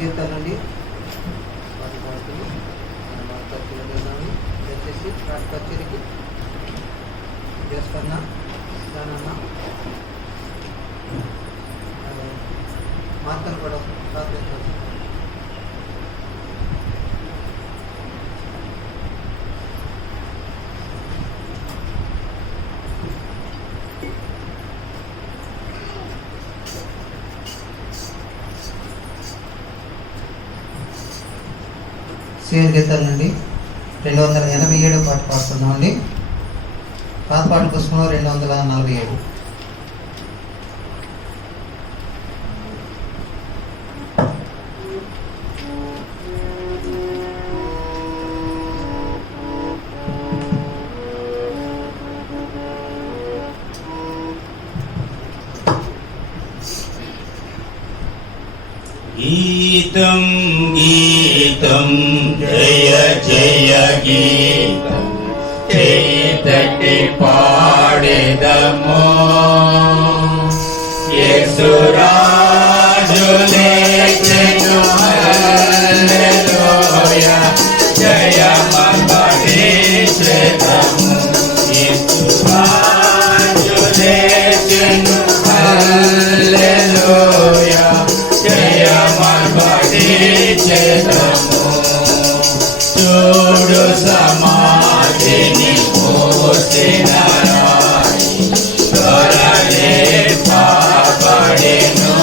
గీతాలండి పాట పాడుతుంది దయచేసి పాట కచేరికి చేసుకున్నా దానన్నా మాత్రం కూడా ప్రార్థించాలి. సేల్ గీతాల నుండి 287 పాట పాడుతున్నాం అండి. పాత పాట పుస్తకంలో 247. गीतं गीतं जय जय गीतं चैतन्य पाडेदमो येसुराजुलेचनु हालेलुया जय मगदेशेदमो येसुराजुलेचनु हालेलुया जय मगदेशेदमो చూడు సమాధిని మోసినారాయి త్వరలే పాపడెను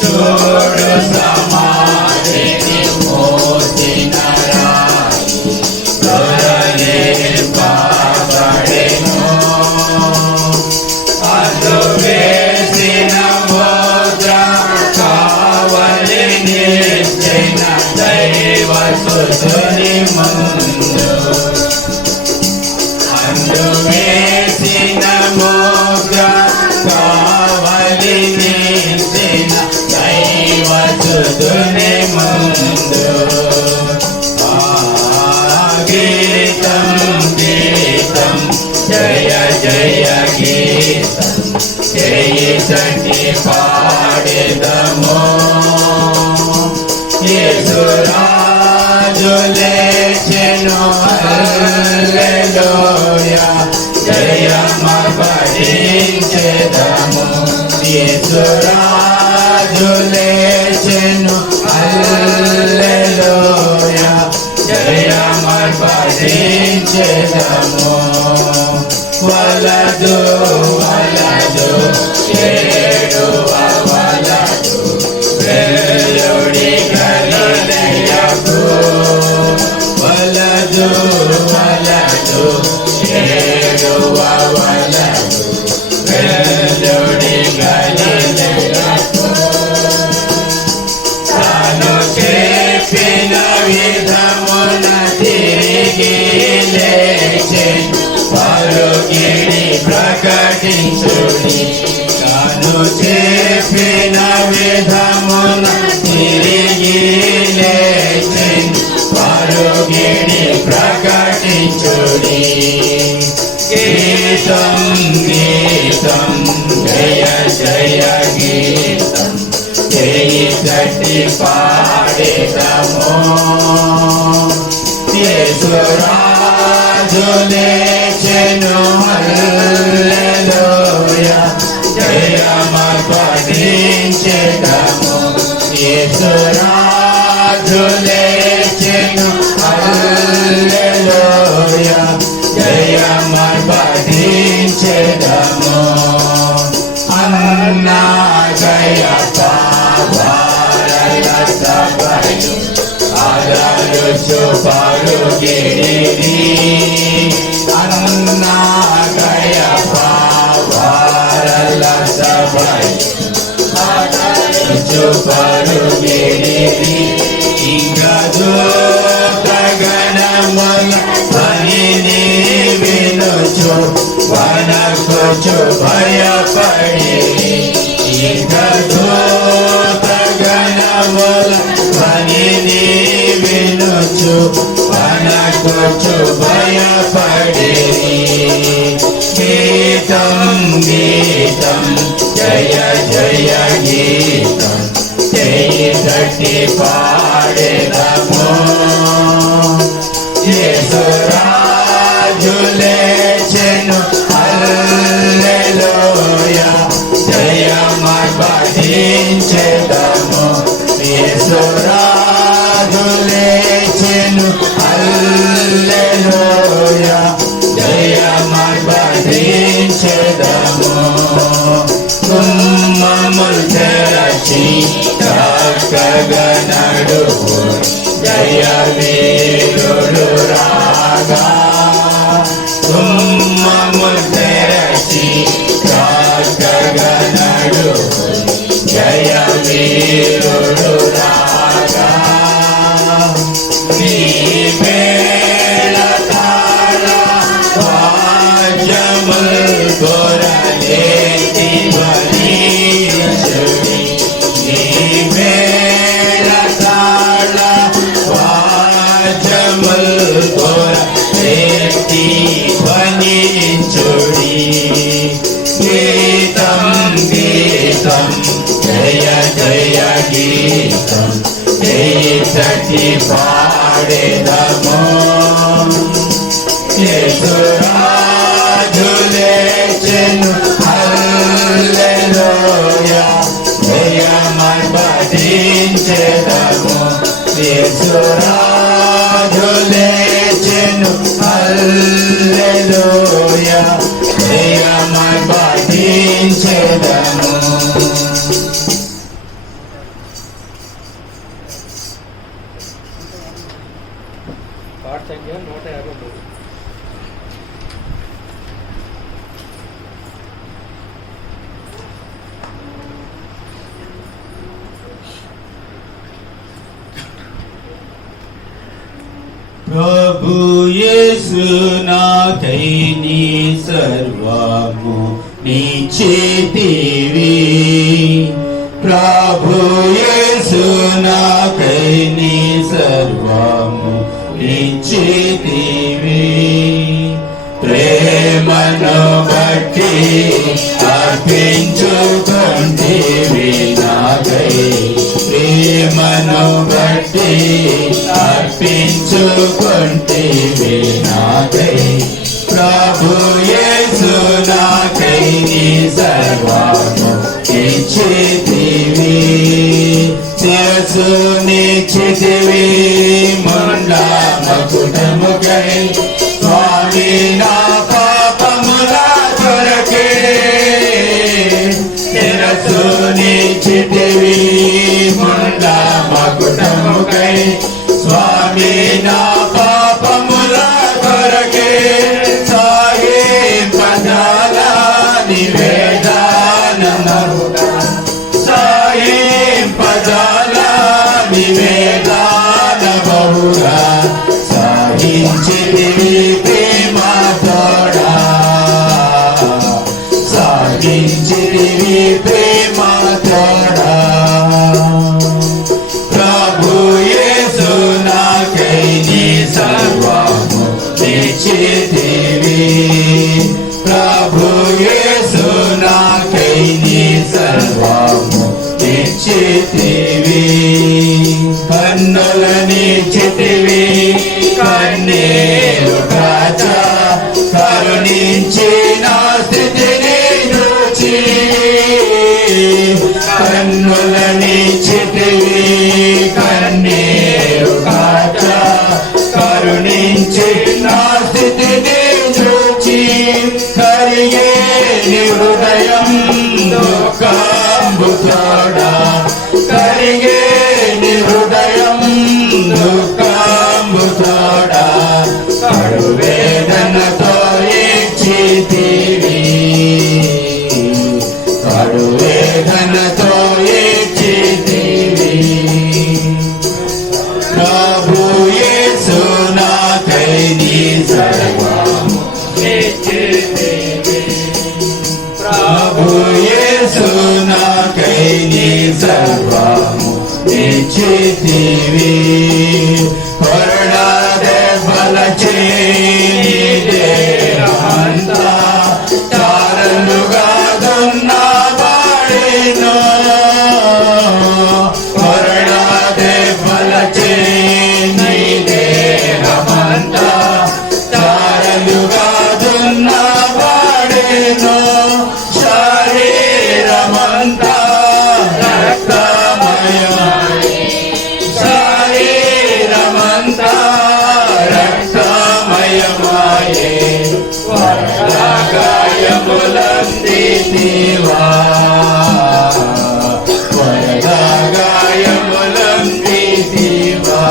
చూడు సమాధిని మోసినారాయి త్వరలే పాపడెను అదు వేసిన ముద్ర కావలి నిశ్చైన దైవసుతుని ముందు అందు వేసిన ముద్ర కావలి నిశ్చైన దైవసుతుని ముందు గీతం గీతం జయ జయ గీతం చైతన్య పాడెదమో యేసురాజులేచెను హల్లెలూయా జయ మగదించెదము యేసురాజులేచెను హల్లెలూయా జయ మగదించెదము వలదు వలదు ఏడువ వలదు వెలుడి గలిలయకు వలదు వలదు ఏడువ వలదు వెలుడి గలిలయకు తాను చెప్పిన విధమున తిరిగి లేచెను పలుకిడి ప్రకటించుడి తాను చెప్పిన విధమున తిరిగి లేచెను పలుకిడి ప్రకటించుడి గీతం గీతం జయ జయ గీతం చైతన్య పాడెదమో యేసురాజులేచెను హల్లెలూయా జయ మగదించెదము యేసురాజులేచెను హల్లెలూయా జయ మగదించెదము అన్నా జయ పావారల సభయు ఆదరుచు పలుకిడిరి అన్నా గయ పావారల సభయు ఆదరుచు పలుకిడిరి ఇంగదు గగనముల పనిని వినుచు వనకుచు భయపడిరి ఇంగదు గగనముల పనిని వినుచు వనకుచు భయపడిరి గీతం గీతం జయ జయ గీతం ఎత్తి పాడెదము యేసు రాజు లేచెను హల్లెలూయా జయమర్పటించెదము యేసు రాజు లేచెను హల్లెలూయా జయమర్పటించెదము కుమ్మములు తెరచి చక్కగా నడువు జయ వీరుడు రాగా కుమ్మములు తెరచి చక్కగా నడువు జయ వీరుడు రాగా నీ మేళ తాళ వాద్యములు గొర్రెలేటి ధ్వనించుడి నీ మేళ తాళ వాద్యములు గొర్రెలేటి ధ్వనించుడి గీతం గీతం జయ జయ గీతం జయతి పాడెదము యేసు రాజు లేచెను హల్లెలూయా జయమర్పటించెదము యేసు రాజు లేచెను హల్లెలూయా జయమర్పటించెదము పాట సంఖ్య 153. ప్రభు యేసు నాకై నీ సర్వము నీచితివి ప్రభు యేసు నాకై నీ సర్వము నీచితివి ప్రేమను బట్టి అర్పించుకొంటివి నాకై ప్రేమను బట్టి అర్పించుకొంటివి నాకై ప్రభు యేసు నాకై నీ సర్వము ఇచ్చితివి శిరసు నిచ్చితివి ముండ మకుటముకై స్వామి నా పాపముల కొరకే శిరసు నిచ్చితివి ముండ మకుటముకై స్వామి నా పాపముల కొరకే సాగే పదాల నివేదనముగా సాగే పదాల నివేదనముగా సాగించితివి ప్రేమ తోడా సాగించితివి ప్రేమ తోడా ప్రభు యేసు నాకై నీ సర్వము నిచ్చితివి ప్రభు యేసు నాకై నీ సర్వము నిచ్చితివి కన్నులనిచ్చితివి కన్నీరు కాచ కరుణించి నా స్థితిని చూచి కన్నులనిచ్చితివి కన్నీరు కాచ కరుణించి నా స్థితిని చూచి కరిగే నీ హృదయం దుఃఖంబు తోడా కరిగే నీ హృదయం దుఃఖంబు తోడా కడు వేదనతో ఇచ్చితివి కడు వేదనతో ఇచ్చితివి ప్రభు యేసు నాకై నీ సర్వము ఇచ్చితివి ప్రభు యేసు నాకై నీ సర్వము ఇచ్చితివి కరుణా దెబ్బల చేయి అంతా చారలుగా దున్న వాడినో కరుణా తీర్చితివా గాయములందితివా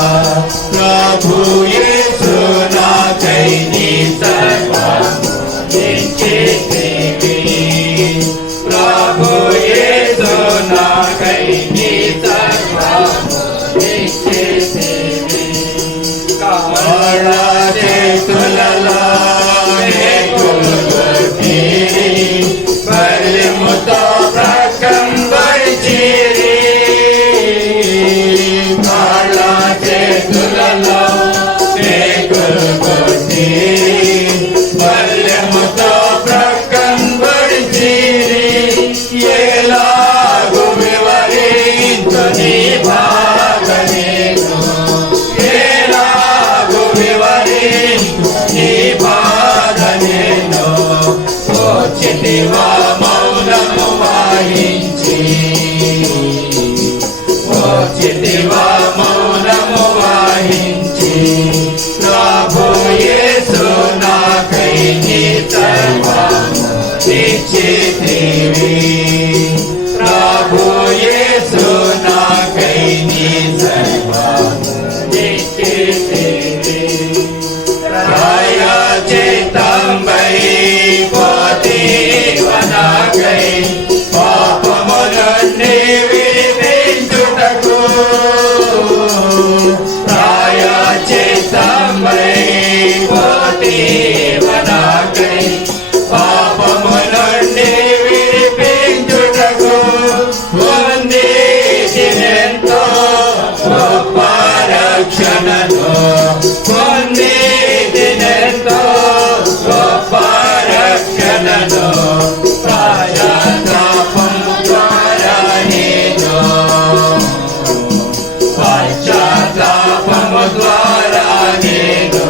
ప్రభు యేసు నాకై నీ సర్వము ఇచ్చితివి ప్రభు యేసు నాకై నీ సర్వము ఇచ్చితివి కాళ్ళ చేతులలో బలిముతో ప్రకంబరిచిరి కాళ్ళ చేతులలో మేకులు కొట్టి బలిముతో ప్రకంబరిచిరి ఎలాగు వివరించు నీ బాధనేను ఎలాగు వివరించు నీ బాధనేను ఓచితివా మౌనము వాయించి ఓచితివా మౌనము వాయించి ప్రభు యేసు నాకై నీ సర్వము ఇచ్చితివి ప్రభు యేసు నాకై నీ సర్వము ఇచ్చితివి ప్రాయచిత్తంబై పోతివనాకై పాపములన్నీ విడిపించుటకు ప్రాయచిత్తంబై పోతివనాకై పాపములన్నీ విడిపించుటకు పొందితినెంతో గొప్ప రక్షణను పొందితినెంతో గొప్ప రక్షణను పశ్చాత్తాపము ద్వారా నేను పశ్చాత్తాపము ద్వారా నేను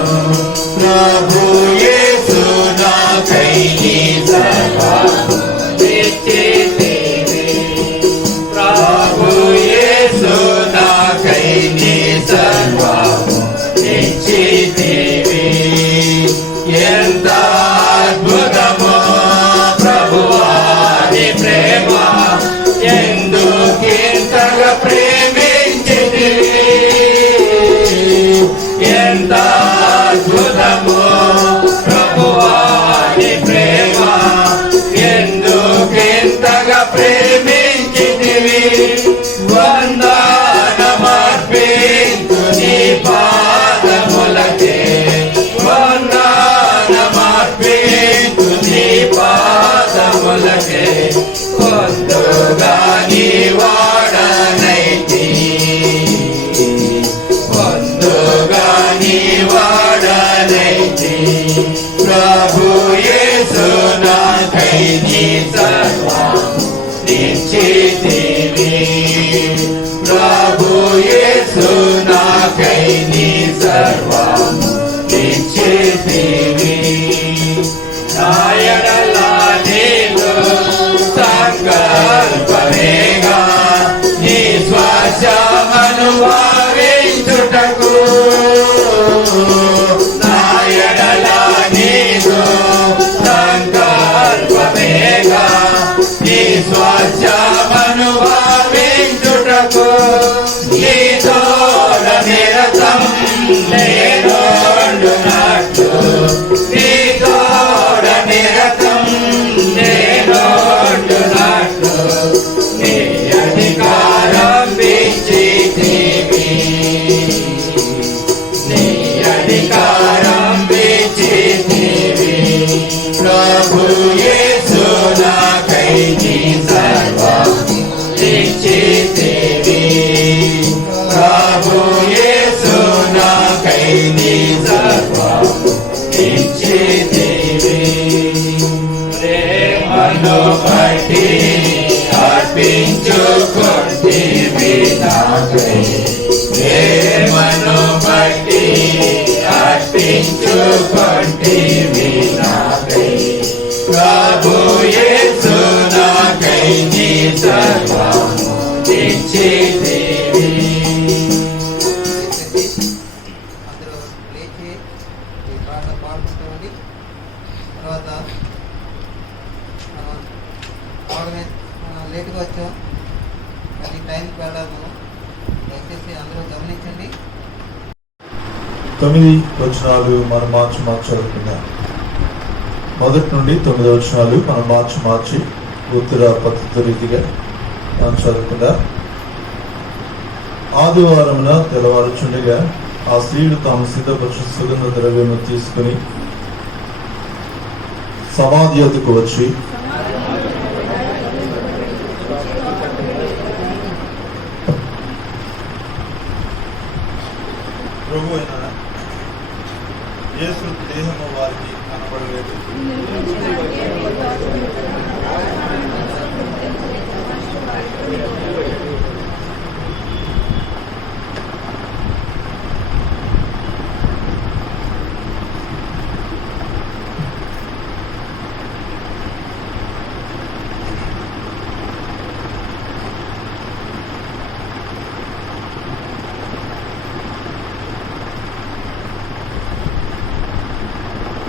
ప్రభు యేసు నాకై నీ సర్వము ఇచ్చితివి ప్రభు యేసు నాకై నీ సర్వము ఇచ్చితివి ఎంత అద్భుతమో ప్రభువాని ప్రేమ ఎందుకింతగా ప్రేమించితివి ఎంత అద్భుతమో ప్రభువాని ప్రేమ ఎందుకింతగా ప్రేమించితివి వందనమర్పించు నీ పాదములకే వందనమర్పించు నీ పాదములకే పొందుగా నీ వాడనైతి పొందుగా నీ వాడనైతి ప్రభు యేసు నాకై నీ సర్వము ఇచ్చితివి ప్రభు యేసు నాకై నీ సర్వము ఇచ్చితివి నాయనల నీవు సంకల్పమేగా నీ శ్వాసమను భావించుటకు నాయనల నీవు సంకల్పమేగా నీ శ్వాసమను భావించుటకు నీ తోడ నిరతం నేనోండునట్లు నీ తోడ నిరతం నేనోండునట్లు నీ అధికారం ఇచ్చితివి నీ అధికారం ఇచ్చితివి ప్రభు యేసు నాకై నీ సర్వము ఇచ్చితివి ప్రభు యేసు నాకై నీ సర్వము ఇచ్చితివి ప్రేమను బట్టి అర్పించుకొంటివి నాకై ప్రేమను బట్టి అర్పించుకొంటివి నాకై ప్రభు యేసు నాకై నీ సర్వము ఇచ్చితివి అందరూ లేచి పాట పాడుకుంటామండి. తర్వాత మనం కానీ టైంకి వెళ్ళాము. దయచేసి అందరూ గమనించండి. 9 వచనాలు మనం మార్చి చదువుకుందాం. 1 నుండి 9 వచనాలు మనం మార్చి ఉత్తర పద్ధతి రీతిగా మనం చదువుకుందాం. ఆదివారమున తెల్లవారుచుండగా ఆ స్త్రీలు తాము సిద్ధపరిచిన సుగంధ ద్రవ్యము తీసుకుని సమాధి వద్దకు వచ్చి ప్రభు అయిన యేసు దేహము వారికి కనబడలేదు.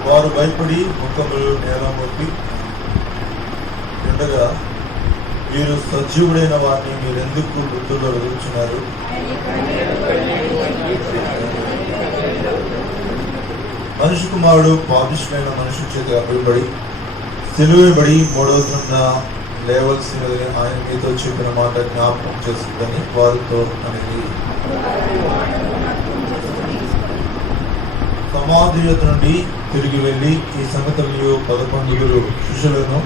వారు భయపడి ముఖములు నేల మొక్కి ఉండగా, మీరు సజీవుడైన వారిని మీరెందుకు మృతుల్లో వెలుగుచున్నారు? మనిషి కుమారుడు పాపిష్ఠమైన మనుషుల చేత అభిబడి సిలువబడి 3వ దినాన లేవలసినదని ఆయన మీతో చెప్పిన మాట జ్ఞాపకం చేస్తుందని వారితో అనేది. సమాధి యొద్ద నుండి తిరిగి వెళ్ళి ఈ సంగతులు 11 శిష్యులను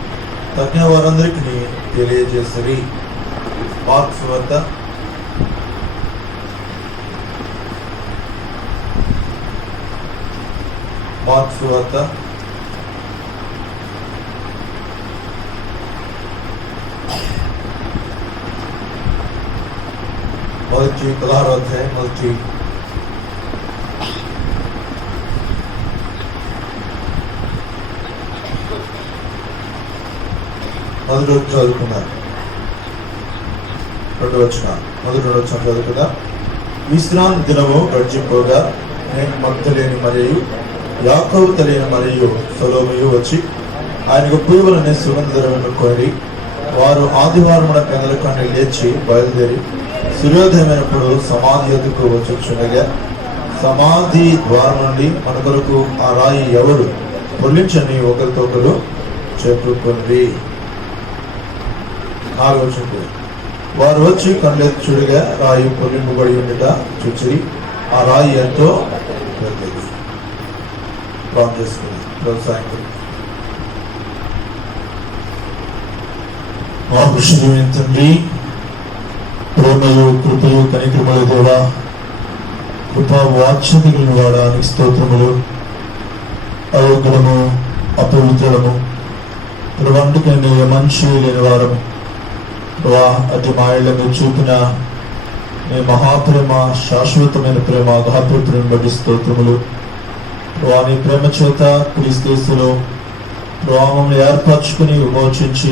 తగ్గిన వారందరికీ తెలియజేసరి. మార్క్స్ వద్ద మొదటి 16వ అధ్యాయం మొదటి చదువుకున్నారు. 2వ వచనం చదువుకుందాం. విశ్రాంతి దినము గడిచిపోగా నేను మగ్దలేని మరియు యాకోబు తల్లిన మరియు సొలొమయు వచ్చి ఆయనకు పూవలనే సుగంధ ద్రవ్యము కొని, వారు ఆదివారమున పెందల కంటే లేచి బయలుదేరి సూర్యోదయమైనప్పుడు సమాధి ఎదుకు వచ్చుచుండగా, సమాధి ద్వారం నుండి మన కొరకు ఆ రాయి ఎవడు పొర్లించని ఒకరితో ఒకరు చెప్పుకొని. 4వ వచనం వారు వచ్చి కళ్ళెత్తి చూడగా రాయి పొర్లింపబడి ఉండట చూచి ఆ రాయి ఎంతో పెద్దది. చేసుకుని వ్యవసాయం మా కృష్ణుడు తండ్రి, ప్రేమయు కృపయు కనికరముల దేవా, కృపా వాత్సల్యములను వాడడానికి స్తోత్రములు. అయోగ్యులము అపవిత్రులము ప్రవంటికండి మంచి లేని వారము అతి మాయల మీరు చూపిన మీ మహాప్రేమ, శాశ్వతమైన ప్రేమ, అగాధప్రేమను బట్టి స్తోత్రములు. నీ ప్రేమ చేత క్రీస్తులో మమ్మల్ని ఏర్పరచుకుని విమోచించి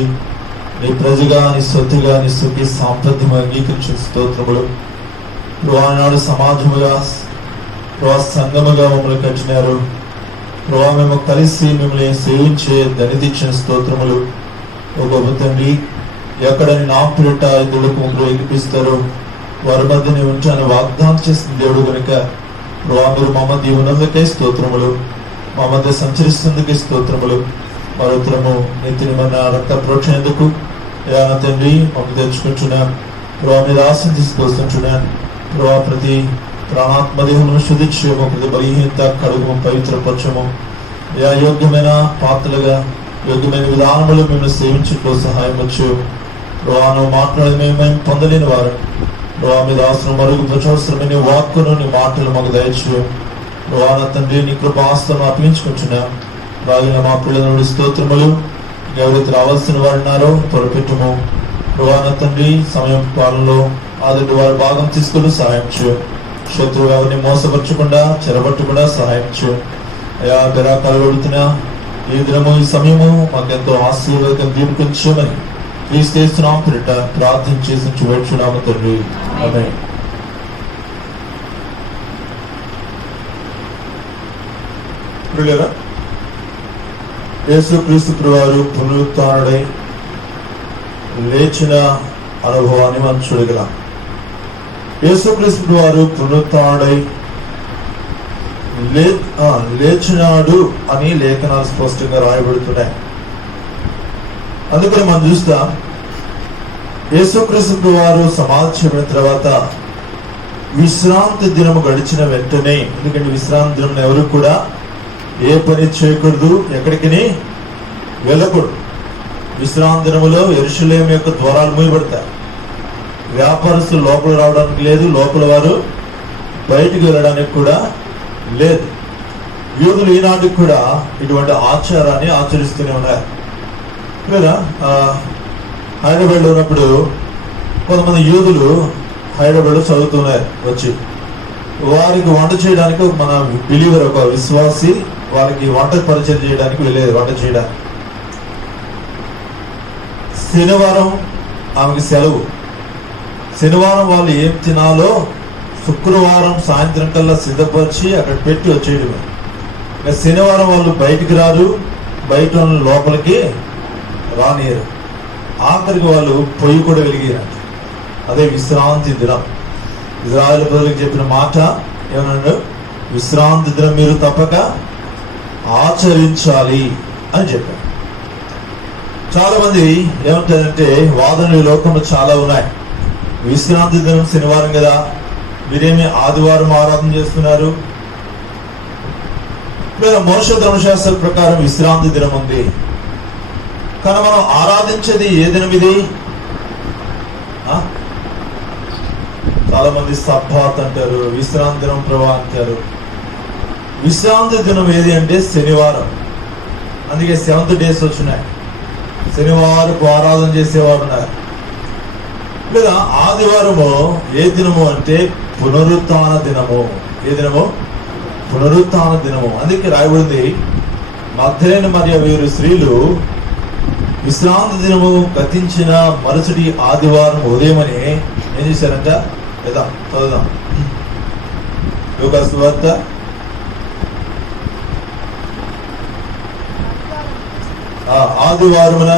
నీ ప్రజగా, నీ సొత్తుగా, నీ సుఖి సాంప్రద్యం అంగీకరించిన స్తోత్రములు. నాడు సమాజముగా సంగముగా మమ్మల్ని కట్టినారు. మేము కలిసి మిమ్మల్ని సేవించే ధనిదిచ్చిన స్తోత్రములు. ఓ గొప్ప తండ్రి, ఎక్కడని నా పేరిట ఇద్దరుకు మమ్మల్ని ఎగిపిస్తారు వారి మధ్య నేను ఉంటాను వాగ్దానం చేసిన దేవుడు కనుక మీరు మా మధ్య ఉన్నందుకే స్తోత్రములు, మా మధ్య సంచరిస్తున్నందుకే స్తోత్రములు. మరొకరము నెత్తిని మన రక్త ప్రోక్షణకు తండ్రి మమ్మల్ని తెచ్చుకుంటున్నాం. మీద ఆశ తీసుకొస్తుంటున్నాను. ప్రతి ప్రాణాత్మదేహమును శుద్ధిక్షేమము, ప్రతి బలహీనత కడుగు పవిత్రపరచము. యోగ్యమైన పాత్రలుగా యోగ్యమైన విధానములు మేము సేవించడంలో సహాయం వచ్చు. మాట్లాడి మేము పొందలేని వారు మీద అవసరం మరుగుపరచవసరమైన వాక్కును నీ మాటలు మాకు దయచేయం. తండ్రి నీ కృప ఆస్తులను అప్పగించుకుంటున్నాం. రాగిన మా పిల్లల స్తోత్రములు. ఎవరైతే రావాల్సిన వారు ఉన్నారో త్వరపెట్టుము. తండ్రి సమయం పాలనలో ఆదటి వారి భాగం తీసుకుని సహాయం చేయం. శత్రువు ఎవరిని మోసపరచకుండా చెరబట్టకుండా సహాయం చేయం. అయా బెరాకాలు అడుగుతున్నా ఈ దినము ఈ సమయము మాకెంతో ఆశీర్వాదం దీపుకుంచమని క్రీస్తునామమున పేరిట ప్రార్థన చేసి వేడుచున్నాము తండ్రి. ఆమేన్. యేసుక్రీస్తు ప్రభువారు పునరుత్థానుడై లేచిన అనుభవాన్ని మనం చూడగలం. యేసుక్రీస్తు వారు పునరుత్థానుడై లేచినాడు అని లేఖనాలు స్పష్టంగా రాయబడుతున్నాయి. అందుకని మనం చూస్తాం, యేసుక్రీస్తు వారు సమాధి చెందిన తర్వాత విశ్రాంతి దినము గడిచిన వెంటనే, ఎందుకంటే విశ్రాంతి దినం ఎవరు కూడా ఏ పని చేయకూడదు, ఎక్కడికి వెళ్ళకూడదు. విశ్రాంతి దినములో యెరూషలేము యొక్క ద్వారాలు మూయబడతాయి. వ్యాపారస్తులు లోపల రావడానికి లేదు, లోపల వారు బయటికి వెళ్ళడానికి కూడా లేదు. యూదులు ఈనాటికి కూడా ఇటువంటి ఆచారాన్ని ఆచరిస్తూనే ఉన్నారు. లేదా హైదరాబాద్లో ఉన్నప్పుడు కొంతమంది యూదులు హైదరాబాద్లో చదువుతున్నారు. వచ్చి వారికి వంట చేయడానికి మన బిలీవర్, ఒక విశ్వాసి వారికి వంట పరిచయం చేయడానికి వెళ్ళేది. వంట చేయడానికి శనివారం ఆమెకి సెలవు. శనివారం వాళ్ళు ఏం తినాలో శుక్రవారం సాయంత్రం కల్లా సిద్ధపరిచి అక్కడ పెట్టి వచ్చేయడమే. శనివారం వాళ్ళు బయటికి రారు, బయట లోపలికి రానియరు. ఆఖరికి వాళ్ళు పొయ్యి కూడా వెలిగారు. అదే విశ్రాంతి దినం. ఇజ్రాయేల్ ప్రజలకు చెప్పిన మాట ఏమన్నాడు? విశ్రాంతి దినం మీరు తప్పక ఆచరించాలి అని చెప్పారు. చాలా మంది ఏమంటారంటే, వాదనలు లోకంలో చాలా ఉన్నాయి. విశ్రాంతి దినం శనివారం కదా, మీరేమి ఆదివారం ఆరాధన చేస్తున్నారు? లేదా మోషే ధర్మశాస్త్రం ప్రకారం విశ్రాంతి దినం ఉంది, కానీ మనం ఆరాధించేది ఏ దినం ఇది? చాలా మంది సబ్బాత్ అంటారు, విశ్రాంతి దినం ప్రభా అంటారు. విశ్రాంతి దినం ఏది అంటే శనివారం. అందుకే 7th days వచ్చినాయి. శనివారం ఆరాధన చేసేవారు ఉన్నారు. లేదా ఆదివారము ఏ దినము అంటే పునరుత్థాన దినము. ఏ దినము? పునరుత్థాన దినము. అందుకే రాయబడింది, మగ్దలేనే మరియ వీరు స్త్రీలు విశ్రాంతి దినము గతించిన మరుసటి ఆదివారం ఉదయమని ఏం చేశారంట? లేదా చదువుదాం. లూకా సువార్త 8వ ఆదివారమున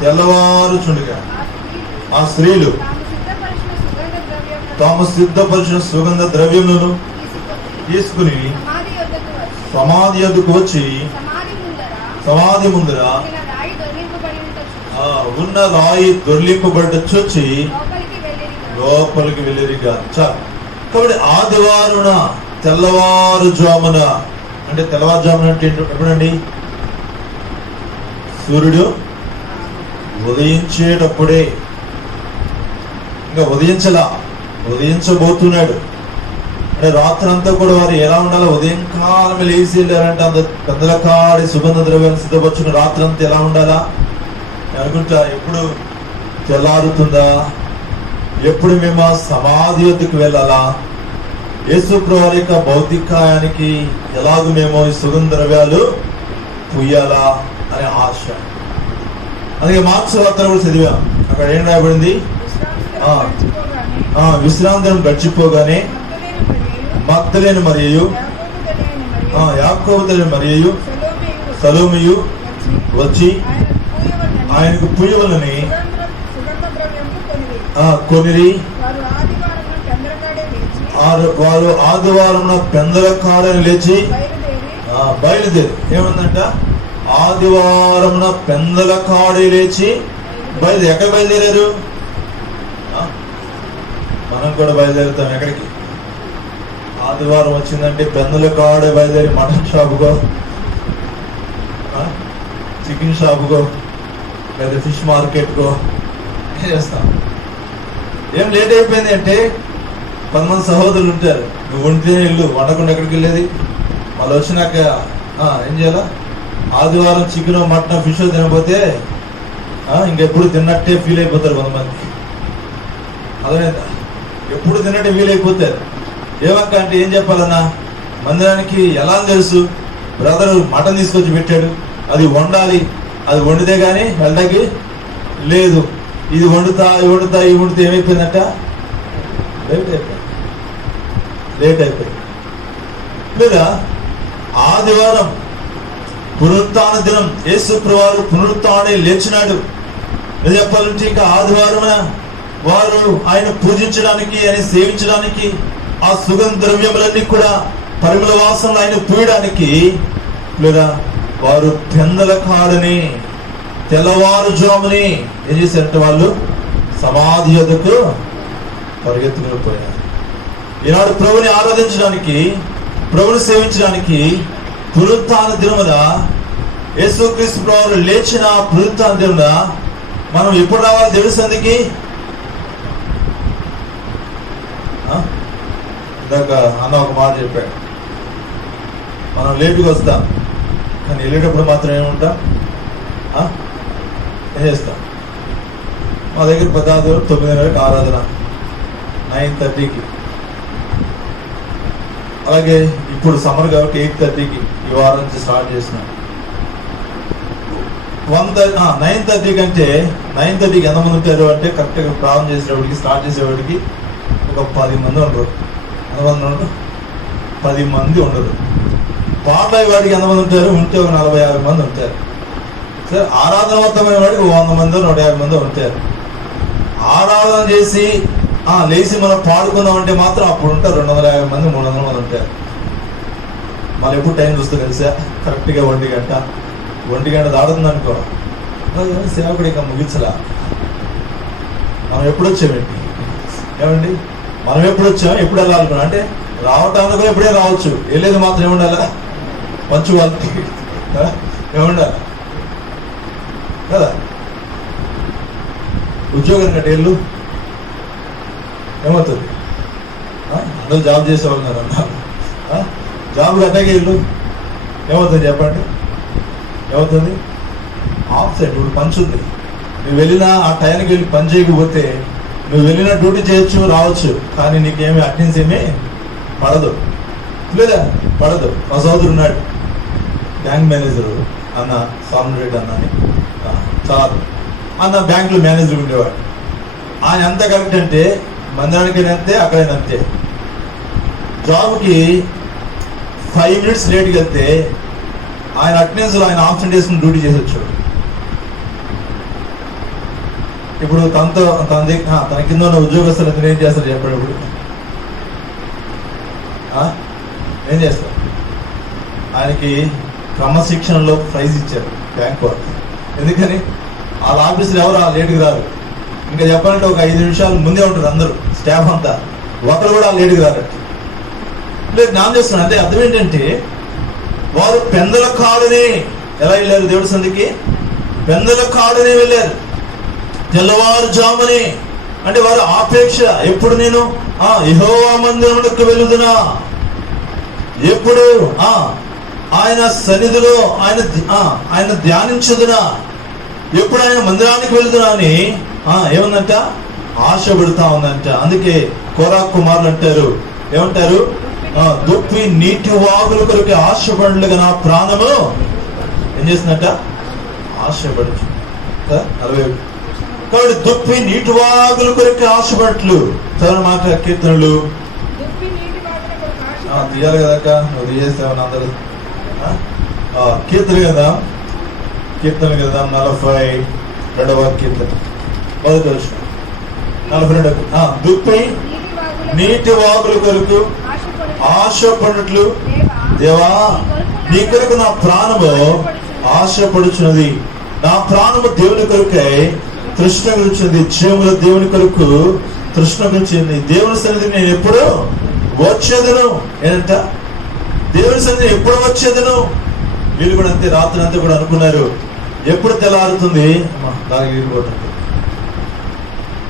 తెల్లవారుచుండగా ఆ స్త్రీలు తాము సిద్ధపరిచిన సుగంధ ద్రవ్యములను తీసుకుని సమాధి యొద్దకు వచ్చి సమాధి ముందర ఉన్న రాయి దొర్లింపబడ్డ చూచి లోపలికి వెళ్ళిరిగా. చాలు. కాబట్టి ఆదివారున తెల్లవారుజామున, అంటే తెల్లవారుజామున అంటే ఎప్పుడండి? సూర్యుడు ఉదయించేటప్పుడే. ఇంకా ఉదయించబోతున్నాడు అంటే రాత్రంతా కూడా వారు ఎలా ఉండాలో, ఉదయం కాలం లేచి వెళ్ళారంటే అంత పెద్దల కాడి సుగంధ ద్రవ్యాన్ని సిద్ధపరచుకుని రాత్రంతా ఎలా ఉండాలా అనుకుంటా. ఎప్పుడు తెల్లారుతుందా? ఎప్పుడు మేము ఆ సమాధి వద్దకు వెళ్ళాలా? యేసు ప్రభువారి యొక్క భౌతికాయానికి ఎలాగూ మేము ఈ సుగంధ ద్రవ్యాలు పుయ్యాలా అనే ఆశ. అందుకే మార్క్స్ వార్త కూడా చదివాం. అక్కడ ఏం రాయబడింది? విశ్రాంతి గడిచిపోగానే మగ్దలేనే మరియు యాకోబు తల్లి మరియు సలోమియు వచ్చి ఆయనకు పుయ్యవలని కొనిరి. వారు ఆదివారం పెందల కాడని లేచి బయలుదేరి. ఏమందంట? ఆదివారం పెందల కాడే లేచి బయలుదేరి. ఎక్కడ బయలుదేరారు? మనం కూడా బయలుదేరుతాం. ఎక్కడికి? ఆదివారం వచ్చిందంటే పెందల కాడే బయలుదేరి మటన్ షాపుకో, చికెన్ షాపుకో, లేదా ఫిష్ మార్కెట్కో చేస్తాం. ఏం లేట్ అయిపోయింది అంటే 10 మంది సహోదరులు ఉంటారు. నువ్వు వండితేనే ఇల్లు, వండకుండా ఎక్కడికి వెళ్ళేది? మళ్ళీ వచ్చినాక ఏం చేయాలా? ఆదివారం చికెన్ మటన్ ఫిష్ తినకపోతే ఇంకెప్పుడు తిన్నట్టే ఫీల్ అయిపోతారు కొంతమంది. అర్థమైందా? ఎప్పుడు తిన్నట్టే ఫీల్ అయిపోతారు. ఏమక్క అంటే ఏం చెప్పాలన్నా, మందిరానికి ఎలా తెలుసు? బ్రదరు మటన్ తీసుకొచ్చి పెట్టాడు, అది వండాలి, అది వండితే కానీ వెళ్ళడానికి లేదు. ఇది వండుతా ఏమైపోయిందంట? లేట్ అయిపోయింది. లేదా ఆదివారం పునరుత్థాన దినం, యేసు ప్రభువు పునరుత్థానుడై లేచినాడు. చెప్పాలంటే ఇక ఆదివారమున వారు ఆయన పూజించడానికి, ఆయన సేవించడానికి, ఆ సుగంధ ద్రవ్యములన్నీ కూడా పరిమళ వాసనలు ఆయన పూయడానికి లేదా వారు పెందల కాడని తెల్లవారుజాముని ఏం చేశారంటే వాళ్ళు సమాధి యొద్దకు పరిగెత్తుకుని పోయారు. ఈనాడు ప్రభుని ఆరాధించడానికి, ప్రభుని సేవించడానికి పునరుత్థాన దినమున, యేసుక్రీస్తు ప్రభువు లేచిన పునరుత్థాన దినమున మనం ఎప్పుడు రావాలి దేవుని సన్నిధికి? ఇందాక అన్న ఒక మాట చెప్పాడు, మనం లేటుగా వస్తాం, కానీ వెళ్ళేటప్పుడు మాత్రం ఏముంటాం? ఏం చేస్తాం? మా దగ్గర 9:30 ఆరాధన, 9:30కి. అలాగే ఇప్పుడు సమ్మర్ కాబట్టి 8:30కి ఈ వారం నుంచి స్టార్ట్ చేసినాం. 9:30 కంటే 9:30కి ఎంతమంది ఉంటారు అంటే కరెక్ట్గా ప్రారంభం చేసేవాడికి, స్టార్ట్ చేసేవాడికి ఒక 10 మంది ఉండరు. ఎంతమంది ఉండరు? 10 మంది ఉండరు. పాటల వాడికి ఎంతమంది ఉంటారు? ఉంటే ఒక 40-50 మంది ఉంటారు. సరే, ఆరాధన మొత్తమైన వాడికి 100 మంది 150 మంది ఉంటారు. ఆరాధన చేసి లేచి మనం పాడుకుందాం అంటే మాత్రం అప్పుడు ఉంటారు 250 మంది 300 మంది ఉంటారు. మళ్ళీ ఎప్పుడు టైం చూస్తూ కలిసా కరెక్ట్గా 1 గంట దాడుతుంది అనుకో, సేవకుడు ఇక ముగించలా. మనం ఎప్పుడు వచ్చామండి? ఏమండి, మనం ఎప్పుడు వచ్చాం? ఎప్పుడు వెళ్ళాలనుకున్నాం అంటే రావటానికి ఎప్పుడే రావచ్చు, వెళ్ళేది మాత్రం ఏముండాలా? మంచు వాళ్ళకి ఏముండాలి కదా. ఉద్యోగం కంటే వెళ్ళు ఏమవుతుంది? అందరూ జాబ్ చేసేవాళ్ళు అన్నారు, జాబ్ కట్టాక వెళ్ళు ఏమవుతుంది చెప్పండి? ఏమవుతుంది? ఆఫ్సైడ్. ఇప్పుడు పంచ్ ఉంది, నువ్వు వెళ్ళినా ఆ టైంకి వెళ్ళి పని చేయకపోతే నువ్వు వెళ్ళిన డ్యూటీ చేయొచ్చు, రావచ్చు, కానీ నీకేమి అటెండెన్స్ ఏమీ పడదు, లేదా పడదు. మా సోదరుడు ఉన్నాడు, బ్యాంక్ మేనేజరు అన్న, సామన్ రెడ్డి అన్న అని, చాలా అన్న బ్యాంకులో మేనేజర్ ఉండేవాడు. ఆయన ఎంత కరెక్ట్ అంటే మందిరానికైనా అంతే, అక్కడైనా అంతే. జాబ్కి 5 minutes లేట్కి వెళ్తే ఆయన అటెండెన్స్లో ఆయన ఆప్షన్ చేసుకుని డ్యూటీ చేసి వచ్చాడు. ఇప్పుడు తన కింద ఉన్న ఉద్యోగస్తులు ఎందుకు ఏం చేస్తారు చెప్పండి? ఇప్పుడు ఏం చేస్తారు? ఆయనకి క్రమశిక్షణలో ప్రైజ్ ఇచ్చారు బ్యాంక్ వాళ్ళు. ఎందుకని? వాళ్ళ ఆఫీసులు ఎవరు లేటుకి రారు. ఇంకా చెప్పాలంటే ఒక 5 నిమిషాలు ముందే ఉంటారు అందరూ, స్టాఫ్ అంతా. ఒకరు కూడా లేటుకి రారట. లేదు, జ్ఞానం చేస్తున్నాను. అంటే అర్థం ఏంటంటే వారు పెందల కాడని ఎలా వెళ్ళారు దేవుడి సంధికి? పెందల కాడని వెళ్ళారు, తెల్లవారుజాముని. అంటే వారు ఆపేక్ష, ఎప్పుడు నేను యెహోవా మందిరమునకు వెళుదునా, ఎప్పుడు ఆయన సన్నిధిలో ఆయన ధ్యానించుదునా, ఎప్పుడు ఆయన మందిరానికి వెళుదునా అని ఏముందంట? ఆశపడుతా ఉందంట. అందుకే కోరా కుమారులు అంటారు, ఏమంటారు? దుప్పి నీటి వాగుల కొరకు ఆశపడులుగా నా ప్రాణము ఏం చేస్తుందంట? ఆశపడుచు. 40. కాబట్టి దుప్పి నీటి వాగుల కొరకు ఆశపడట్లు. చదవని మాట కీర్తనలు తీయాలి కదక్క, నువ్వు తీయేస్తావని అందరూ కీర్తన కదా, 42వ కీర్తన 42. దుప్పి నీటి వాగుల కొరకు ఆశపడట్లు దేవా, నీ కొరకు నా ప్రాణము ఆశపడుచున్నది. నా ప్రాణము దేవుని కొరకై తృష్ణ గురించింది, జీవముల దేవుని కొరకు తృష్ణ గురించింది. దేవుని సన్నిధికి నేను ఎప్పుడు వచ్చేదను? ఏంటంట? దేవుని సన్నిధిని ఎప్పుడు వచ్చేదను? వీళ్ళు కూడా అంతే, రాత్రి అంతా కూడా అనుకున్నారు ఎప్పుడు తెల్లారుతుంది దానికి వెళ్ళిపోతుంది,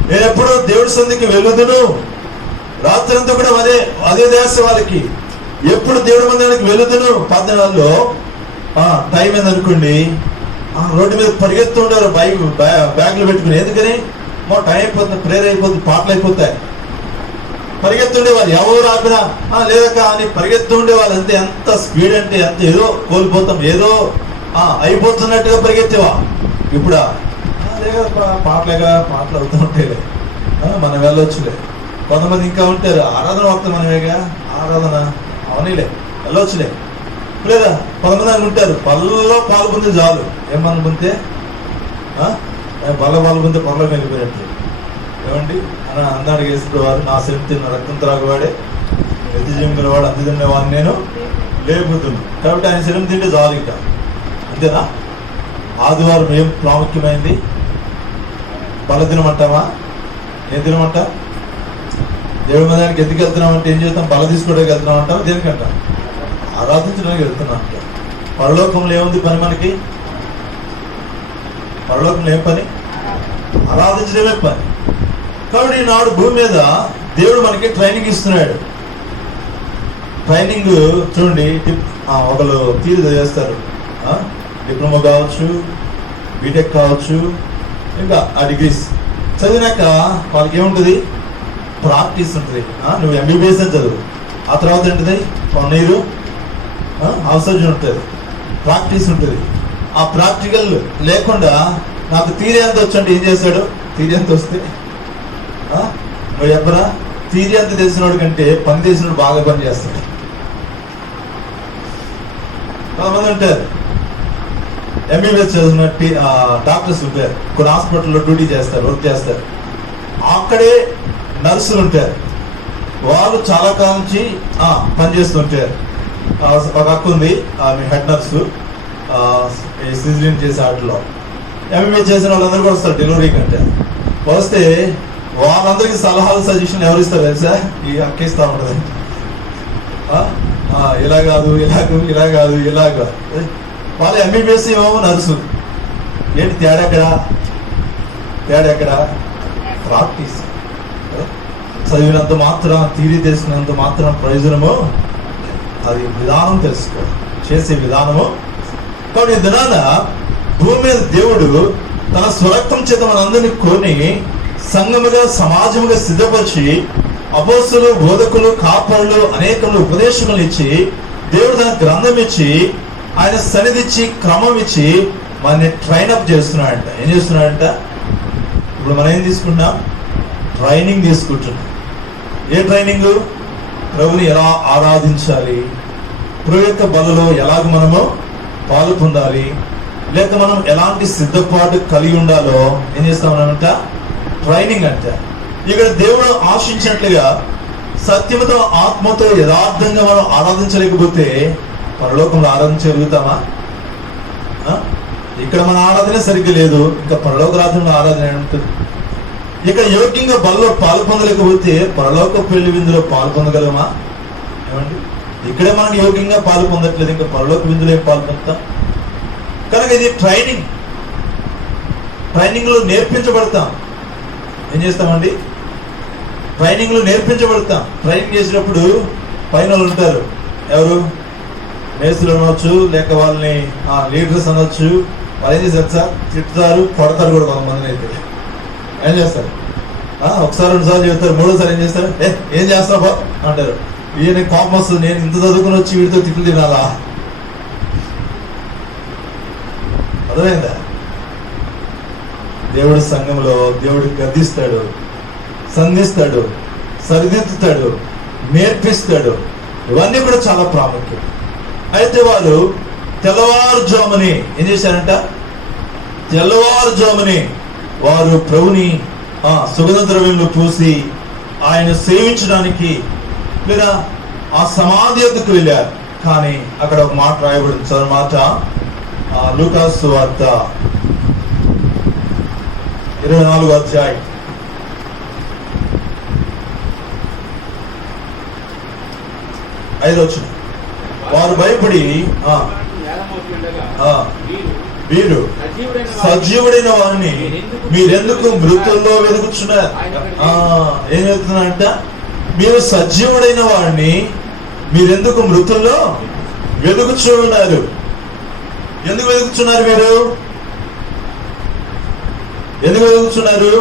నేను ఎప్పుడు దేవుడి సన్నిధికి వెళ్ళదును. రాత్రి అంతా కూడా అదే దేశ వాళ్ళకి, ఎప్పుడు దేవుడి మందిరానికి వెళ్ళదును. 14 టైం ఏందనుకోండి, రోడ్డు మీద పరిగెత్తుండారు బ్యాగ్లు పెట్టుకుని. ఎందుకని? టైం అయిపోతుంది, ప్రేయర్ అయిపోతుంది, పాటలు అయిపోతాయి. పరిగెత్తుండే వాళ్ళు ఎవరు ఆపినా లేదక అని పరిగెత్తుండే వాళ్ళు. అంతే, ఎంత స్పీడ్ అంటే అంత ఏదో కోల్పోతాం, ఏదో అయిపోతున్నట్టుగా పరిగెత్తేవా. ఇప్పుడా పాటలు అవుతూ ఉంటాయిలే, మనం వెళ్ళొచ్చులే. కొంతమంది ఇంకా ఉంటారు, ఆరాధన వస్తాం మనమేగా, ఆరాధన అవనీలే వెళ్ళొచ్చులే. లేదా కొంతమంది అనుకుంటారు పళ్ళలో పాలు పొంది చాలు. ఏమనుకుంటే బల ముందు పొరలో వెళ్ళిపోయినట్టు. ఏమండి అని అన్నాడు యేసు వారు, నా శక్తి నా రక్తం త్రాగువాడే నిత్యజీవం గలవాడు, అంది తిన్నవాడిని నేను లేపుతున్నాను. కాబట్టి ఆయన శరీరం తింటే చాలు ఇంకా, అంతేనా? ఆదివారం ఏం ప్రాముఖ్యమైంది? బల తినమంటావా? ఏం తినమంటా? దేవుడి మందిరానికి ఎందుకు వెళ్తున్నామంటే ఏం చేస్తాం? బల తీసుకోవడానికి వెళ్తున్నాం అంటావా? దేనికంట? ఆరాధించడానికి వెళ్తున్నాం అంట. పరలోకంలో ఏముంది పని మనకి? పరలోకంలో ఏం పని? ఆరాధించడమే పని. కాబట్టి ఈనాడు భూమి మీద దేవుడు మనకి ట్రైనింగ్ ఇస్తున్నాడు. ట్రైనింగ్ చూడండి, ఒకరు తీరు చేస్తారు, డిప్లొమా కావచ్చు, బీటెక్ కావచ్చు, ఇంకా ఆ డిగ్రీస్ చదివినాక వాళ్ళకి ఏముంటుంది? ప్రాక్టీస్ ఉంటుంది. నువ్వు ఎంబీబీఎస్ అని చదువు, ఆ తర్వాత ఏంటిది 1 year అవసరం ఉంటుంది, ప్రాక్టీస్ ఉంటుంది. ఆ ప్రాక్టికల్ లేకుండా నాకు థియరీ ఎంత వచ్చంటే ఏం చేశాడు? థియరీ ఎంత వస్తే నువ్వు చెప్పరా? థియరీ ఎంత తెలిసినోడు కంటే పని చేసినోడు బాగా పని చేస్తాడు. కొంతమంది ఉంటారు ఎంబీబీఎస్ చదివిన డాక్టర్స్ ఉంటారు, కొన్ని హాస్పిటల్లో డ్యూటీ చేస్తారు, వర్క్ చేస్తారు. అక్కడే నర్సులు ఉంటారు, వాళ్ళు చాలా కాలం నుంచి పనిచేస్తుంటారు. ఒక అక్క ఉంది, ఆమె హెడ్ నర్సు, సిజరీన్ చేసే వాటిలో. ఎంబీబీఎస్ చేసిన వాళ్ళందరూ కూడా వస్తారు డెలివరీకి. అంటే వస్తే వాళ్ళందరికీ సలహాలు సజెషన్ ఎవరు ఇస్తారు తెలుసా? ఈ అక్క ఇస్తా ఉంటుంది. ఇలా కాదు, ఇలా కాదు, ఇలాగా. వాళ్ళు ఎంబీబీఎస్ ఏమో నర్సు. ఏంటి తేడా ఎక్కడ? ప్రాక్టీస్. చదివినంత మాత్రం, థియరీ తెలిసినంత మాత్రం ప్రయోజనము, అది విధానం తెలుసుకో, చేసే విధానము. కాబట్టి ఈ దినాన భూమి మీద దేవుడు తన స్వరక్తం చేత మనందరినీ కొని సంఘముగా, సమాజముగా సిద్ధపరిచి అపోస్తులు, బోధకులు, కాపరులు, అనేకలు ఉపదేశములు ఇచ్చి, దేవుడు తన గ్రంథం ఇచ్చి, ఆయన సన్నిధిచ్చి, క్రమం ఇచ్చి మనని ట్రైనప్ చేస్తున్నాడంట. ఏం చేస్తున్నాడంట? ఇప్పుడు మనం ఏం తీసుకున్నాం? ట్రైనింగ్ తీసుకుంటున్నాం. ఏ ట్రైనింగ్? ప్రభుని ఎలా ఆరాధించాలి, ప్రభు యొక్క బలలో ఎలాగ మనము పాలు పొందాలి, లేక మనం ఎలాంటి సిద్ధపాటు కలిగి ఉండాలో ఏం చేస్తామన్నమాట? ట్రైనింగ్ అంటే. ఇక్కడ దేవుడు ఆశించినట్లుగా సత్యముతో, ఆత్మతో, యథార్థంగా మనం ఆరాధించలేకపోతే పరలోకంలో ఆరాధించగలుగుతామా? ఇక్కడ మన ఆరాధన సరిగ్గా లేదు, ఇంకా పరలోక రాజ్యంలో ఆరాధన ఉంటుంది. ఇక యోగ్యంగా బలలో పాలు పొందలేకపోతే పరలోక పెళ్లి విందులో పాలు పొందగలమా? ఏమండి, ఇక్కడే మనకి యోగ్యంగా పాలు పొందట్లేదు, ఇంకా పరలోక విందులో ఏం పాలు పొందుతాం? కనుక ఇది ట్రైనింగ్. ట్రైనింగ్ లో నేర్పించబడతాం. ఏం చేస్తామండి? ట్రైనింగ్ లో నేర్పించబడతాం. ట్రైనింగ్ చేసినప్పుడు పైన వాళ్ళు ఉంటారు, ఎవరు? మేస్తులు అనవచ్చు, లేక వాళ్ళని లీడర్స్ అనొచ్చు. వాళ్ళు ఏం చేస్తారు సార్? తిట్టుతారు, కొడతారు కూడా కొంతమందిని. అయితే ఏం చేస్తారు? ఒకసారి 2 సార్లు చెప్తారు, 3వ సారి ఏం చేస్తారు? ఏం చేస్తావు బా అంటారు. ఈయన కోపం వస్తుంది, నేను ఇంత చదువుకుని వచ్చి వీడితో తిట్లు తినాలా? అర్థమైందా? దేవుడి సంఘంలో దేవుడు గద్దిస్తాడు, సంధిస్తాడు, సరిదిద్దుతాడు, నేర్పిస్తాడు. ఇవన్నీ కూడా చాలా ప్రాముఖ్యం. అయితే వాళ్ళు తెల్లవారుజాముని ఏం చేశారంట? తెల్లవారుజాముని వారు ప్రభుని సుగంధ ద్రవ్యంలో పూసి ఆయన సేవించడానికి లేదా ఆ సమాధి వద్దకు వెళ్ళారు. కానీ అక్కడ ఒక మాట రాయబడింది, చదువు మాట. లూకాసు సువార్త 24వ అధ్యాయం 5వ వచనం. వారు భయపడి వీరు సజీవుడైన వారిని మీరెందుకు మృతుల్లో వెతుకుతున్నారు? ఏం చెప్తున్నారంట? మీరు సజీవుడైన వారిని మీరెందుకు మృతుల్లో వెతుకుతున్నారు? ఎందుకు వెతుకుతున్నారు? మీరు ఎందుకు వెతుకుతున్నారు?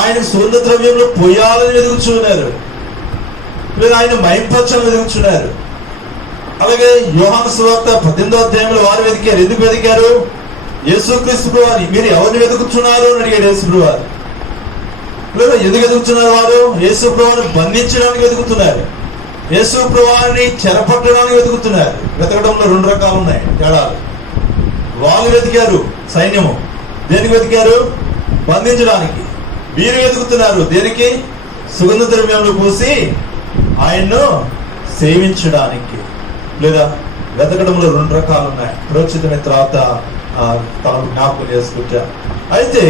ఆయన సుగంధ ద్రవ్యంలో పొయ్యాలని వెతుకుతున్నారు, లేదా ఆయన మైంపరచాలని వెతుకుతున్నారు. అలాగే యోహాను సువార్త 18వ అధ్యాయంలో వారు వెతికారు. ఎందుకు వెతికారు? యేసుక్రీస్తు ప్రభువుని మీరు ఎవరిని వెతుకుతున్నారు అని అడిగాడు యేసు ప్రభువు. లేదా ఎందుకు వెతుకుతున్నారు? వారు యేసు ప్రభువుని బంధించడానికి వెతుకుతున్నారు, యేసు ప్రభువుని చెరపట్టడానికి వెతుకుతున్నారు. వెతకడంలో 2 రకాలు ఉన్నాయి తేడాలు. వాళ్ళు వెతికారు సైన్యము, దేనికి వెతికారు? బంధించడానికి. వీరు వెతుకుతున్నారు దేనికి? సుగంధ ద్రవ్యంలో పూసి ఆయన్ను సేవించడానికి. లేదా వెతకడంలో 2 రకాలు ఉన్నాయి. ప్రోచితమైన తర్వాత తనకు జ్ఞాపకం చేసుకుంటా. అయితే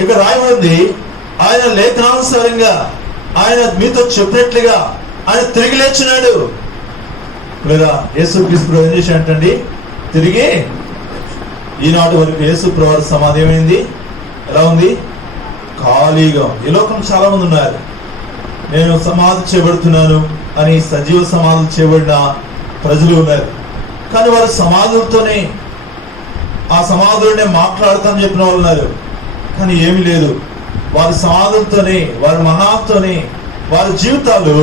ఇక్కడ రాయబడింది, ఆయన లేఖనానుసారంగా ఆయన మీతో చెప్పినట్లుగా ఆయన తిరిగి లేచినాడు. లేదా యేసుక్రీస్తు ఏం చేశాడంటండి? తిరిగి ఈనాటి వరకు యేసు ప్రభువు సమాధి ఏమైంది? ఎలా ఉంది? ఖాళీగా. ఈ లోకం చాలా మంది ఉన్నారు, నేను సమాధి చేయబడుతున్నాను అని సజీవ సమాధులు చేయబడిన ప్రజలు ఉన్నారు. కానీ వారు సమాధులతోనే, ఆ సమాధులనే మాట్లాడతామని చెప్పిన వాళ్ళు ఉన్నారు. కానీ ఏమీ లేదు, వారి సమాధులతోనే, వారి మరణాలతోనే వారి జీవితాలు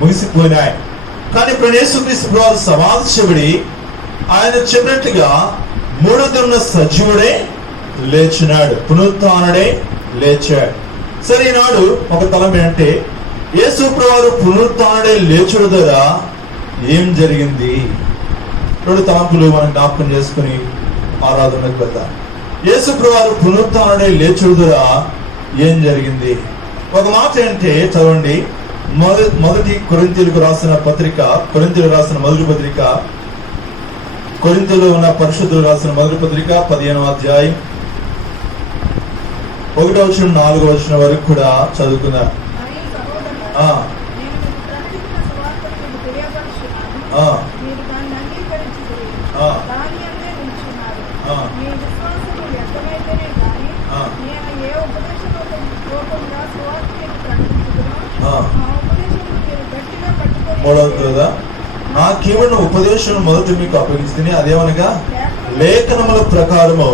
ముగిసిపోయినాయి. కానీ ఇప్పుడు యేసుక్రీస్తు ప్రభువు సమాధి చేయబడి ఆయన చెప్పినట్లుగా 3వ దినాన సజీవుడే లేచినాడు, పునరుత్థానుడే లేచాడు. సరే, ఈనాడు ఒక తలం ఏంటంటే యేసు ప్రభువు పునరుత్థానుడే లేచుడు ద్వారా ఏం జరిగింది? 2 తలంపులు మనం జ్ఞాపకం చేసుకుని ఆరాధనకు వెళ్తాం. యేసు ప్రభువు పునరుత్థానుడే లేచుడు ద్వారా ఏం జరిగింది? ఒక మాట ఏంటంటే చదవండి, మొదటి కొరింథీయులకు రాసిన పత్రిక, కొరింథీయులకు రాసిన మొదటి పత్రిక, కొరింథీయులో ఉన్న పరిశుద్ధులు రాసిన మొదటి పత్రిక 15వ అధ్యాయం 1వ వచనం 4వ వచనం వరకు కూడా చదువుకున్నారు. మూడవదా, నాకేమన్న ఉపదేశం మొదట మీకు అప్పగిస్తుంది, అదేమనగా లేఖనముల ప్రకారము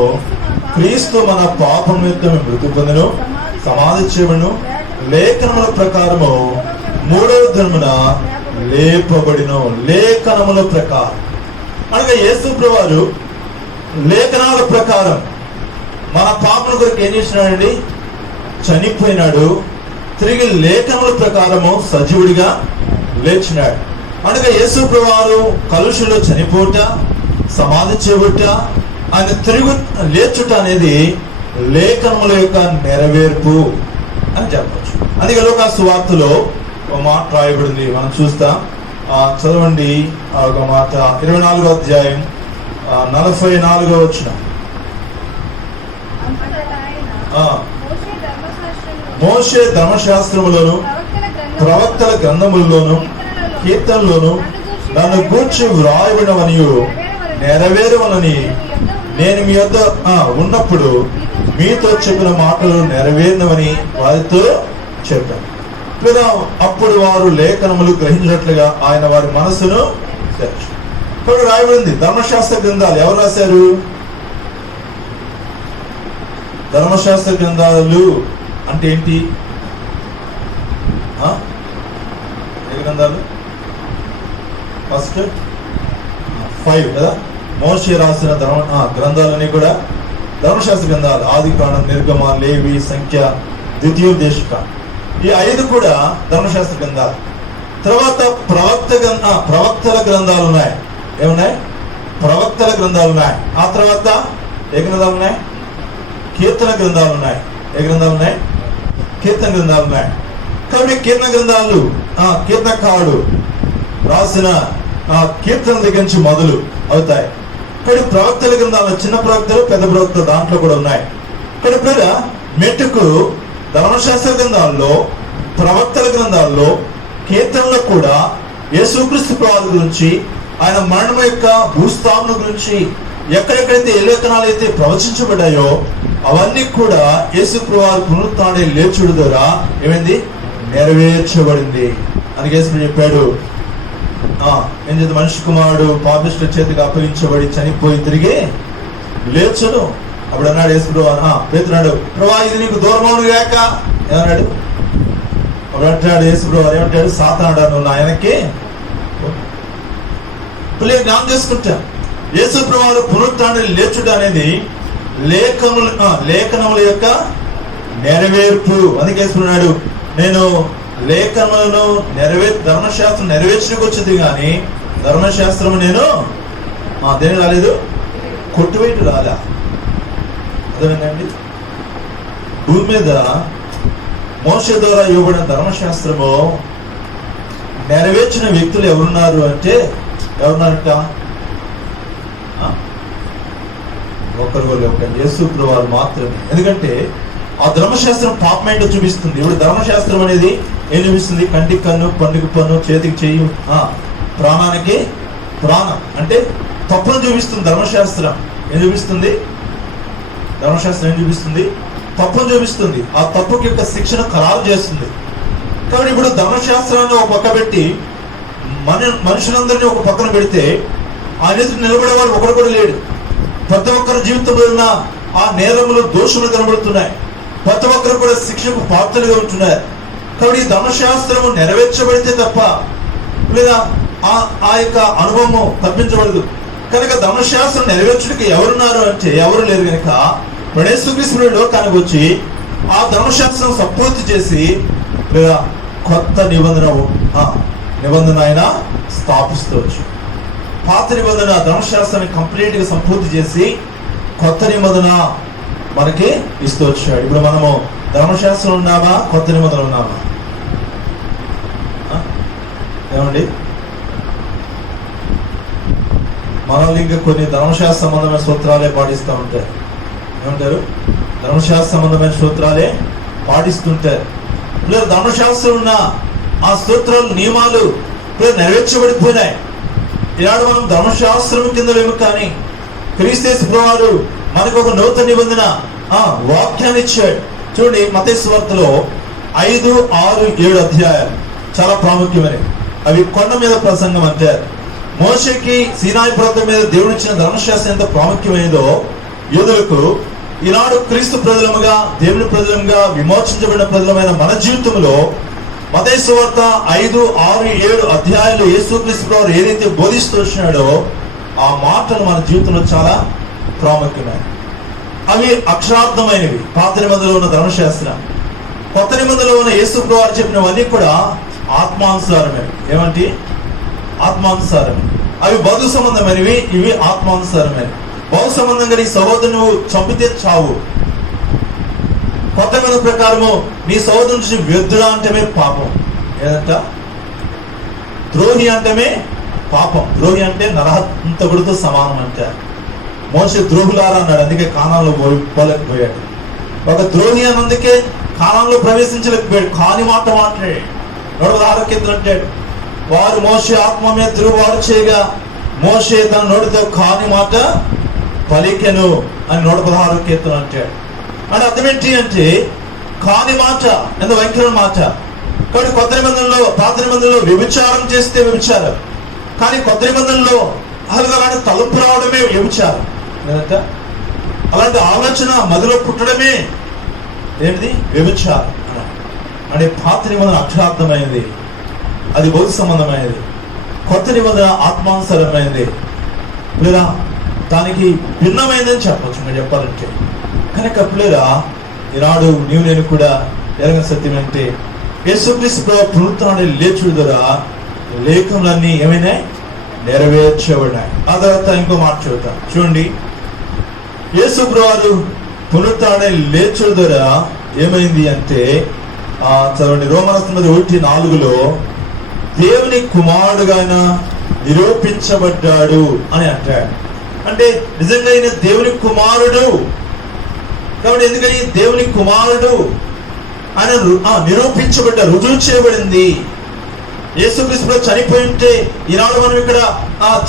క్రీస్తు మన పాపం నిమిత్తము మృతి పొందెను, సమాధి చేయబడును, లేఖనముల ప్రకారము 3వ దినమున లేపబడిను. లేఖనముల ప్రకారం అనగా యేసు ప్రభువు లేఖనాల ప్రకారం మన పాపల కొరకు ఏం చేసినాడండి? చనిపోయినాడు. తిరిగి లేఖనముల ప్రకారము సజీవుడిగా లేచినాడు. అనగా యేసు ప్రభువు కలుషులో చనిపోట, సమాధి చేయబట్ట, ఆయన తిరిగి లేచుట అనేది లేఖనముల యొక్క నెరవేర్పు అని చెప్పచ్చు. అందుకే లోకా సువార్తలో ఒక మాట రాయబడింది, మనం చూస్తాం. చదవండి ఒక మాట, 24వ అధ్యాయం 44వ వచనం. మోషే ధర్మశాస్త్రములోను ప్రవక్తల గ్రంథముల్లోను కీర్తనలోను నన్ను గూర్చి వ్రాయబడినవనియు నెరవేరవలని నేను మీ వద్ద ఉన్నప్పుడు మీతో చెప్పిన మాటలు నెరవేరినవని వారితో చెప్పాను. లేదా అప్పుడు వారు లేఖనములు గ్రహించినట్లుగా ఆయన వారి మనసును ఇప్పుడు రాయబడింది. ధర్మశాస్త్ర గ్రంథాలు ఎవరు రాశారు? ధర్మశాస్త్ర గ్రంథాలు అంటే ఏంటి? ఏ గ్రంథాలు? ఫస్ట్ 5 కదా. మోషే రాసిన గ్రంథాలన్నీ కూడా ధర్మశాస్త్ర గ్రంథాలు. ఆదికాండం, నిర్గమ, లేవి, సంఖ్య, ద్వితీయోపదేశకాండం, ఈ 5 కూడా ధర్మశాస్త్ర గ్రంథాలు. తర్వాత ప్రవక్తల గ్రంథాలు ఉన్నాయి. ఏమున్నాయి? ప్రవక్తల గ్రంథాలు ఉన్నాయి. ఆ తర్వాత ఏ గ్రంథాలు ఉన్నాయి? కీర్తన గ్రంథాలు ఉన్నాయి. ఏ గ్రంథాలు ఉన్నాయి? కీర్తన గ్రంథాలు ఉన్నాయి. కాబట్టి కీర్తన గ్రంథాలు కీర్తనకారుడు రాసిన కీర్తన దగ్గర నుంచి మొదలు అవుతాయి. కానీ ప్రవక్తల గ్రంథాలు చిన్న ప్రవక్తలు, పెద్ద ప్రవక్తలు దాంట్లో కూడా ఉన్నాయి. కానీ ఇప్పుడు మెట్టుకు ధర్మశాస్త్ర గ్రంథాల్లో, ప్రవక్తల గ్రంథాల్లో, కీర్తనలో కూడా యేసుక్రీస్తు ప్రభువు గురించి, ఆయన మరణం యొక్క భూస్థాపన గురించి ఎక్కడెక్కడైతే ఏ లేఖనాలు అయితే ప్రవచించబడ్డాయో అవన్నీ కూడా యేసు ప్రభువు పునరుత్థానుడై లేచుడు ద్వారా ఏమైంది? నెరవేర్చబడింది అని యేసు చెప్పాడు. ఏం చేద్దాం? మనిషి కుమారుడు పాపిష్ఠుల చేతికి అప్పగించబడి చనిపోయి తిరిగి లేచును. అప్పుడు అన్నాడు యేసు ప్రభువు, పేతురున్నాడు, ప్రభువా ఇది నీకు దూరమవును గాక ఏమన్నాడు? అప్పుడు అంటాడు యేసు ప్రభువు, ఏమంటాడు? సాతానుడా నువ్వు నా వెనక్కి. జ్ఞానం చేసుకుంటా యేసు ప్రభువు పునరుత్థానుడై లేచుట అనేది లేఖనముల యొక్క నెరవేర్పు. అందుకే యేసున్నాడు, నేను లేఖనములను ధర్మశాస్త్రం నెరవేర్చడానికి వచ్చింది కానీ ధర్మశాస్త్రము నేను దేని రాలేదు, కొట్టువేటు రాలే. అర్థమైందండి? భూమి మీద మోషే ద్వారా ఇవ్వబడిన ధర్మశాస్త్రము నెరవేర్చిన వ్యక్తులు ఎవరున్నారు అంటే ఎవరున్నారట? ఒక యేసుక్రీస్తు వారు మాత్రమే. ఎందుకంటే ఆ ధర్మశాస్త్రం పాపం ఏంటో చూపిస్తుంది. ఇప్పుడు ధర్మశాస్త్రం అనేది ఏం చూపిస్తుంది? కంటికి కన్ను, పన్నుకి పన్ను, చేతికి చెయ్యి, ప్రాణానికి ప్రాణం అంటే తప్పును చూపిస్తుంది. ధర్మశాస్త్రం ఏం చూపిస్తుంది? ధర్మశాస్త్రం ఏం చూపిస్తుంది? తప్పును చూపిస్తుంది. ఆ తప్పుకి యొక్క శిక్షను ఖరారు చేస్తుంది. కాబట్టి ఇప్పుడు ధర్మశాస్త్రాన్ని ఒక పక్క పెట్టి మనుషులందరినీ ఒక పక్కన పెడితే ఆయన ఎదురు నిలబడేవాడు ఒకడు కూడా లేడు. ప్రతి ఒక్కరి జీవితంలో ఉన్న ఆ నేరములు, దోషములు కనబడుతున్నాయి. ప్రతి ఒక్కరు కూడా శిక్షకు పాత్రలుగా ఉంటున్నారు. కాబట్టి ఈ ధర్మశాస్త్రము నెరవేర్చబడితే తప్ప లేదా ఆ యొక్క అనుభవము తప్పించబడదు. కనుక ధర్మశాస్త్రం నెరవేర్చుడికి ఎవరున్నారు అంటే ఎవరు లేరు. కనుక యేసుక్రీస్తు లోకానికి వచ్చి ఆ ధర్మశాస్త్రం సంపూర్తి చేసి లేదా కొత్త నిబంధన ఆయన స్థాపిస్తూ వచ్చు. పాత నిబంధన ధర్మశాస్త్రాన్ని కంప్లీట్ గా సంపూర్తి చేసి కొత్త నిబంధన మనకి ఇస్తూ వచ్చాడు. ఇప్పుడు మనము ధర్మశాస్త్రం ఉన్నామా, కొత్త నిబంధన ఉన్నామా? ఏమండి? మనల్ని ఇంకా కొన్ని ధర్మశాస్త్ర సంబంధమైన సూత్రాలే పాటిస్తూ ఉంటారు. ఏమంటారు? ధర్మశాస్త్ర సంబంధమైన సూత్రాలే పాటిస్తుంటారు. లేదు, ధర్మశాస్త్రం ఉన్న ఆ సూత్రాలు, నియమాలు నెరవేర్చబడిపోయినాయి. ఈనాడు మనం ధర్మశాస్త్రం కింద లేము, కానీ క్రీస్తు ప్రభువారు మనకు ఒక నూతన నిబంధన వాక్యాన్ని ఇచ్చాడు. చూడండి, మత్తయి సువార్తలో 5, 6, 7 అధ్యాయాలు చాలా ప్రాముఖ్యమైనవి. అవి కొండ మీద ప్రసంగం అంటారు. మోషేకి సీనాయి పర్వతం మీద దేవుడు ఇచ్చిన ధర్మశాస్త్రం ఎంత ప్రాముఖ్యమైనదో యూదులకు ఈనాడు క్రీస్తు ప్రజలముగా, దేవుని ప్రజలముగా విమోచించబడిన ప్రజలమైన మన జీవితంలో మత్తయి సువార్త 5, 6, 7 అధ్యాయాలు యేసుక్రీస్తు ప్రభువు ఏదైతే బోధిస్తూ వచ్చినాడో ఆ మాటలు మన జీవితంలో చాలా ప్రాముఖ్యమైనవి. అవి అక్షరార్థమైనవి. పాత నిబంధనలో ఉన్న ధర్మశాస్త్రం, కొత్త నిబంధనలో ఉన్న యేసు ప్రభువు చెప్పినవన్నీ కూడా ఆత్మానుసారమే. ఏమంటే ఆత్మానుసారమే. అవి బౌద్ధ సంబంధమైనవి, ఇవి ఆత్మానుసారమైనవి. బౌద్ధ సంబంధంగా నీ సహోదరుని నువ్వు చంపితే చావు. కొత్త నిబంధన ప్రకారము నీ సహోదరు నుంచి వ్యర్థుడా అంటేమే పాపం. ఏదంట? ద్రోహి అంటేమే పాపం. ద్రోహి అంటే నరహంతకుడితో సమానం అంటారు. మోషే ద్రోహులారా అన్నాడు, అందుకే కానాన్లో పోలేకపోయాడు. ఒక ద్రోహి అన్నందుకే కానాన్లో ప్రవేశించలేకపోయాడు. కాని మాట మాట్లాడాడు. 46 కీర్తన అంటాడు, వారు మోషే ఆత్మ మీద తిరుగుబాటు చేయగా మోషే తన నోటితో కాని మాట పలికెను అని 116 కీర్తన అంటాడు. అంటే అర్థం ఏంటి అంటే కాని మాట, ఎంత భయంకరమైన మాట. కాబట్టి కొత్త నిబంధనలో, పాత నిబంధనలో వ్యభిచారం చేస్తే వ్యభిచారం, కానీ కొత్త నిబంధనలో అసలు అలాంటి తలుపు రావడమే వ్యభిచారం. లేదంట అలాంటి ఆలోచన మదిలో పుట్టడమే ఏంటిది? వ్యభిచారం. అంటే పాత నిబంధన అక్షరార్థమైనది, అది బౌద్ధ సంబంధమైనది. కొత్త నిబంధన ఆత్మానుసారమైనది, లేదా దానికి భిన్నమైనదని చెప్పచ్చు మీరు చెప్పాలంటే. కనుక పిల్లరా, ఈనాడు నీవు నేను కూడా ఎరగని సత్యం అంటే యేసుక్రీస్తు పునరుత్థానం లేచుడు ద్వారా లేఖములన్నీ ఏమైనా నెరవేర్చబడినాయి. ఆ తర్వాత ఇంకో మాట చూద్దాం. చూడండి, యేసు ప్రభువు పునరుత్థానం లేచుడు ద్వారా ఏమైంది అంటే చదవండి, రోమన్ 1:4 దేవుని కుమారుడుగా నిరూపించబడ్డాడు అని అంటాడు. అంటే నిజంగా ఆయన దేవుని కుమారుడు. కాబట్టి ఎందుకని దేవుని కుమారుడు ఆయన నిరూపించబడ్డ, రుజువు చేయబడింది. యేసుక్రీస్తు చనిపోయి ఉంటే ఈనాడు మనం ఇక్కడ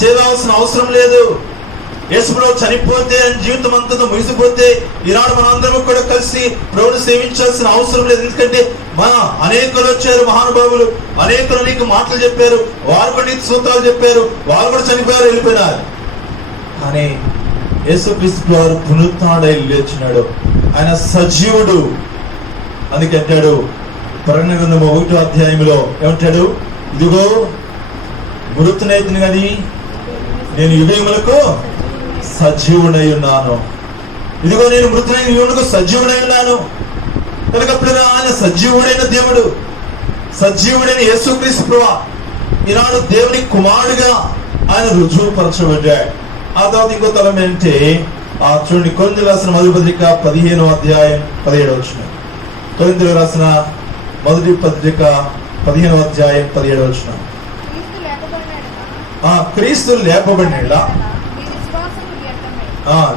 చేయాల్సిన అవసరం లేదు. యేసుప్రభువు చనిపోతే ఆయన జీవితం అంతా ముగిసిపోతే ఈనాడు మన అందరం కూడా కలిసి ప్రభువుని సేవించాల్సిన అవసరం లేదు. ఎందుకంటే అనేకులు వచ్చారు, మహానుభావులు అనేకులు నీకు మాటలు చెప్పారు, వారు కూడా నీకు సూత్రాలు చెప్పారు, వారు కూడా చనిపోయారు, వెళ్ళిపోయినారు. కానీ యేసుక్రీస్తు వారు పునరుత్థానుడై లేచినాడు. ఆయన సజీవుడు. అందుకే అంటాడు ప్రకటన గ్రంథము 1వ అధ్యాయంలో ఏమంటాడు? ఇదిగో మృతునైతిని కానీ నేను యుగములకు సజీవుడై ఉన్నాను. ఇదిగో నేను మృతులైన యుగములకు సజీవుడై ఉన్నాను. కనుక ఆయన సజీవుడైన దేవుడు, సజీవుడైన యేసుక్రీస్తు ప్రభువు ఈనాడు దేవుని కుమారుడుగా ఆయన రుజువుపరచబడ్డాడు. ఆ తర్వాత ఇంకో తలం ఏంటంటే చూడండి, కొరింథీయులకు రాసిన మొదటి పత్రిక 15వ అధ్యాయం 17వ వచనం. కొరింథీయులకు రాసిన మొదటి పత్రిక 15వ అధ్యాయం 17వ వచనం. క్రీస్తు లేపబడిన ఎడల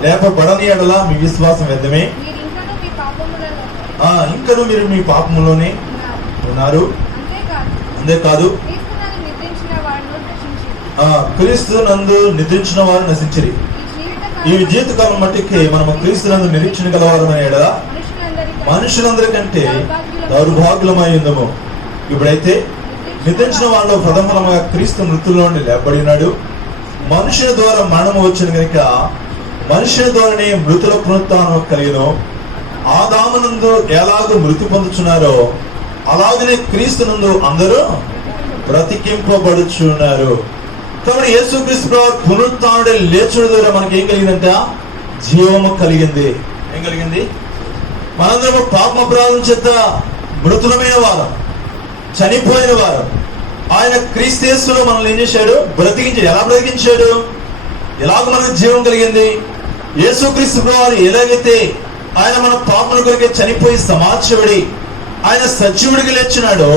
లేపబడని ఎడల మీ విశ్వాసం వ్యర్థమే, ఇంకను మీరు మీ పాపములోనే ఉన్నారు. అంతేకాదు క్రీస్తు నందు నిద్రించిన వారు నశించిరి. ఈ జీవితకాలం మట్టికి మనము క్రీస్తు నందు నిరీక్షణ గలవారమైన ఎడల మనుషులందరికంటే దౌర్భాగ్యులమై ఉందము. ఇప్పుడైతే నిద్రించిన వాళ్ళు ప్రథమముగా క్రీస్తు మృతుల్లో నుండి లేపబడి ఉన్నాడు. మనుషుల ద్వారా మరణము వచ్చిన కనుక మనుషుల ద్వారానే మృతుల పునరుత్థానం కలిగిను. ఆదామునందు ఎలాగో మృతి పొందుచున్నారో అలాగనే క్రీస్తునందు అందరూ బ్రతికింపబడుచున్నారు. కాబట్టి యేసుక్రీస్తు పునరుత్థానుడే లేచుడు ద్వారా మనకి ఏం కలిగిందంట? జీవము కలిగింది. ఏం కలిగింది? మనందరము పాపం అపరాధం చేత మృతులమైన వారం, చనిపోయిన వారు. ఆయన క్రీస్తు యేసులో మనల్ని ఏం చేశాడు? బ్రతికించాడు. ఎలా బ్రతికించాడు? ఎలాగ మనకు జీవం కలిగింది? యేసుక్రీస్తు వారు ఎలాగైతే ఆయన మన పాపముల కొరకే చనిపోయి సమాధించబడి ఆయన సజీవుడిగా లేచినాడో,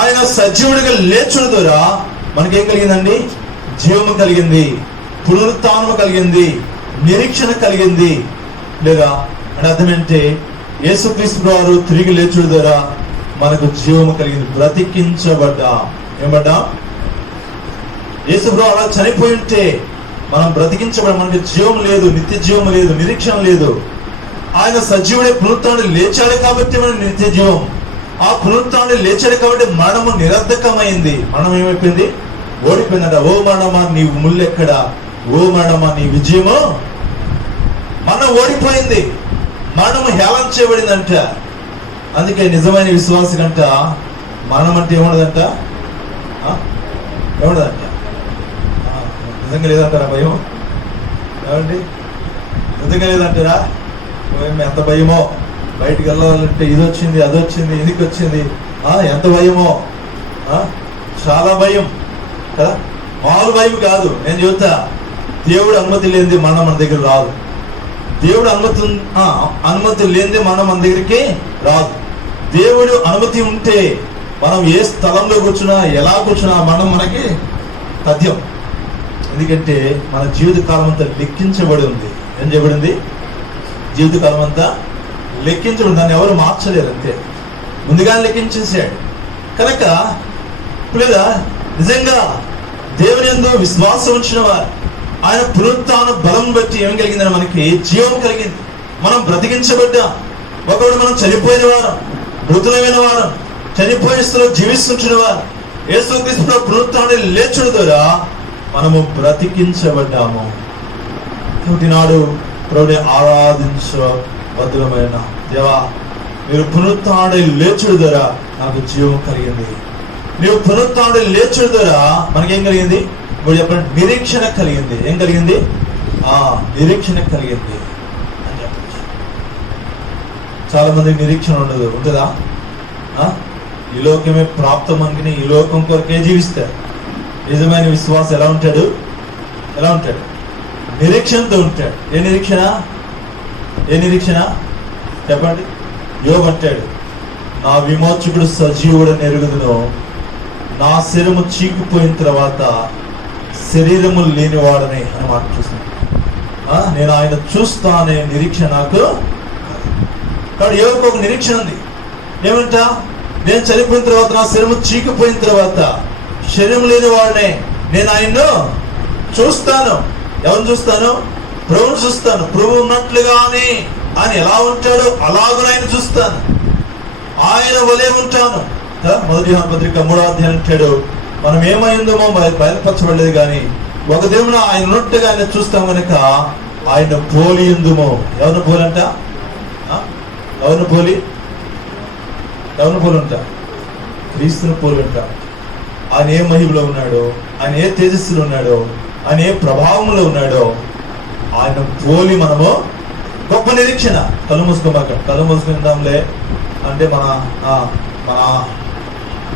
ఆయన సజీవుడిగా లేచుడు ద్వారా మనకేం కలిగిందండి? జీవము కలిగింది, పునరుత్థానము కలిగింది, నిరీక్షణ కలిగింది. లేదా అంటే అర్థం ఏంటంటే యేసుక్రీస్తు వారు తిరిగి లేచుడు ద్వారా మనకు జీవము కలిగింది, బ్రతికించబడ్డా. ఏమడ్డా? యేసు ప్రభు అలా చనిపోయి ఉంటే మనం బ్రతికించబడ, మనకి జీవం లేదు, నిత్య జీవం లేదు, నిరీక్షణ లేదు. ఆయన సజీవుడే పునరుత్థానుడు లేచాడు కాబట్టి మనకి నిత్య జీవం. ఆ పునరుత్థానుడు లేచాడు కాబట్టి మరణము నిరర్ధకమైంది. మరణం ఏమైపోయింది? ఓడిపోయిందంట. ఓ మరణమా నీ ముల్లెక్కడా, ఓ మరణమా నీ విజయము. మరణం ఓడిపోయింది, మరణము హేళన చేయబడిందంట. అందుకే నిజమైన విశ్వాసి కంట మరణం అంటే ఏముండదంట? ఏముండదంట? నిజంగా లేదంటారా భయం? ఏమండి, నిజంగా లేదంటారా? ఎంత భయమో, బయటికి వెళ్ళాలంటే ఇది వచ్చింది, అది వచ్చింది, ఇదికి వచ్చింది, ఎంత భయమో, చాలా భయం కదా. మామూలు భయం కాదు. నేను చెబుతా, దేవుడు అనుమతి లేనిది మరణం మన దగ్గర రాదు. దేవుడు అనుమతి లేనిది మరణం మన దగ్గరికి రాదు. దేవుడు అనుమతి ఉంటే మనం ఏ స్థలంలో కూర్చున్నా, ఎలా కూర్చున్నా మరణం మనకి తథ్యం. ఎందుకంటే మన జీవితకాలం అంతా లెక్కించబడి ఉంది. ఏం చేయబడింది? జీవితకాలం అంతా లెక్కించబడి, దాన్ని ఎవరు మార్చలేరు. అంతే, ముందుగానే లెక్కించేసాడు కనుక. లేదా నిజంగా దేవుని యందు విశ్వాసం ఉంచిన వారు ఆయన పునరుత్థాన బలం బట్టి ఏం కలిగిందని మనకి జీవం కలిగింది. మనం బ్రతికించబడ్డాం. ఒకవేళ మనం చనిపోయిన వారం, మృతులమైన వారం, చనిపోయిన స్థితిలో జీవిస్తుంచిన వారు యేసుక్రీస్తు పునరుత్థానుడు లేచుడు ద్వారా మనము బ్రతికించబడ్డాము. కాబట్టి నాడు ప్రభుని ఆరాధించవద్దులమైన దేవా, మీరు పునరుత్థానుడు లేచుడు ద్వారా నాకు జీవం కలిగింది. నీవు పునరుత్థానుడు లేచుడు ద్వారా మనకేం కలిగింది? ఇప్పుడు చెప్పండి, నిరీక్షణ కలిగింది. ఏం కలిగింది? నిరీక్షణ కలిగింది అని చెప్పచ్చు. చాలా మందికి నిరీక్షణ ఉండదు. ఉంటుందా? ఈ లోకమే ప్రాప్తం అనుకుని ఈ లోకం కొరకే జీవిస్తారు. నిజమైన విశ్వాసం ఎలా ఉంటాడు? ఎలా ఉంటాడు? నిరీక్షణతో ఉంటాడు. ఏ నిరీక్షణ? ఏ నిరీక్షణ చెప్పండి. యోబు అంటాడు, నా విమోచకుడు సజీవుడని ఎరుగుదును, నా శరీరము చీకిపోయిన తర్వాత శరీరము లేనివాడని అని మాట చూస్తున్నాను. నేను ఆయన చూస్తానే నిరీక్షణ నాకు. కాబట్టి ఎవరికి ఒక నిరీక్షణ ఉంది. ఏమంటా? నేను చనిపోయిన తర్వాత, నా శరీరము చీకిపోయిన తర్వాత శరీరం లేని వాడినే నేను ఆయన్ను చూస్తాను. ఎవరిని చూస్తాను? ప్రభువును చూస్తాను. ప్రభు ఉన్నట్లుగానే ఆయన ఎలా ఉంటాడో అలాగూ ఆయన చూస్తాను, ఆయన వలే ఉంటాను. మొదటి యోహాను పత్రిక 3వ అధ్యాయం అంటాడు, మనం ఏమై ఉందామో బయలుపరచబడలేదు కానీ ఒక దేవుడు ఆయన ఉన్నట్టుగా ఆయన చూస్తాం కనుక ఆయన పోలి ఉందుమో. ఎవరిని పోలంట? ఎవరిని పోలి? ఎవరిని పోలి ఉంటా? క్రీస్తుని పోలి ఉంటా. ఆయన ఏ మహిమలో ఉన్నాడో, ఆయన ఏ తేజస్సులో ఉన్నాడో, ఆయన ఏ ప్రభావంలో ఉన్నాడో ఆయన పోలి మనము గొప్ప నిరీక్షణ. కళ్ళు మూసుకోమాక, కళ్ళు మూసుకుందాంలే అంటే మన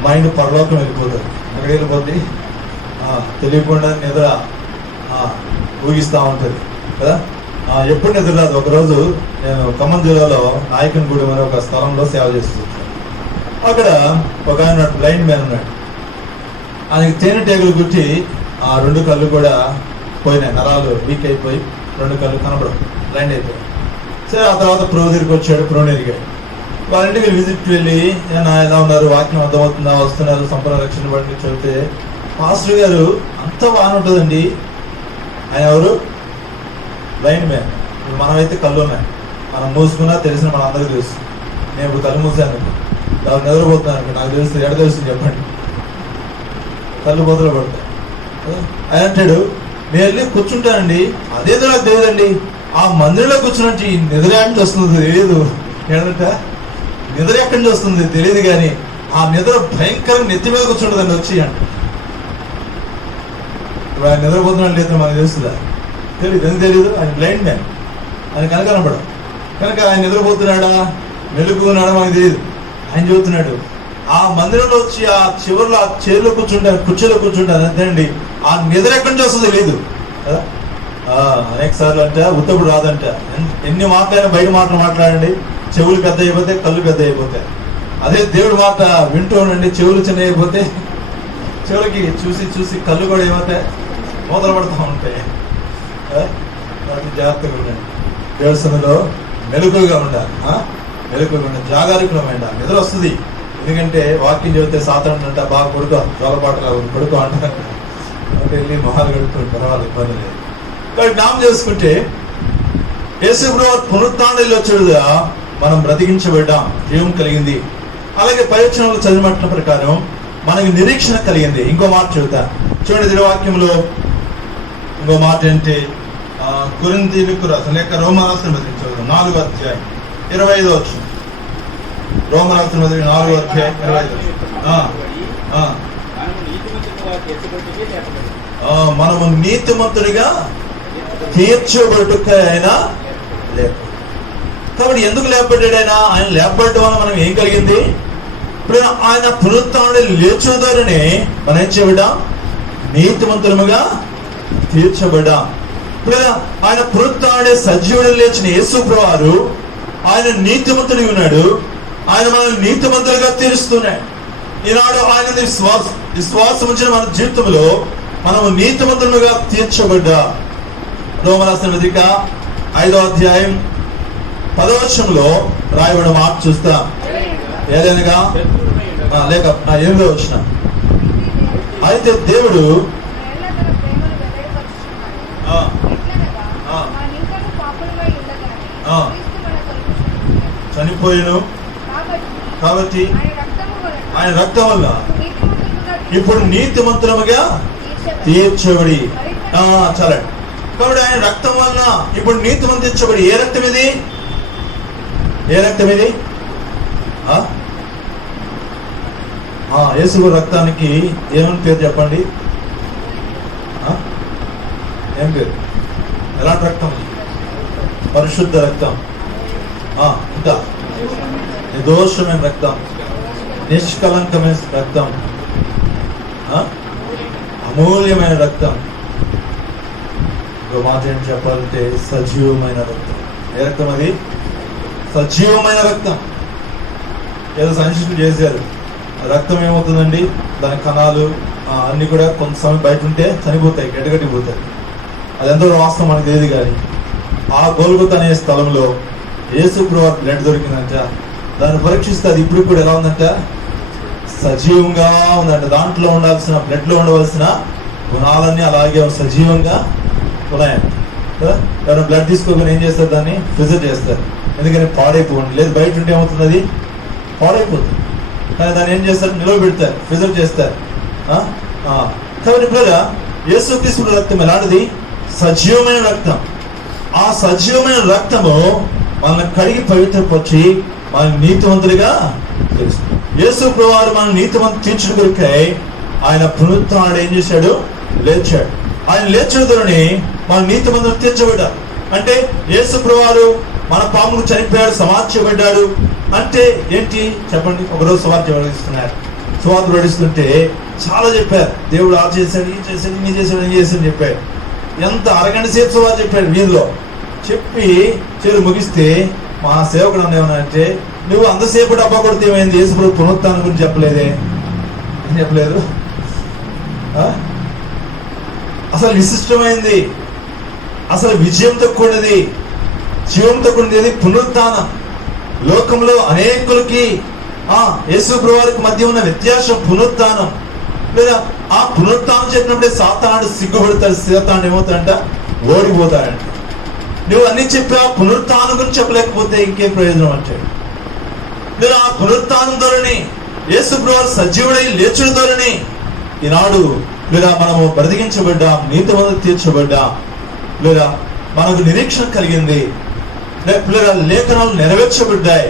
మైండ్ పరలోకం వెళ్ళిపోతుంది. ఎక్కడికి వెళ్ళిపోద్ది? తెలియకుండా నిద్ర ఊగిస్తూ ఉంటుంది కదా. ఎప్పుడు నిద్ర రాదు. ఒకరోజు నేను ఖమ్మం జిల్లాలో నాయకనగూడెం అనే ఒక స్థలంలో సేవ చేస్తున్నాను. అక్కడ ఒక ఆయన బ్లైండ్ మ్యాన్ ఉన్నాడు. ఆయనకి తేనెటీగలు గుట్టి ఆ 2 కళ్ళు కూడా పోయినాయి, నరాలు వీక్ అయిపోయి 2 కళ్ళు కనపడం, బ్లైండ్ అయిపోయి. సరే ఆ తర్వాత ప్రో దగ్గరికి వచ్చాడు, ప్రోని ఎదిగాడు. వాళ్ళ ఇంటికి విజిట్ వెళ్ళి ఎలా ఉన్నారు, వాక్యం అర్థమవుతుందా, వస్తున్నారు, సంపూర్ణ రక్షణ బట్టి చెబితే పాస్టర్ గారు అంత బాగానే ఉంటుందండి. ఆయన ఎవరు? Blind man. ఇప్పుడు మనమైతే కళ్ళు ఉన్నాయి, మనం మూసుకున్నా తెలిసిన మన అందరికీ తెలుసు. నేను ఇప్పుడు కళ్ళు మూసాను, వాళ్ళు నిద్రపోతున్నాను, నాకు తెలుస్తుంది. ఎక్కడ తెలుస్తుంది చెప్పండి? కళ్ళు బోతలు పడతాయి. ఆయన అంటాడు, నేను వెళ్ళి కూర్చుంటానండి, అదేదో నాకు తెలియదండి, ఆ మందిరంలో కూర్చున్నట్టు ఈ నిద్ర ఎక్కడి నుంచి వస్తుంది తెలియదు. ఏంటంట నిద్ర ఎక్కడి నుంచి వస్తుంది తెలియదు, కానీ ఆ నిద్ర భయంకరంగా నెత్తి మీద కూర్చుంటుందండి వచ్చి అంట. ఇప్పుడు ఆయన నిద్రపోతున్నాడు లేదు మనకు తెలుస్తుందా? తెలియదు. ఎందుకు తెలియదు? ఆయన బ్లైండ్ మ్యాన్, ఆయన కనపడం. కనుక ఆయన నిద్రపోతున్నాడా మెలుగున్నాడా మనకు తెలియదు. ఆయన చెబుతున్నాడు, ఆ మందిరంలో వచ్చి ఆ చివరిలో ఆ చైర్లో కూర్చుంటాను, కుర్చీలో కూర్చుంటాను అంతేనండి, ఆ నిద్ర ఎక్కడి నుంచి వస్తుంది తెలియదు కదా. అనేక సార్లు అంట ఉత్తప్పుడు రాదంట. ఎన్ని మాటలైనా బయట మాటలు మాట్లాడండి, చెవులు పెద్ద అయిపోతే కళ్ళు పెద్ద అయిపోతాయి. అదే దేవుడి మాట వింటూ ఉండండి, చెవులు చిన్న అయిపోతే చెవులకి చూసి చూసి కళ్ళు కూడా ఏమవుతాయి, మూతలు పడుతూ ఉంటాయి. జాగ్రత్తగా ఉండండి, దేవస్థానంలో మెలకుగా ఉండాలి, మెలకుగా ఉండాలి, జాగరూకులు ఉండాలి. నిద్ర వస్తుంది, ఎందుకంటే వాక్యం చెబితే సాతాను అంట బాగా కొడుకో, జోలపాటలా కొడుకో అంటారు. అంటే వెళ్ళి మొహాలు కడుపుతుంది, పర్వాలేదు, ఇబ్బంది లేదు. కాబట్టి జ్ఞాపకం చేసుకుంటే యేసుప్రభువు పునరుత్థానంలో వచ్చాడుగా మనం బ్రతికించబడ్డాం, జీవం కలిగింది. అలాగే పైవచనంలో చదివిన ప్రకారం మనకి నిరీక్షణ కలిగింది. ఇంకో మాట చెబుతా చూడండి, ఇదే వాక్యంలో ఇంకో మాట ఏంటి? కొరింథీయులకు రాసిన లేక రోమరాసిన పత్రిక చదువుతాం, 4వ అధ్యాయం 25వ వచనం. రోమరాసిన పత్రిక 4వ అధ్యాయం 25వ. మనము నీతిమంతుడిగా తీర్చబడుట అయినా లేక. కాబట్టి ఎందుకు లేపబడ్డాడు ఆయన? ఆయన లేపబడటం వల్ల మనం ఏం కలిగింది? ఇప్పుడు ఆయన పునరుత్థానుడు లేచిన ద్వారానే మనం ఏం చేయబడ్డాం? నీతిమంతులముగా తీర్చబడ్డాం. ఇప్పుడు ఆయన పునరుత్థానుడే సజీవుడు లేచిన యేసుప్రభువు ఆయన నీతిమంతుడిగా ఉన్నాడు. ఆయన మనల్ని నీతిమంతులుగా తీరుస్తున్నాడు. ఈనాడు ఆయన విశ్వాసం ఉంచిన మన జీవితంలో మనము నీతిమంతులుగా తీర్చబడ్డా. రోమరాసిన పత్రిక 5వ అధ్యాయం 10వ వచనంలో రాయబడిన మాట చూస్తాం. ఏదైనా లేక 8వ వచనం, అయితే దేవుడు చనిపోయాను కాబట్టి ఆయన రక్తం వల్ల ఇప్పుడు నీతిమంతులముగా తీర్చబడి. చాలండి. కాబట్టి ఆయన రక్తం వలన ఇప్పుడు నీతిమంతులు తీర్చబడి. ఏ రక్తం ఇది? ఏ రక్తం ఇది? యేసు రక్తానికి ఏమని పేరు చెప్పండి? ఏం పేరు? ఎలాంటి రక్తం? పరిశుద్ధ రక్తం. ఇంకా నిర్దోషమైన రక్తం, నిష్కలంకమైన రక్తం, అమూల్యమైన రక్తం. ఇంకో మాట ఏంటి చెప్పాలంటే సజీవమైన రక్తం. ఏ రక్తం అది? సజీవమైన రక్తం. ఏదో సంశోధన చేశారు, రక్తం ఏమవుతుందండి, దాని కణాలు అన్ని కూడా కొంత సమయం బయట ఉంటే చనిపోతాయి, గడ్డగట్టిపోతాయి. అది ఎంతో వాస్తవం మనకు తెలియదు. కానీ ఆ గొల్గొతా అనే స్థలంలో యేసుప్రభువు బ్లడ్ దొరికిందంట. దాన్ని పరీక్షిస్తే అది ఇప్పుడు కూడా ఎలా ఉందంట? సజీవంగా ఉందంట. దాంట్లో ఉండాల్సిన, బ్లడ్ లో ఉండవలసిన గుణాలన్నీ అలాగే సజీవంగా ఉన్నాయంట. ఎవరైనా బ్లడ్ తీసుకోగానే ఏం చేస్తారు? దాన్ని ప్రిజర్వ్ చేస్తారు, ఎందుకని పాడైపోండి. లేదు బయట ఉంటే ఏమవుతుంది? అది పాడైపోతుంది. కానీ దాన్ని ఏం చేస్తారు? నిలవ పెడతారు, ప్రిజర్వ్ చేస్తారు. కాబట్టి ఇప్పుడు యేసుక్రీస్తు రక్తం ఎలాంటిది? సజీవమైన రక్తం. ఆ సజీవమైన రక్తము మనల్ని కడిగి పవిత్రపరిచి మన నీతివంతులుగా తెలుసు. యేసుప్రభువు మన నీతివంతులు తీర్చిన కొరకై ఆయన పునరుత్థానుడు ఏం చేశాడు? లేచాడు. ఆయన లేచిన ద్వారా మన నీతివంతులు తీర్చబడ్డారు. అంటే యేసుప్రభువు మన పాపములకు చనిపోయాడు, సమాధి చేయబడ్డాడు. అంటే ఏంటి చెప్పండి? ఒకరోజు సువార్త ప్రకటిస్తున్నారు. సువార్త ప్రకటిస్తుంటే చాలా చెప్పారు, దేవుడు ఆ చేశాడు, ఈ చేశాడు, ఇన్ని చేశాడు, ఏం చేశాడు చెప్పాడు. ఎంత అరగంట సేపు సువార్త చెప్పాడు వీధిలో. చెప్పి చెరు ముగిస్తే మా సేవకుడు ఏమన్నారంటే, నువ్వు అంతసేపు డబ్బా కొడితే ఏమైంది, యేసుప్రభు పునరుత్థానం గురించి చెప్పలేదే, ఏం చెప్పలేదు. అసలు విశిష్టమైంది, అసలు విజయంతో కూడినది, జీవంతో కూడినది పునరుత్థానం. లోకంలో అనేకులకి యేసుప్రభు వారికి మధ్య ఉన్న వ్యత్యాసం పునరుత్థానం. లేదా ఆ పునరుత్థానం చెప్పినప్పుడే సాతానుడు సిగ్గుపడతాడు, సాతానుడు ఏమవుతాడంట, ఓడిపోతాడంట. నువ్వు అన్ని చెప్పా, పునరుత్థానం గురించి చెప్పలేకపోతే ఇంకేం ప్రయోజనం అంటాడు. లేదా ఆ పునరుత్థానం ధోరణి, యేసుప్రభు వారు సజీవుడై లేచుడు ధోరణి, ఈనాడు లేదా మనము బ్రతికించబడ్డా, నీతి మందు తీర్చబడ్డా, లేదా మనకు నిరీక్షణ కలిగింది, లేదా లేఖనాలు నెరవేర్చబడ్డాయి,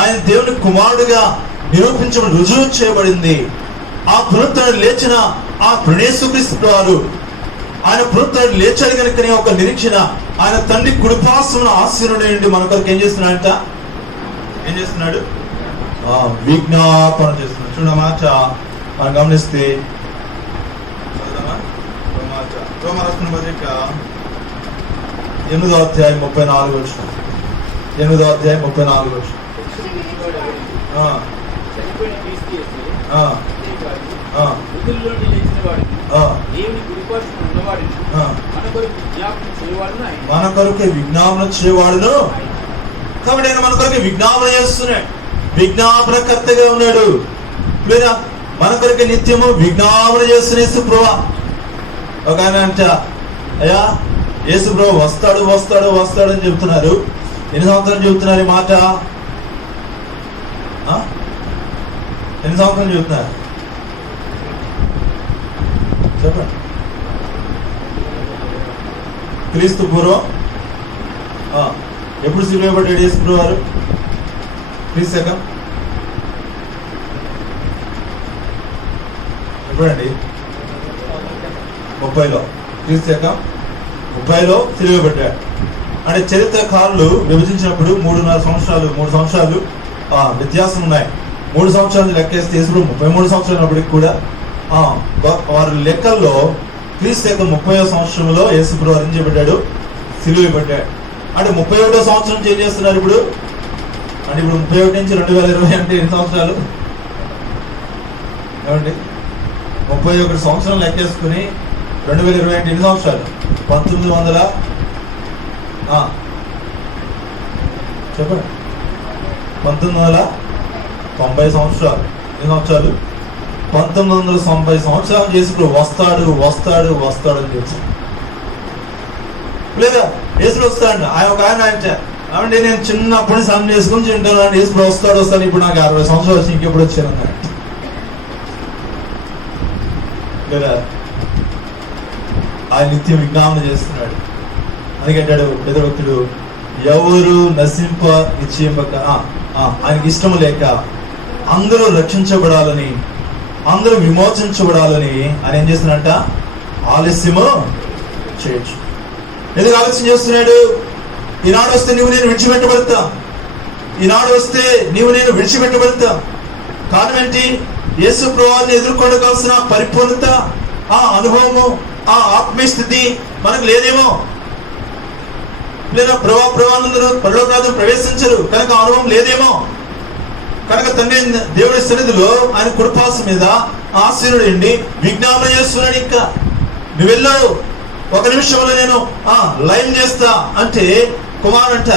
ఆయన దేవుని కుమారుడిగా నిరూపించబడి రుజువు చేయబడింది. ఆ పునరుత్థానం లేచిన ఆ యేసుక్రీస్తు వారు, ఆయన పునరుత్థానం లేచాడు కనుకనే ఒక నిరీక్షణ, ఆయన తండ్రి కుడిపార్శ్వమున ఆశీనుడైండి మన కొరకు ఏం చేస్తున్నాడంట, ఏం చేస్తున్నాడు, విజ్ఞాపన చేస్తున్నాడు. చూడమాట మనం గమనిస్తే రోమరాసిన పత్రిక 8వ అధ్యాయం 34 వచనం. 8వ అధ్యాయం 34 వచనం. మన కొరకు విజ్ఞాపన చేయవాడును. కాబట్టి ఆయన మన కొరకు విజ్ఞాపన చేస్తున్నాడు, విజ్ఞాపనకర్తగా ఉన్నాడు. లేదా మన కొరకు నిత్యము విజ్ఞాపన చేస్తున్న యేసుప్రభు. ఒక ఆయన అంట, అయ్యా యేసుప్రభు వస్తాడు వస్తాడు వస్తాడు అని చెబుతున్నారు. ఎన్ని సంవత్సరాలు చెబుతున్నారు ఈ మాట? ఎన్ని సంవత్సరాలు చెబుతున్నారు చెప్పండి. క్రీస్తు పూర్వం ఎప్పుడు సిలువ పడ్డాడు యేసుప్రభు వారు? క్రీస్తు శకం ఎప్పుడండి? 30లో. క్రీస్తు శకం 30లో సిలువ పడ్డాడు. అంటే చరిత్రకారులు విభజించినప్పుడు 3.5 సంవత్సరాలు 3 సంవత్సరాలు వ్యత్యాసం ఉన్నాయి. 3 సంవత్సరాలు లెక్కేస్తే యేసుప్రభు 33 సంవత్సరాలు ఉన్నప్పటికి కూడా వారి లెక్కల్లో క్రీస్తు శకం 30వ సంవత్సరంలో యేసుప్రభు వారు ఏం చేయబడ్డాడు, సిలువ పడ్డాడు. అంటే 31వ సంవత్సరం ఏం చేస్తున్నారు ఇప్పుడు? అంటే ఇప్పుడు 31 నుంచి 2020 అంటే ఎన్ని సంవత్సరాలు ఏమండి? 31 సంవత్సరం లెక్కేసుకుని 2020 అంటే ఎన్ని సంవత్సరాలు? 1900 చెప్పండి 1990 సంవత్సరాలు. ఎన్ని సంవత్సరాలు? 1990 సంవత్సరాలు యేసుప్రభు వస్తాడు వస్తాడు వస్తాడు అని చెప్పి. లేదా యేసుప్రభు వస్తాడు. ఆయన అంటే నేను చిన్నప్పటి నుంచి అన్నం చేసుకుని తింటాను అని యేసుప్రభు వస్తాడు వస్తాడు. ఇప్పుడు నాకు 60 సంవత్సరాలు వచ్చి ఇంకెప్పుడు వచ్చాను అన్నాడు. లేదా ఆయన నిత్యం విజ్ఞాపన చేస్తున్నాడు. అందుకంటాడు పెద్ద భక్తుడు, ఎవరు నశింప నిశ్చయింపక ఆయనకి ఇష్టం లేక అందరూ రక్షించబడాలని, అందరూ విమోచించబడాలని ఆయన ఏం చేస్తున్నాడంట, ఆలస్యము చేయొచ్చు. ఎందుకు ఆలస్యం చేస్తున్నాడు? ఈనాడు వస్తే నువ్వు నేను విడిచిపెట్టబడతా, ఈనాడు వస్తే నీవు నేను విడిచిపెట్టబడతా. కారణం ఏంటి? యేసు ప్రభువుని ఎదుర్కొనవలసిన పరిపూర్ణత, ఆ అనుభవము, ఆ ఆత్మీయ స్థితి మనకు లేదేమో. లేదా ప్రభానందరూ పరలోకరాజ్యం ప్రవేశించరు కనుక అనుభవం లేదేమో. కనుక తండ్రి దేవుడి సన్నిధిలో ఆయన కుడిపార్శ్వం మీద ఆశీనుడండి విజ్ఞాపన చేస్తున్నాడు. ఇంకా నువ్వు వెళ్ళావు, 1 నిమిషంలో నేను లైన్ చేస్తా అంటే కుమారుంట,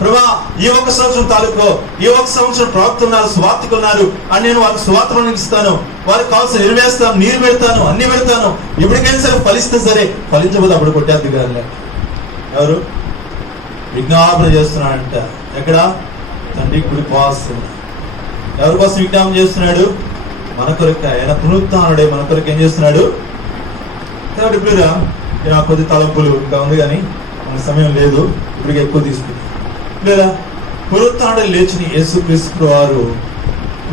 ప్రభా ఈ 1 సంవత్సరం తాలూకు, ఈ 1 సంవత్సరం ప్రవక్తలు ఉన్నారు, సువార్తికులు ఉన్నారు అని నేను వారికి సువార్తలను ఇస్తాను, వారికి కావాల్సిన నిర్వేస్తాను, నీరు పెడతాను, అన్ని పెడతాను. ఇప్పటికైనా సరే ఫలిస్తే సరే, ఫలించబోతే అప్పుడు కొట్టేద్ది కాదు. ఎవరు విజ్ఞాపన చేస్తున్నాడంట? ఎక్కడ? తండ్రి కుడిపార్శ్వం. ఎవరి కోసం విజ్ఞాపన చేస్తున్నాడు? మన కొరకు. ఆయన పునరుత్థానుడే మన కొరకు ఏం చేస్తున్నాడు? కాబట్టి ఇప్పుడు కొద్ది తలంపులు ఇంకా ఉంది కానీ మనకు సమయం లేదు, ఇప్పటికి ఎక్కువ తీసుకుంది. లేదా పునరుత్థానుడు లేచిన యేసుక్రీస్తు వారు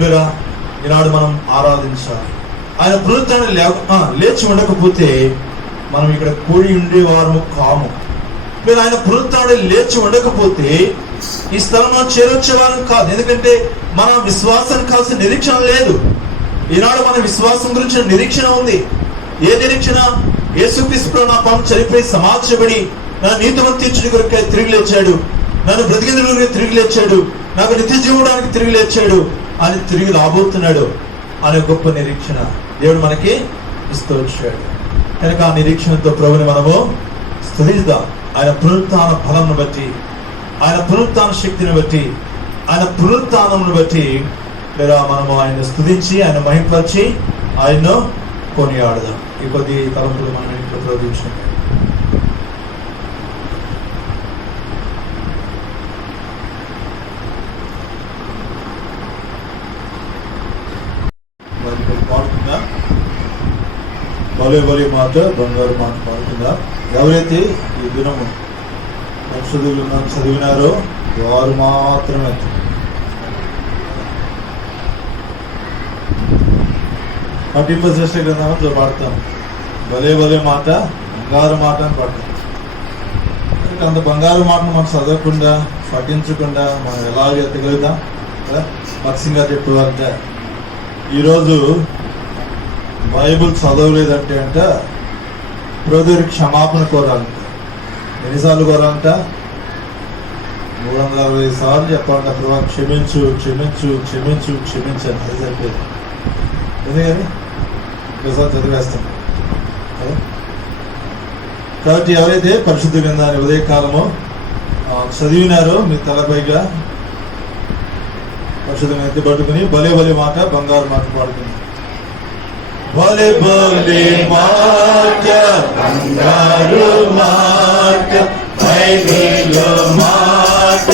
లేదా ఈనాడు మనం ఆరాధించాలి. ఆయన పునరుత్థానుడు లేచి ఉండకపోతే మనం ఇక్కడ కూడి ఉండేవారము కాము. లేదా ఆయన పునరుత్థానుడు లేచి ఉండకపోతే ఈ స్థలం మనం చేరొచ్చేవారం కాదు. ఎందుకంటే మన విశ్వాసానికి కావాల్సిన నిరీక్షణ లేదు. ఈనాడు మన విశ్వాసం గురించి నిరీక్షణ ఉంది. ఏ నిరీక్షణ? యేసుక్రీస్తు నా పాపం చనిపోయి సమాధించబడి నా నీతిమంతుని తీర్చుట కొరకై తిరిగి లేచాడు, నన్ను బ్రతికించడానికి తిరిగి లేచాడు, నాకు నిత్య జీవడానికి తిరిగి లేచాడు అని తిరిగి రాబోతున్నాడు అనే గొప్ప నిరీక్షణ దేవుడు మనకి ఇస్తూ వచ్చాడు. కనుక ఆ నిరీక్షణతో ప్రభుని మనము స్తుతిద్దాం. ఆయన పునరుత్థాన బలంను బట్టి, ఆయన పునరుత్థాన శక్తిని బట్టి, ఆయన పునరుత్థానమును బట్టి లేదా మనము ఆయన స్తుతించి ఆయన మహింపరిచి ఆయన్ను కొనియాడదాం. ఈ కొద్ది తలంపులు మనం ఇంట్లో ప్రవహించండి. పాడుతుందా? బలే బలే మాట, బంగారు మాట పాడుతుందా? ఎవరైతే ఈ దినము పరిశుద్ధులు చదివినారో వారు మాత్రమే. పట్టింపశ్రేష్ఠ గ్రంథంలో పాడతాం, భలే భలే మాట బంగారు మాట అని పాడతాం. అంత బంగారు మాటను మనం చదవకుండా పఠించకుండా మనం ఎలాగ ఎత్తగలుగుతాం కదా? పక్షంగా చెప్పాలంటే ఈరోజు బైబుల్ చదవలేదంటే అంట ప్రభువుకి క్షమాపణ కోరాలంట. ఎన్నిసార్లు కోరాలంట? 365 సార్లు చెప్పాలంట. ప్రభు క్షమించు క్షమించు క్షమించు క్షమించండి. అది సరిపోయింది. ఎందుకని ఒకసారి చదివేస్తాం. కాబట్టి ఎవరైతే పరిశుద్ధ గ్రంథాన్ని ఉదయకాలము చదివినారో మీ తలపైగా పరిశుద్ధంగా ఎత్తి పట్టుకుని భలే భలే మాట బంగారు మాట పాడుకుని, భలే భలే మాట బంగారు మాట బైబిల్ మాట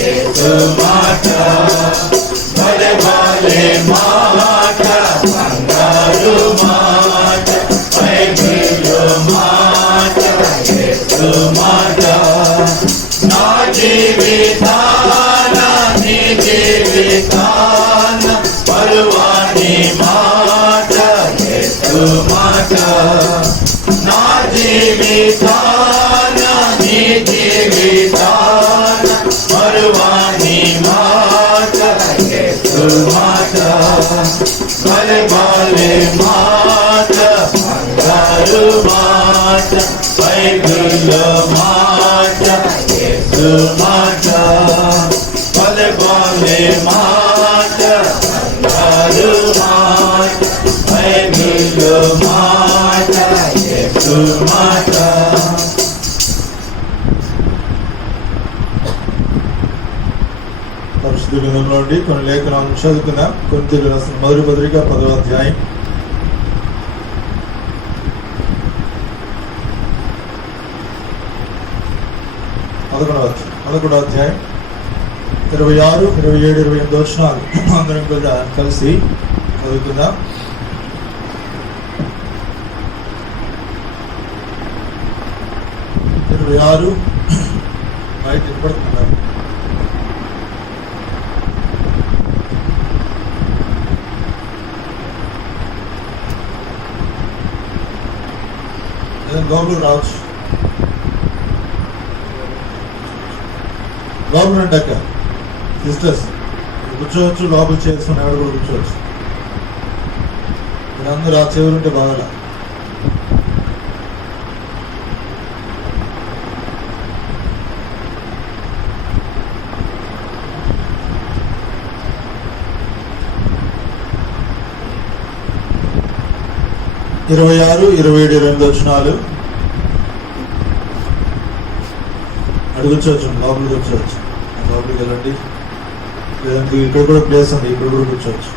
యేసు మాట, భలే భలే మాట బంగారు మాట బైబిల్ మాట యేసు మాట, నా జీవితాన నీ జీవితాన పరువాని మాట యేసు మాట, నా జీవితాన నీ జీవితాన పరువాని మాట యేసు మాట, భలే భలే మాట బంగారు మాట బైబిల్ మాట యేసు మాట, భలే భలే మాట బంగారు మాట బైబిల్ మాట యేసు మాట. పరిశుద్ధ గ్రంథంలో నుండి కొన్ని లేఖనాలను చదువుకున్నాం. కొరింథీయులకు రాసిన మొదటి పత్రిక 10వ అధ్యాయం 11వ అధ్యాయం 26, 27, 28 వచనాలు అందరం కూడా కలిసి చదువుకుందాం. బయట పడుతున్నాం. లోపల రావచ్చు, లోపల అంటాక సిస్టర్స్ కూర్చోవచ్చు, లోపల చేసుకుని ఎవరు కూడా కూర్చోవచ్చు. మీరందరూ ఆ చెవులుంటే బాగా. ఇరవై 26, 27, 28 వచనాలు అడుగుచోచ్చు. లోపలికి కూర్చోవచ్చు, లోపలికి వెళ్ళండి. లేదంటే ఇక్కడ కూడా ప్లేస్ ఉంది, ఇక్కడ కూడా కూర్చోవచ్చు.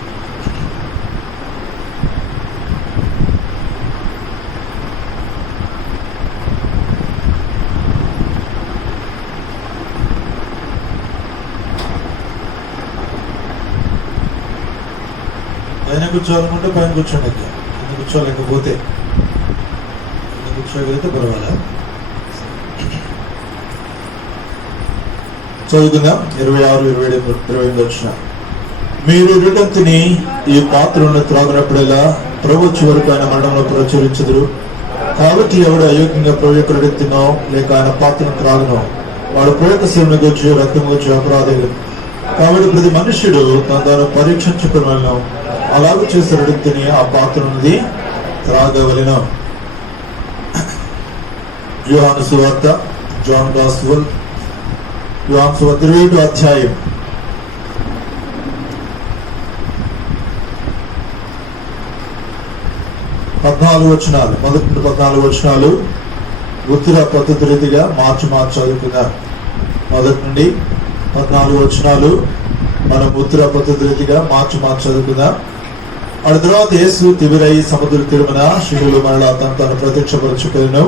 పైన కూర్చోవాలనుకుంటే పైన కూర్చోండి. కింద కూర్చోలేకపోతే కింద కూర్చోగలిగితే పర్వాలేదు. చదువుకుందాం. 26, 27, 28 వచ్చిన, మీరు రిటర్న్ తిని ఈ పాత్రను త్రాగినప్పుడల్లా ప్రభు చివరకు ఆయన మరణంలో ప్రచురించదురు. కాబట్టి ఎవడు అయోగ్యంగా ప్రభు యొక్క రిటర్న్ తినో లేక ఆయన పాత్రను త్రాగునో వాడు ప్రభు యొక్క శివుని గురించి రక్తం గురించి అపరాధులు. కాబట్టి ప్రతి మనుష్యుడు తాను పరీక్షించుకుని వెళ్ళినాం, అలాగ చేసి రిటర్న్ తిని ఆ పాత్ర ఉన్నది త్రాగవలెను. యోహాను సువార్త జాన్ గాస్పెల్ యోహాను సువార్త 27వ అధ్యాయం 14 వచనాలు, మొదటి నుండి 14 వచనాలు ఉత్తర పద్ధతి రీతిగా మార్చి చదువుకున్నారు. మొదటి నుండి 14 వచనాలు మనం ఉత్తర పద్ధతి రీతిగా మార్చి చదువుకుందాం. ఆ తర్వాత యేసు తిబిరయి సముద్ర తీరమున శిష్యులు మరలా తను ప్రత్యక్షపరచుకొనెను.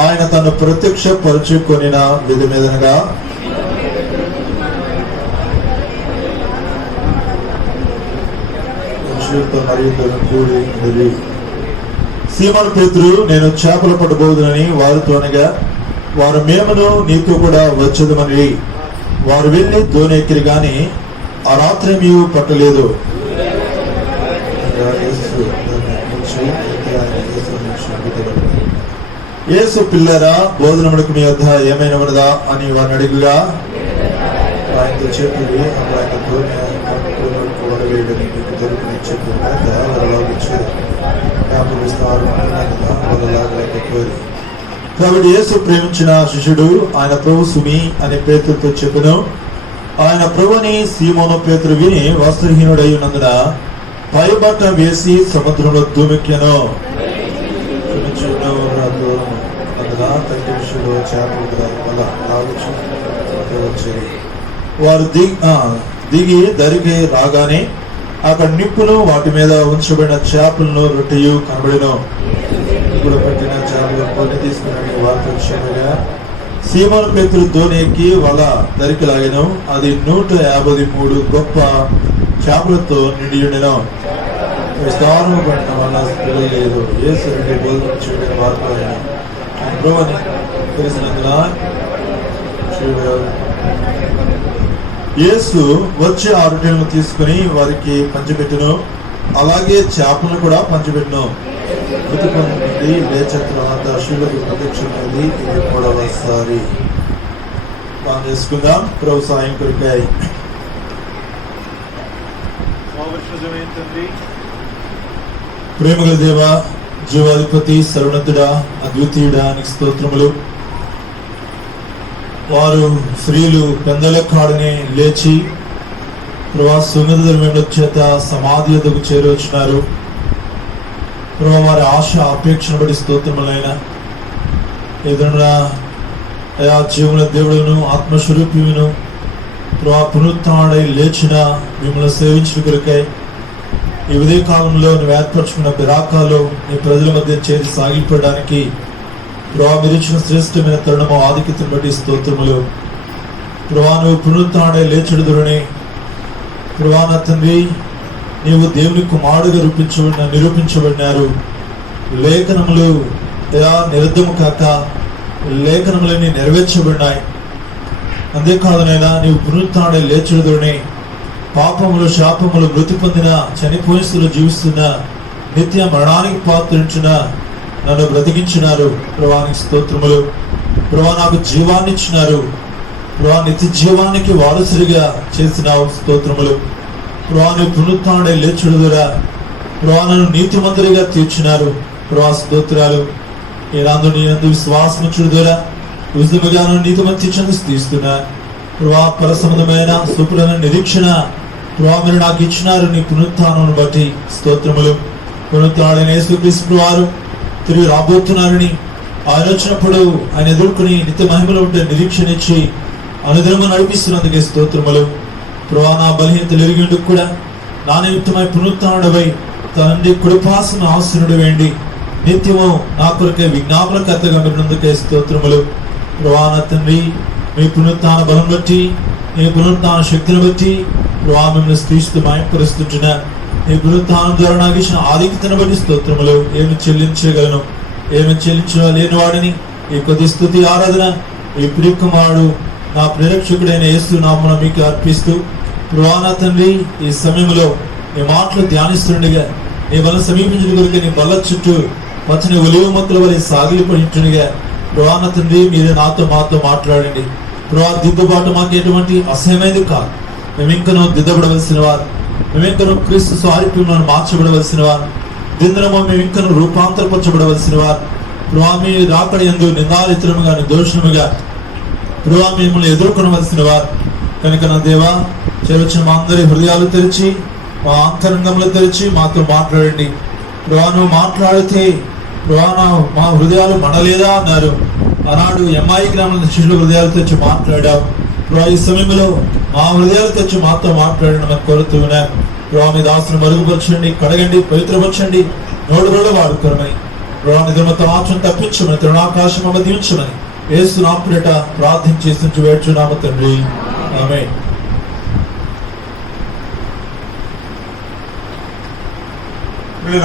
ఆయన తను ప్రత్యక్షపరచుకొనిన విధమేదనగా కూడి సీమోను పేతురు, నేను చేపలు పట్టబోదునని వారితో అనగా, వారు మేమును నీతో కూడా వచ్చేదమని వారు వెళ్ళి దోణెక్కిరి గాని ఆ రాత్రి మేము పట్టలేదు. యేసు పిల్లరా, భోజనములకు మీ వద్ద ఏమైనా ఉన్నదా అని వారిని అడిగిగా ఆయనతో చెప్పింది. ఆయన వడవేయడానికి దొరుకుని చెప్పారు. కాబట్టి యేసు ప్రేమించిన శిష్యుడు ఆయన ప్రభు సుమి అనే పేతురుతో చెప్పెను. ఆయన ప్రభుని సీమోను పేతురు విని వస్త్రహీనుడై ఉన్నందున పైబట్ట వేసి సముద్రంలో దూమెక్కెను. వారు దిగి దరికి రాగానే అక్కడ నిప్పులు, వాటి మీద ఉంచబడిన చేపలను రొట్టెయు కనబడెను. ఇప్పుడు పెట్టిన చేపలు కొన్ని తీసుకుని వారితో చెప్పగా సీమోను పేతురు దోణి ఎక్కి వల దరికి లాగెను. అది 153 గొప్ప చేపలతో నిండి ఉండెను. విస్తారము పడిన వల్ల తెలియలేదు. యేసు రెండు భోజనం చేయడం వారితో ఆయన ప్రభుని తెలిసినందున యేసు వచ్చి ఆ రొట్టెలను తీసుకుని వారికి పంచిపెట్టును. అలాగే చేపలను కూడా పంచిపెట్టును. మృతిపొంది లేచిన తర్వాత శివులకు ప్రత్యక్షమైంది. ఇది 3వసారి. మనం చేసుకుందాం ప్రభు సాయం కొరికాయి. ప్రేమగల దేవ, జీవాధిపతి, సర్వోన్నతుడా, అద్వితీయుడా, నీకు స్తోత్రములు. వారు స్త్రీలు పెందలెక్కాడని లేచి ప్రభా సుగంధ చేత సమాధి యొద్దకు చేరొచ్చినారు. ప్రభా వారి ఆశ అపేక్షను బట్టి స్తోత్రములైనా ఏదైనా అయా జీవుల దేవుడును ఆత్మస్వరూపిను ప్రభా పునరుత్థానుడై లేచిన మిమ్మల్ని సేవించిన కొరకై ఈ ఉదయ కాలంలో నువ్వు ఏర్పరచుకున్న బిరాకాలో నీ ప్రజల మధ్య చేరి సాగిపోవడానికి ప్రభా మీరు ఇచ్చిన శ్రేష్టమైన తరుణము ఆధిక్యతను బట్టి స్తోత్రములు. ప్రభా నువ్వు పునరుత్థానుడై లేచుడుదురని ప్రభా నా తండ్రి నీవు దేవుని కుమారుడుగా నిరూపించబడినారు. లేఖనములు నిరర్ధము కాక లేఖనములని నెరవేర్చబడినాయి. అంతేకాదునైనా నీవు పునరుత్థానుడై లేచుడుదురని పాపములు, శాపములు, మృతి పొందిన చనిపోయిన స్థితిలో జీవిస్తున్న నిత్య మరణానికి పాత్రించిన నన్ను బ్రతికించినారు. ప్రభానికి స్తోత్రములు. ప్రభా నాకు జీవాన్ని ఇచ్చినారు. ప్రభా నిత్య జీవానికి వారసుడిగా చేసినావు. స్తోత్రములు. ప్రభా నువ్వు పునరుత్థానుడై లేచుడుదురా ప్రభా నన్ను నీతిమంతుడిగా తీర్చినారు. ప్రభా స్తోత్రాలు. ఏనాందు నీ యందు విశ్వాసం చూడుదురా విజయముగాను నీతిమంతించను స్థిస్తున్నా. ప్రభా పర సంబంధమైన సూపరమైన నిరీక్షణ ప్రభా మీరు నాకు ఇచ్చినారు నీ పునరుత్థానం బట్టి స్తోత్రములు. పునరుత్థానుడైన యేసుక్రీస్తు వారు తిరిగి రాబోతున్నారని ఆయన వచ్చినప్పుడు ఆయన ఎదుర్కొని నిత్య మహిమలో ఉంటే నిరీక్షణ ఇచ్చి అనుదినము నడిపిస్తున్నందుకే స్తోత్రములు. ప్రభా నా బలహీనతలు ఎరిగిందుకు కూడా నా నిమిత్తమై పునరుత్థానుడవై తండ్రి కుడిపాసన ఆసనుడు వేండి నిత్యము నా కొరకే విజ్ఞాపనకర్తగా మీరున్నందుకే స్తోత్రములు. ప్రభా నా తండ్రి మీ పునరుత్థాన బలం బట్టి మీ పునరుత్థాన శక్తిని బట్టి ప్రభా మిమ్మల్ని స్తుతిస్తూ మహిమపరుస్తుంటున్నా. ఈ పునరుత్థానం ద్వారా నాకు ఇచ్చిన ఆధిక్యతను బట్టి స్తోత్రములు. ఏమి చెల్లించగలను, ఏమి చెల్లించలేని వాడిని ఈ కొద్ది స్తుతి ఆరాధన ఈ ప్రియకుమారుడు నా ప్రేరక్షకుడైన యేసు నామమున మీకు అర్పిస్తూ ప్రభా నా తండ్రి ఈ సమయంలో నీ మాటలు ధ్యానిస్తుండగా నీ బలం సమీపించిన కొరకు నీ బల్ల చుట్టూ పచ్చని ఒలివ మొక్కల వలె సాగిలిపడింటుండగా ప్రభా నా తండ్రి మీరే మాతో మాట్లాడండి. ప్రభా దిద్దుబాటు మాకు ఎటువంటి అసహ్యమైనది కాదు. మేము ఇంకనూ దిద్దబడవలసిన వారు, మేము ఇంకనూ క్రీస్తు స్వారూప్యంలో మార్చబడవలసిన వారు, దింద్రమో మేము ఇంకనూ రూపాంతరపరచబడవలసిన వారు. ప్రభా మీ రాకడ యందు నిందారితరముగా నిర్దోషముగా ప్రభువా మిమ్మల్ని ఎదుర్కొనవలసిన వారు కనుక నా దేవా చేరొచ్చిన మా అందరి హృదయాలు తెరిచి మా అంతరంగంలో తెరిచి మాతో మాట్లాడండి. ప్రభువా నువ్వు మాట్లాడితే ప్రభువా మా హృదయాలు మండలేదా అన్నారు. ఆనాడు ఎంఐ గ్రామంలో శిష్యుల హృదయాలు తెచ్చి మాట్లాడావు. ప్రభువా ఈ సమయంలో మా హృదయాలు తెచ్చి మాతో మాట్లాడండి మనం కోరుతూ ఉన్నాం. ప్రభువా మీ దాసును మరుగుపరచండి, కడగండి, పవిత్రపరచండి, నోడులో వాడుకోరమని ప్రభువా నిద్రమతో ఆచరణ తప్పించమని తరుణాకాశం మమ్మ దీవించమని యేసు నామమున ప్రార్థన చేస్తూ వేడుచున్నాము తండ్రి, ఆమేన్.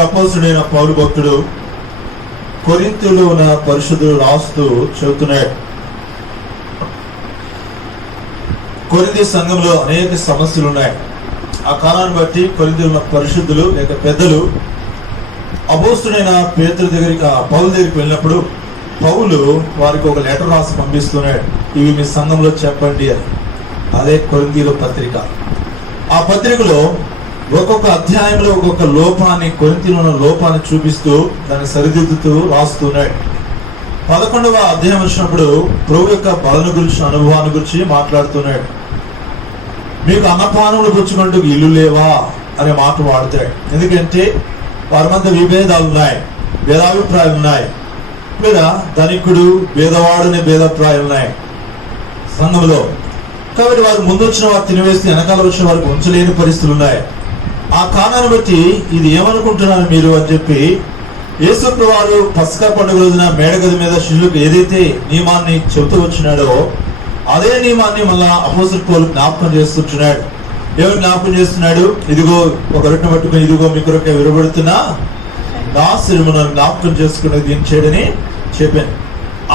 అపోస్తలుడైన పౌలు భక్తుడు కొరింథీయులో ఉన్న పరిశుద్ధులు రాస్తూ చెబుతున్నాడు, కొరింథీ సంఘంలో అనేక సమస్యలు ఉన్నాయి. ఆ కాలాన్ని బట్టి కొరింథీయులో పరిశుద్ధులు లేక పెద్దలు అపోస్తలుడైన పేతురు దగ్గరికి పౌలు దగ్గరికి వెళ్ళినప్పుడు పౌలు వారికి ఒక లెటర్ రాసి పంపిస్తున్నాడు, ఇవి మీ సంఘంలో చెప్పండి అని. అదే కొరింథీయుల పత్రిక. ఆ పత్రికలో ఒక్కొక్క అధ్యాయంలో ఒక్కొక్క లోపాన్ని, కొరింథీయులో ఉన్న లోపాన్ని చూపిస్తూ దాన్ని సరిదిద్దుతూ రాస్తున్నాడు. 11వ అధ్యాయం వచ్చినప్పుడు ప్రభు యొక్క బలను గురించి, అనుభవాన్ని గురించి మాట్లాడుతున్నాడు. మీకు అన్నపానములు పుచ్చుకుంటూ ఇల్లు లేవా అనే మాట వాడతాడు. ఎందుకంటే వారి మధ్య విభేదాలు ఉన్నాయి, భేదాభిప్రాయాలు ఉన్నాయి. లేదా ధనికుడు భేదవాడు అనే భేదాభిప్రాయాలు ఉన్నాయి సంఘంలో. కాబట్టి వారు ముందు వచ్చిన వారు తినివేసి వెనకాల వచ్చిన వారికి ఉంచలేని పరిస్థితులు ఉన్నాయి. ఆ కారణాన్ని బట్టి ఇది ఏమనుకుంటున్నారు మీరు అని చెప్పి యేసు వారు పస్కా పండుగ రోజున మేడగది మీద శిష్యులకు ఏదైతే నియమాన్ని చెబుతూ వచ్చినాడో అదే నియమాన్ని మళ్ళా అపోస్తలుడు పౌలు జ్ఞాపకం చేస్తున్నాడు. ఎవరు జ్ఞాపకం చేస్తున్నాడు? ఇదిగో ఒక రొట్టె పట్టుకుని ఇదిగో మీ కొరకే విరబడుతున్నా నా శరీరమును జ్ఞాపకం చేసుకుని దీన్ని చేయడని చెప్పాను.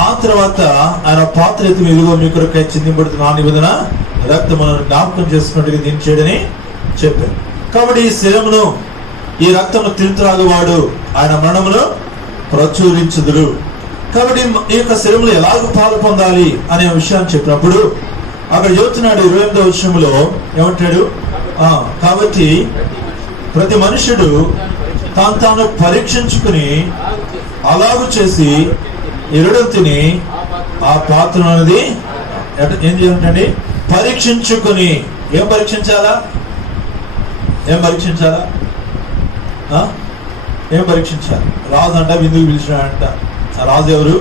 ఆ తర్వాత ఆయన పాత్ర ఎత్తి ఇదిగో మీ కొరకే చిందింపడుతున్న నా నిబంధన రక్తమును జ్ఞాపకం చేసుకున్నట్టుగా దీన్ని చేయడని చెప్పాను. కాబట్టి ఈ శరీరమును ఈ రక్తమును తిరుతురాగువాడు ఆయన మరణమును ప్రచురించుదురు. కాబట్టి ఈ యొక్క శరీరములు ఎలాగ పాలు పొందాలి అనే విషయాన్ని చెప్పినప్పుడు అక్కడ చెబుతున్నాడు 28వ వచనంలో ఏమంటాడు? కాబట్టి ప్రతి మనుషుడు తాను పరీక్షించుకుని అలాగూ చేసి ఎరుడు తిని ఆ పాత్ర అనేది ఏం చేయాలంటే పరీక్షించుకుని. ఏం పరీక్షించాలా? ఏం పరీక్షించాలి? రాజు అంట విందుకు పిలిచినాడంట. ఆ రాజు ఎవరు?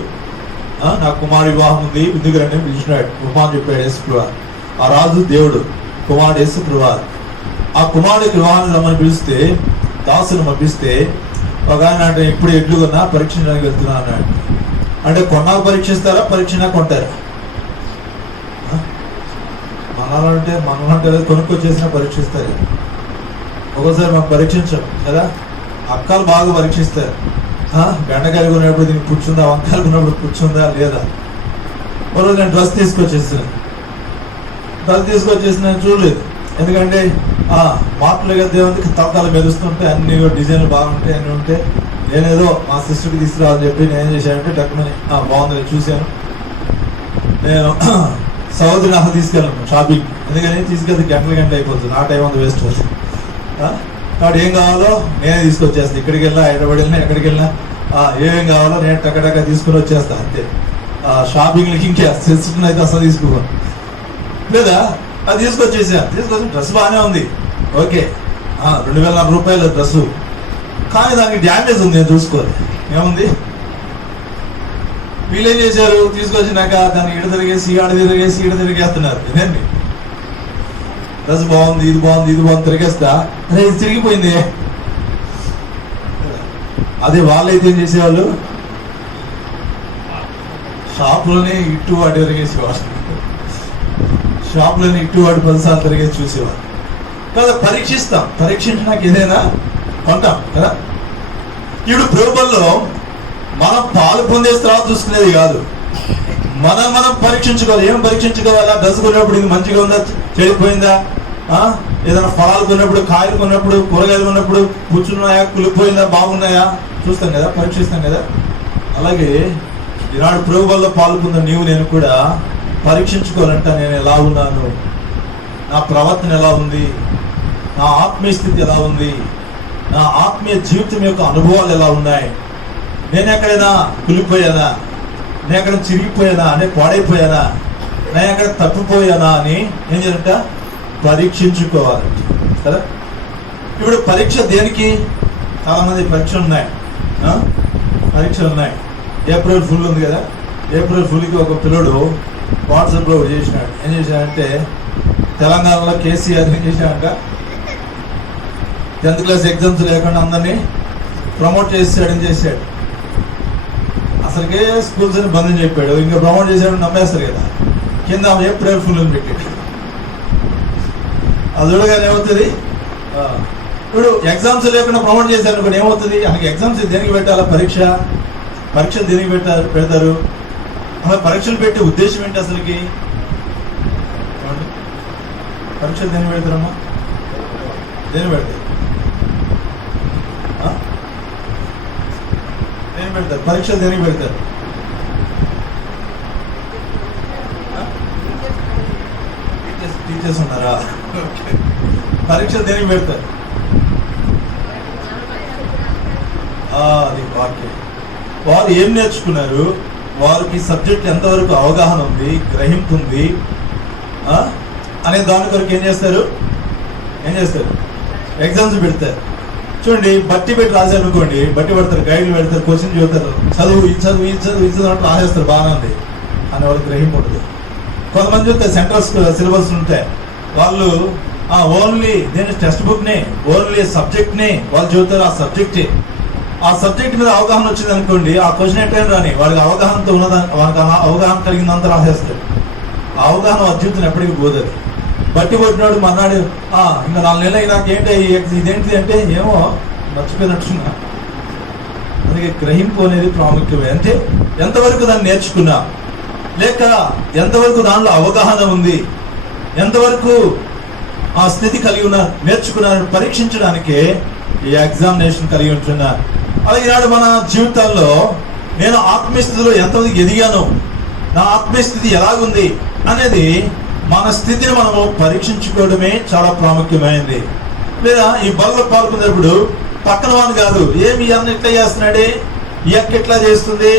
నా కుమారుడు వివాహం ఉంది, విందుకు రండి పిలిచినాడు. కుమారుడు చెప్పాడు యేసుప్రభువు. ఆ రాజు దేవుడు, కుమారుడు యేసుప్రభువు. ఆ కుమారుడికి వివాహాన్ని రమ్మని పిలిస్తే, దాసును పంపిస్తే ఒక ఆయన అంటే ఇప్పుడు ఎడ్లు కొన్నా పరీక్షించడానికి వెళ్తున్నా అన్నాడు. అంటే కొన్నాక పరీక్షిస్తారా, పరీక్ష కొంటారా? మనలంటే కొనుక్కొచ్చేసినా పరీక్షిస్తారు. ఒక్కోసారి మాకు పరీక్షించాం కదా, అక్కలు బాగా పరీక్షిస్తారు. బెండకాయలు కొన్నప్పుడు దీనికి కూర్చుందా, వంకాయలు కొన్నప్పుడు కూర్చుందా లేదా. ఒకరోజు నేను డ్రెస్ తీసుకొచ్చేస్తున్నాను చూడలేదు. ఎందుకంటే మాటలుగా దేవునికి తలకాలు మెరుస్తుంటే అన్ని డిజైన్లు బాగుంటాయి, అన్నీ ఉంటే నేనేదో మా సిస్టర్కి తీసుకురావాలని చెప్పి నేను చేశానంటే టక్కుమని బాగుంది చూశాను. నేను సౌదరి నాకు తీసుకెళ్ళాను షాపింగ్. ఎందుకని తీసుకెళ్తే గంటలు అయిపోతుంది, నా టైం అంతా వేస్ట్ అవుతుంది. కాబట్టి ఏం కావాలో నేనే తీసుకొచ్చేస్తాను. ఇక్కడికి వెళ్ళినా, హైదరాబాద్ వెళ్ళినా, ఎక్కడికి వెళ్ళినా ఏమేం కావాలో నేను టక్కటక్క తీసుకుని వచ్చేస్తాను అంతే. షాపింగ్లకి ఇంకా సెన్సిటివ్ అయితే అసలు తీసుకోను లేదా, అది తీసుకొచ్చి డ్రెస్ బాగానే ఉంది, ఓకే 2040 రూపాయల డ్రెస్సు, కానీ దానికి డ్యామేజ్ ఉంది, నేను చూసుకోవాలి. ఏముంది? వీళ్ళు ఏం చేశారు? తీసుకొచ్చినాక దాన్ని ఇడ తిరిగేస్తున్నారు. ఇదేంటి డ్రెస్ బాగుంది, ఇది బాగుంది తిరిగేస్తా, అదే ఇది తిరిగిపోయింది. అదే వాళ్ళైతే ఏం చేసేవాళ్ళు? షాప్లోనే ఇటు వాటి తిరిగేసేవాళ్ళు, షాప్లోనే ఇటు వాటి 10 సార్లు తిరిగేసి చూసేవాళ్ళు కదా. పరీక్షించినాక ఏదైనా కొంటాం కదా. ఇప్పుడు ప్రభువులో మనం పాలు పొందే తర్వాత చూసుకునేది కాదు, మనం పరీక్షించుకోవాలి. ఏం పరీక్షించుకోవాలా? డ్రెస్ కొన్నప్పుడు ఇది మంచిగా ఉందా, చెడిపోయిందా? ఏదైనా ఫలాలు కొన్నప్పుడు, కాయలు కొన్నప్పుడు, కూరగాయలు కొన్నప్పుడు కూర్చున్నాయా, కులిపోయిందా, బాగున్నాయా చూస్తాం కదా, పరీక్షిస్తాం కదా. అలాగే ఈనాడు ప్రభువులో పాల్గొన్న నీవు నేను కూడా పరీక్షించుకోవాలంట. నేను ఎలా ఉన్నాను, నా ప్రవర్తన ఎలా ఉంది, నా ఆత్మీయ స్థితి ఎలా ఉంది, నా ఆత్మీయ జీవితం యొక్క అనుభవాలు ఎలా ఉన్నాయి, నేను ఎక్కడైనా కులిపోయానా, నేను ఎక్కడ చిరిగిపోయానా, అంటే పాడైపోయానా, నేను అక్కడ తప్పిపోయానా అని ఏం చేయాలంట? పరీక్షించుకోవాలంట కదా. ఇప్పుడు పరీక్ష దేనికి? చాలా మంది పరీక్షలు ఉన్నాయి, పరీక్షలు ఉన్నాయి. ఏప్రిల్ ఫుల్ ఉంది కదా, ఏప్రిల్ ఫుల్కి ఒక పిల్లడు వాట్సాప్లో చేసినాడు. ఏం చేశాడంటే తెలంగాణలో కేసీఆర్ ఏం చేశాడంట, 10th క్లాస్ ఎగ్జామ్స్ లేకుండా అందరినీ ప్రమోట్ చేసాడని చేశాడు. అసలుకే స్కూల్స్ అని బంద్ అని చెప్పాడు, ఇంకా ప్రమోట్ చేశాడని నమ్మేస్తారు కదా. కింద ఏప్రిల్ ఫుల్ అని పెట్టాడు. అది చూడగానే ఏమవుతుంది? ఇప్పుడు ఎగ్జామ్స్ లేకుండా ప్రమోట్ చేశారు అనుకోండి, ఏమవుతుంది? అసలు ఎగ్జామ్స్ దేనికి పెట్టాలా? పరీక్షలు దేనికి పెడతారు? అసలు పరీక్షలు పెట్టే ఉద్దేశం ఏంటి అసలుకి? పరీక్షలు దేనికి పెడతారమ్మా? దేనికి పెడతారు? దేనికి పెడతారు పరీక్షలు? దేనికి పెడతారు? టీచర్స్ ఉన్నారా? పరీక్షలు దేనికి పెడతారు? అది వాక్యం. వారు ఏం నేర్చుకున్నారు, వారికి సబ్జెక్ట్ ఎంతవరకు అవగాహన ఉంది, గ్రహింపు ఉంది అనే దాని కొరకు ఏం చేస్తారు? ఎగ్జామ్స్ పెడతారు. చూడండి, బట్టి పెట్టి రాశారు అనుకోండి, బట్టి పెడతారు, గైడ్లు పెడతారు, క్వశ్చన్ చెబుతారు, చదువు అంటే రాసేస్తారు, బాగానే ఉంది అని వాళ్ళకి గ్రహింపు ఉంటుంది. కొంతమంది చూస్తే సెంట్రల్ సిలబస్ ఉంటాయి, వాళ్ళు ఓన్లీ దేని టెక్స్ట్ బుక్ ని, ఓన్లీ సబ్జెక్ట్ ని వాళ్ళు చదువుతారు. ఆ సబ్జెక్ట్ మీద అవగాహన వచ్చింది అనుకోండి, ఆ క్వశ్చన్ ఎట్లయినా రాని వాడికి అవగాహనతో ఉన్నదాన్ని, వానికి అవగాహన కలిగినంత రాసేస్తాడు. ఆ అవగాహన వారి జీవితం ఎప్పటికీ పోతుంది. బట్టి కొట్టినాడు మన్నాడు ఇంకా 4 నెలలు నాకేంటి ఇదేంటి అంటే ఏమో మర్చిపోయినట్టున్నా. అందుకే గ్రహింపు అనేది ప్రాముఖ్యమే. అంటే ఎంతవరకు దాన్ని నేర్చుకున్నా, లేక ఎంతవరకు దానిలో అవగాహన ఉంది, ఎంతవరకు ఆ స్థితి కలిగి ఉన్నారు, నేర్చుకున్నారని పరీక్షించడానికే ఈ ఎగ్జామినేషన్ కలిగి ఉంటున్నారు. అలాగే ఈనాడు మన జీవితాల్లో నేను ఆత్మీయస్థితిలో ఎంతవరకు ఎదిగాను, నా ఆత్మీయస్థితి ఎలాగుంది అనేది మన స్థితిని మనము పరీక్షించుకోవడమే చాలా ప్రాముఖ్యమైనది. లేదా ఈ బల్లో పాల్గొనేటప్పుడు పక్కన వాడిని కాదు, ఏమి అన్న ఇట్లా చేస్తున్నాడే, ఈ అక్క ఎట్లా చేస్తుంది,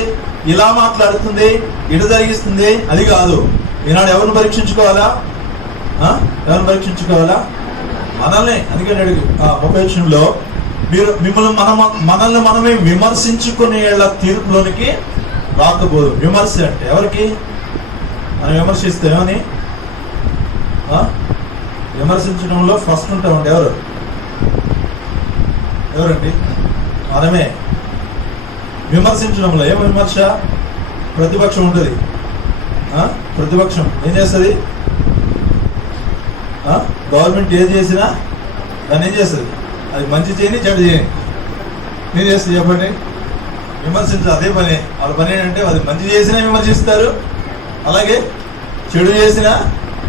ఇలా మాట్లాడుతుంది, ఇటు జరిగిస్తుంది, అది కాదు. ఈనాడు ఎవరిని పరీక్షించుకోవాలా? మనల్ని. అందుకని 30 మీరు మనల్ని మనమే విమర్శించుకునే తీర్పులోనికి రాకపోదు. విమర్శ అంటే ఎవరికి? మనం విమర్శిస్తే ఏమని? విమర్శించడంలో ఫస్ట్ ఉంటామండి. ఎవరండి? మనమే. విమర్శించడంలో ఏం విమర్శ? ప్రతిపక్షం ఉంటుంది. ప్రతిపక్షం ఏం చేస్తుంది? గవర్నమెంట్ ఏది చేసినా దాన్ని ఏం చేస్తుంది? అది మంచి చేయని చెడు చేయని నేను చేస్తుంది చెప్పండి. విమర్శించాలి, అదే పని. వాళ్ళ పని ఏంటంటే అది మంచి చేసినా విమర్శిస్తారు, అలాగే చెడు చేసినా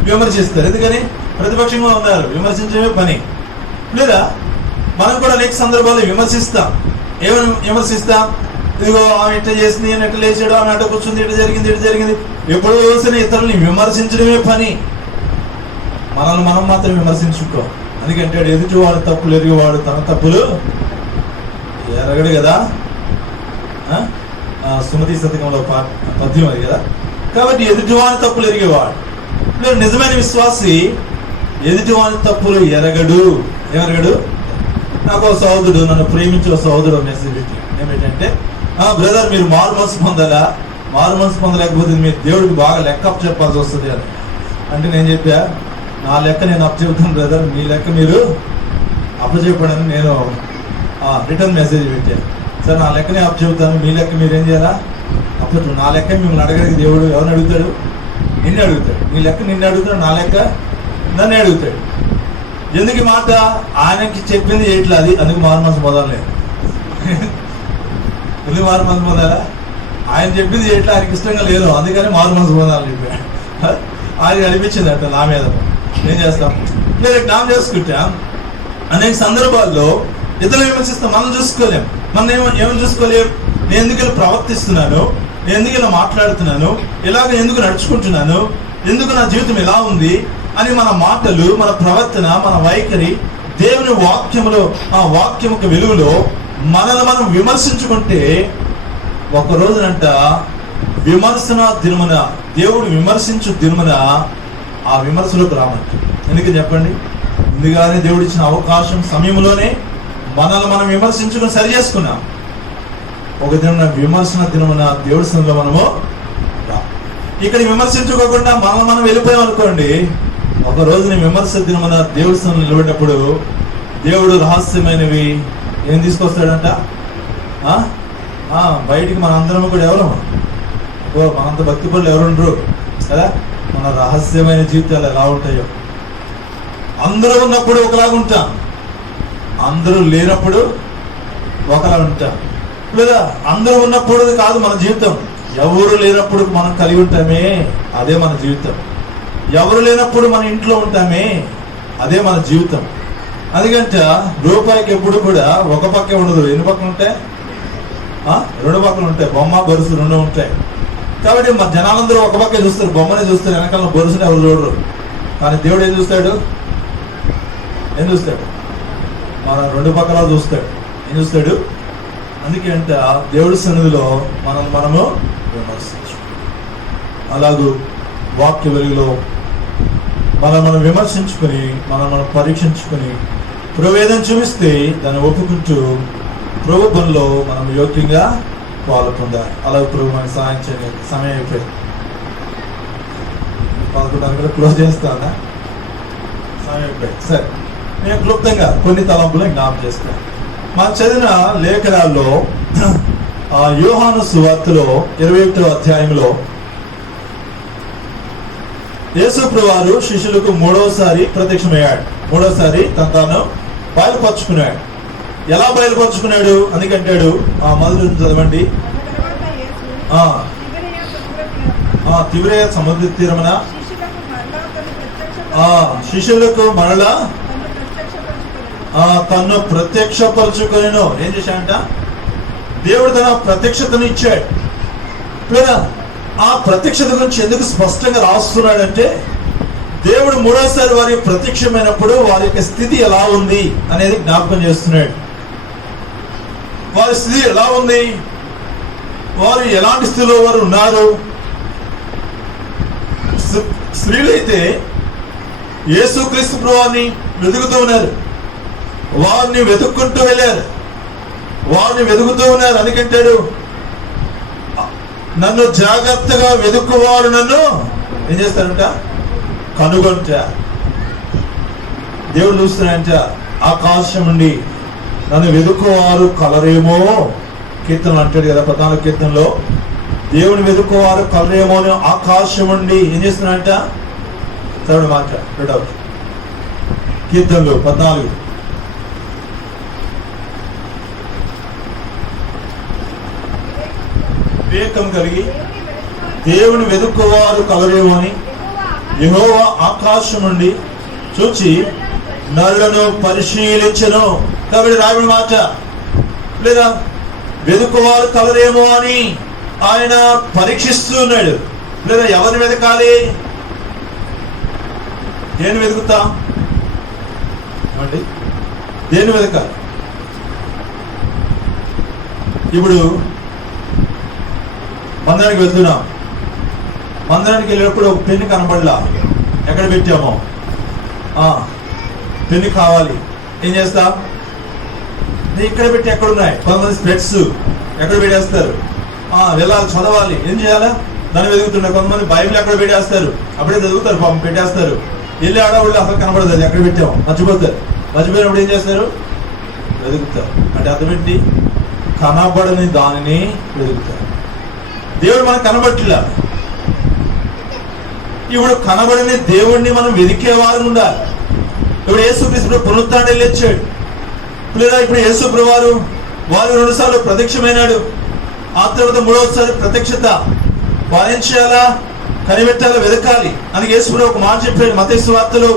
విమర్శిస్తారు. ఎందుకని? ప్రతిపక్షంగా ఉన్నారు, విమర్శించడమే పని. లేదా మనం కూడా అనేక సందర్భాల్లో విమర్శిస్తాం. ఏమైనా విమర్శిస్తాం? ఇదిగో ఆమె ఇట్లా చేసింది, నేను ఎట్లా లేచాడు, ఆమె అడ్డ కూర్చుంది, ఇటు జరిగింది. ఎప్పుడు చూసినా ఇతరులని విమర్శించడమే పని. మనల్ని మనం మాత్రం విమర్శించుకో. అందుకంటే ఎదుటివాడు తప్పులు ఎరిగేవాడు తన తప్పులు ఎరగడు కదా. సుమతి శతకంలో పద్యం అది కదా. కాబట్టి ఎదుటివాని తప్పులు ఎరిగేవాడు. నిజమైన విశ్వాసి ఎదుటివాని తప్పులు ఎరగడు. ఏమరగడు? నాకు ఒక సహోదరుడు, నన్ను ప్రేమించే సహోదరుడు మెసేజ్ పెట్టి ఏమిటంటే, బ్రదర్ మీరు మారు మనసు పొందాలా, మారు మనసు పొందలేకపోతే మీరు దేవుడికి బాగా లెక్క చెప్పాల్సి వస్తుంది అని అంటే నేను చెప్పా, నా లెక్క నేను అప్పచెప్తాను బ్రదర్, మీ లెక్క మీరు అప్పచెప్పడని నేను రిటర్న్ మెసేజ్ పెట్టాను. సార్ నా లెక్క నేను అప్పచెప్తాను, మీ లెక్క మీరు ఏం చేయాలా? అప్పచెప్పు. నా లెక్క మిమ్మల్ని అడగడానికి దేవుడు ఎవరిని అడుగుతాడు? నిన్నే అడుగుతాడు. నీ లెక్క నిన్నే అడుగుతాడు, నా లెక్క నన్నే అడుగుతాడు. ఎందుకు మాట? ఆయనకి చెప్పింది ఎట్లా అది, అందుకు మారు మనసు పొందాలి. ఎందుకు మారు మనసు పొందాలా? ఆయన చెప్పింది ఎట్లా ఆయనకి ఇష్టంగా లేదు, అందుకని మారు మనసు పొందాలని చెప్పాడు. ఆయన అనిపించింది అంట నా మీద. ఏం చేస్తాం? లేదా జ్ఞాపం చేసుకుంటాం. అనేక సందర్భాల్లో ఇతరులు విమర్శిస్తాం, మనం చూసుకోలేం. మనం ఏమని చూసుకోలేం? నేను ఎందుకు ఇలా ప్రవర్తిస్తున్నాను, నేను ఎందుకు ఇలా మాట్లాడుతున్నాను, ఇలాగ ఎందుకు నడుచుకుంటున్నాను, ఎందుకు నా జీవితం ఇలా ఉంది అని మన మాటలు, మన ప్రవర్తన, మన వైఖరి దేవుని వాక్యములో, ఆ వాక్యముకు వెలుగులో మనల్ని మనం విమర్శించుకుంటే ఒక రోజునంట విమర్శన దినమున, దేవుడు విమర్శించు దినమున ఆ విమర్శలోకి రామంట. ఎందుకని చెప్పండి? ముందుగానే దేవుడు ఇచ్చిన అవకాశం సమయంలోనే మనల్ని మనం విమర్శించుకుని సరి చేసుకున్నాం. ఒక దినమున విమర్శన దినమున దేవుడి సన్నిధిలో మనము ఇక్కడ విమర్శించుకోకుండా మనం వెళ్ళిపోయాం అనుకోండి, ఒక రోజున విమర్శ దినమున దేవుడి సన్నిధిలో నిలబడినప్పుడు దేవుడు రహస్యమైనవి ఏం తీసుకొస్తాడంట? బయటికి మన అందరం కూడా ఎవరు మనంత భక్తి పనులు ఎవరు ఉండరు కదా. మన రహస్యమైన జీవితాలు ఎలా ఉంటాయో, అందరూ ఉన్నప్పుడు ఒకలాగా ఉంటాం, అందరూ లేనప్పుడు ఒకలా ఉంటాం. లేదా అందరూ ఉన్నప్పుడు కాదు మన జీవితం, ఎవరు లేనప్పుడు మనం కలిగి ఉంటామే అదే మన జీవితం. ఎవరు లేనప్పుడు మన ఇంట్లో ఉంటామే అదే మన జీవితం. అందుకంటే రూపాయికి ఎప్పుడు కూడా ఒక పక్కే ఉండదు, ఎన్ని పక్కలు ఉంటాయి? రెండు పక్కలు ఉంటాయి. బొమ్మ బొరుసు రెండు ఉంటాయి. కాబట్టి మన జనాలందరూ ఒక పక్కే చూస్తారు, బొమ్మనే చూస్తారు, వెనకాల బొరుసుని ఎవరు చూడరు. కానీ దేవుడు ఏం చూస్తాడు? మన రెండు పక్కల చూస్తాడు. ఏం చూస్తాడు? అందుకే అంట దేవుడి సన్నిధిలో మనము విమర్శించు. అలాగూ వాక్య వెలుగులో మనం విమర్శించుకొని మనం పరీక్షించుకొని ప్రవేదన చూపిస్తే దాన్ని ఒప్పుకుంటూ ప్రభు పనిలో మనం యోగ్యంగా పాల్గొందాలి. అలాగే ప్రభు మనకి సహాయం చేయండి. సమయం అయిపోయింది. 11 క్లోజ్ చేస్తానా? సమయం అయిపోయింది. సరే, నేను క్లుప్తంగా కొన్ని తలంపులు జ్ఞాపకం చేస్తాను. మనం చదివిన లేఖనాల్లో యోహాను సువార్తలో 21వ అధ్యాయంలో యేసు ప్రభువారు శిష్యులకు మూడవసారి ప్రత్యక్షమయ్యాడు. మూడవసారి తాను బయలుపరుచుకున్నాడు. ఎలా బయలుపరుచుకున్నాడు? అందుకంటాడు, మొదలు చదవండి. తిబిరియా సముద్ర తీరమున శిష్యులకు మరలా తను ప్రత్యక్షపరచుకొనెను. ఏం చేశాడంట? దేవుడు తన ప్రత్యక్షతను ఇచ్చాడు. లేదా ఆ ప్రత్యక్షత గురించి ఎందుకు స్పష్టంగా రాస్తున్నాడంటే, దేవుడు మూడోసారి వారి ప్రత్యక్షమైనప్పుడు వారి యొక్క స్థితి ఎలా ఉంది అనేది జ్ఞాపకం చేస్తున్నాడు. వారి స్థితి ఎలా ఉంది, వారు ఎలాంటి స్థితిలో వారు ఉన్నారు. స్త్రీలైతే యేసుక్రీస్తు ప్రభువుని వెతుకుతూ ఉన్నారు, వారిని వెతుక్కుంటూ వెళ్ళారు, వారిని వెతుకుతూ ఉన్నారు. అందుకంటాడు, నన్ను జాగ్రత్తగా వెతుక్కువారు నన్ను ఏం చేస్తారంట? కనుగొంట. దేవుడు చూస్తున్నాడంట, ఆకాశం నుండి నన్ను వెతుక్కువారు కలరేమో. కీర్తనలు అంటాడు కదా, 14 కీర్తనలో దేవుని వెతుక్కువారు కలరేమో అని ఆకాశం నుండి ఏం చేస్తున్నాడంట? చదవండి మాట కీర్తనలు 14. వివేకం కలిగి దేవుని వెతుక్కువారు కలరేమో అని యెహోవా ఆకాశం నుండి చూచి నరులను పరిశీలించెను. కాబట్టి రాబడి మాట లేదా వెతుక్కువారు కలరేమో అని ఆయన పరీక్షిస్తూ ఉన్నాడు. లేదా ఎవరిని వెతకాలి? దేన్ని వెతుకుతాం అండి? దేన్ని వెతకాలి? ఇప్పుడు మందిరానికి వెళ్తున్నాం. మందిరానికి వెళ్ళినప్పుడు ఒక పెన్ను కనబడలా, ఎక్కడ పెట్టామో పెన్ను కావాలి. ఏం చేస్తా? ఇక్కడ పెట్టి ఎక్కడున్నాయి? కొంతమంది స్పెట్స్ ఎక్కడ పెట్టేస్తారు, వెళ్ళాలి చదవాలి, ఏం చేయాలా? దాన్ని వెతుకుతున్నారు. కొంతమంది బైబిల్ ఎక్కడ పెట్టేస్తారు, అప్పుడే చదువుతారు, పాపం పెట్టేస్తారు. వెళ్ళి ఆడవాళ్ళు అసలు కనబడదు, అది ఎక్కడ పెట్టాము మర్చిపోతారు. మర్చిపోయినప్పుడు ఏం చేస్తారు? వెతుకుతారు. అంటే అర్థం ఏంటి? కనబడని దానిని వెతుకుతారు. దేవుడు మనకు కనబట్టిలా. ఇప్పుడు కనబడని దేవుడిని మనం వెతికేవారు ఉండాలి. ఇప్పుడు యేసుక్రీస్తు పునరుత్థానం లేచాడు. లేదా ఇప్పుడు యేసు ప్రభువారు వారు 2 సార్లు ప్రత్యక్షమైనాడు. ఆ తర్వాత 3వసారి ప్రత్యక్షత. వారు ఏం చేయాలా? కనిపెట్టాలా, వెతకాలి. అందుకే యేసు ప్రభు ఒక మాట చెప్పాడు మత్తయి సువార్తలో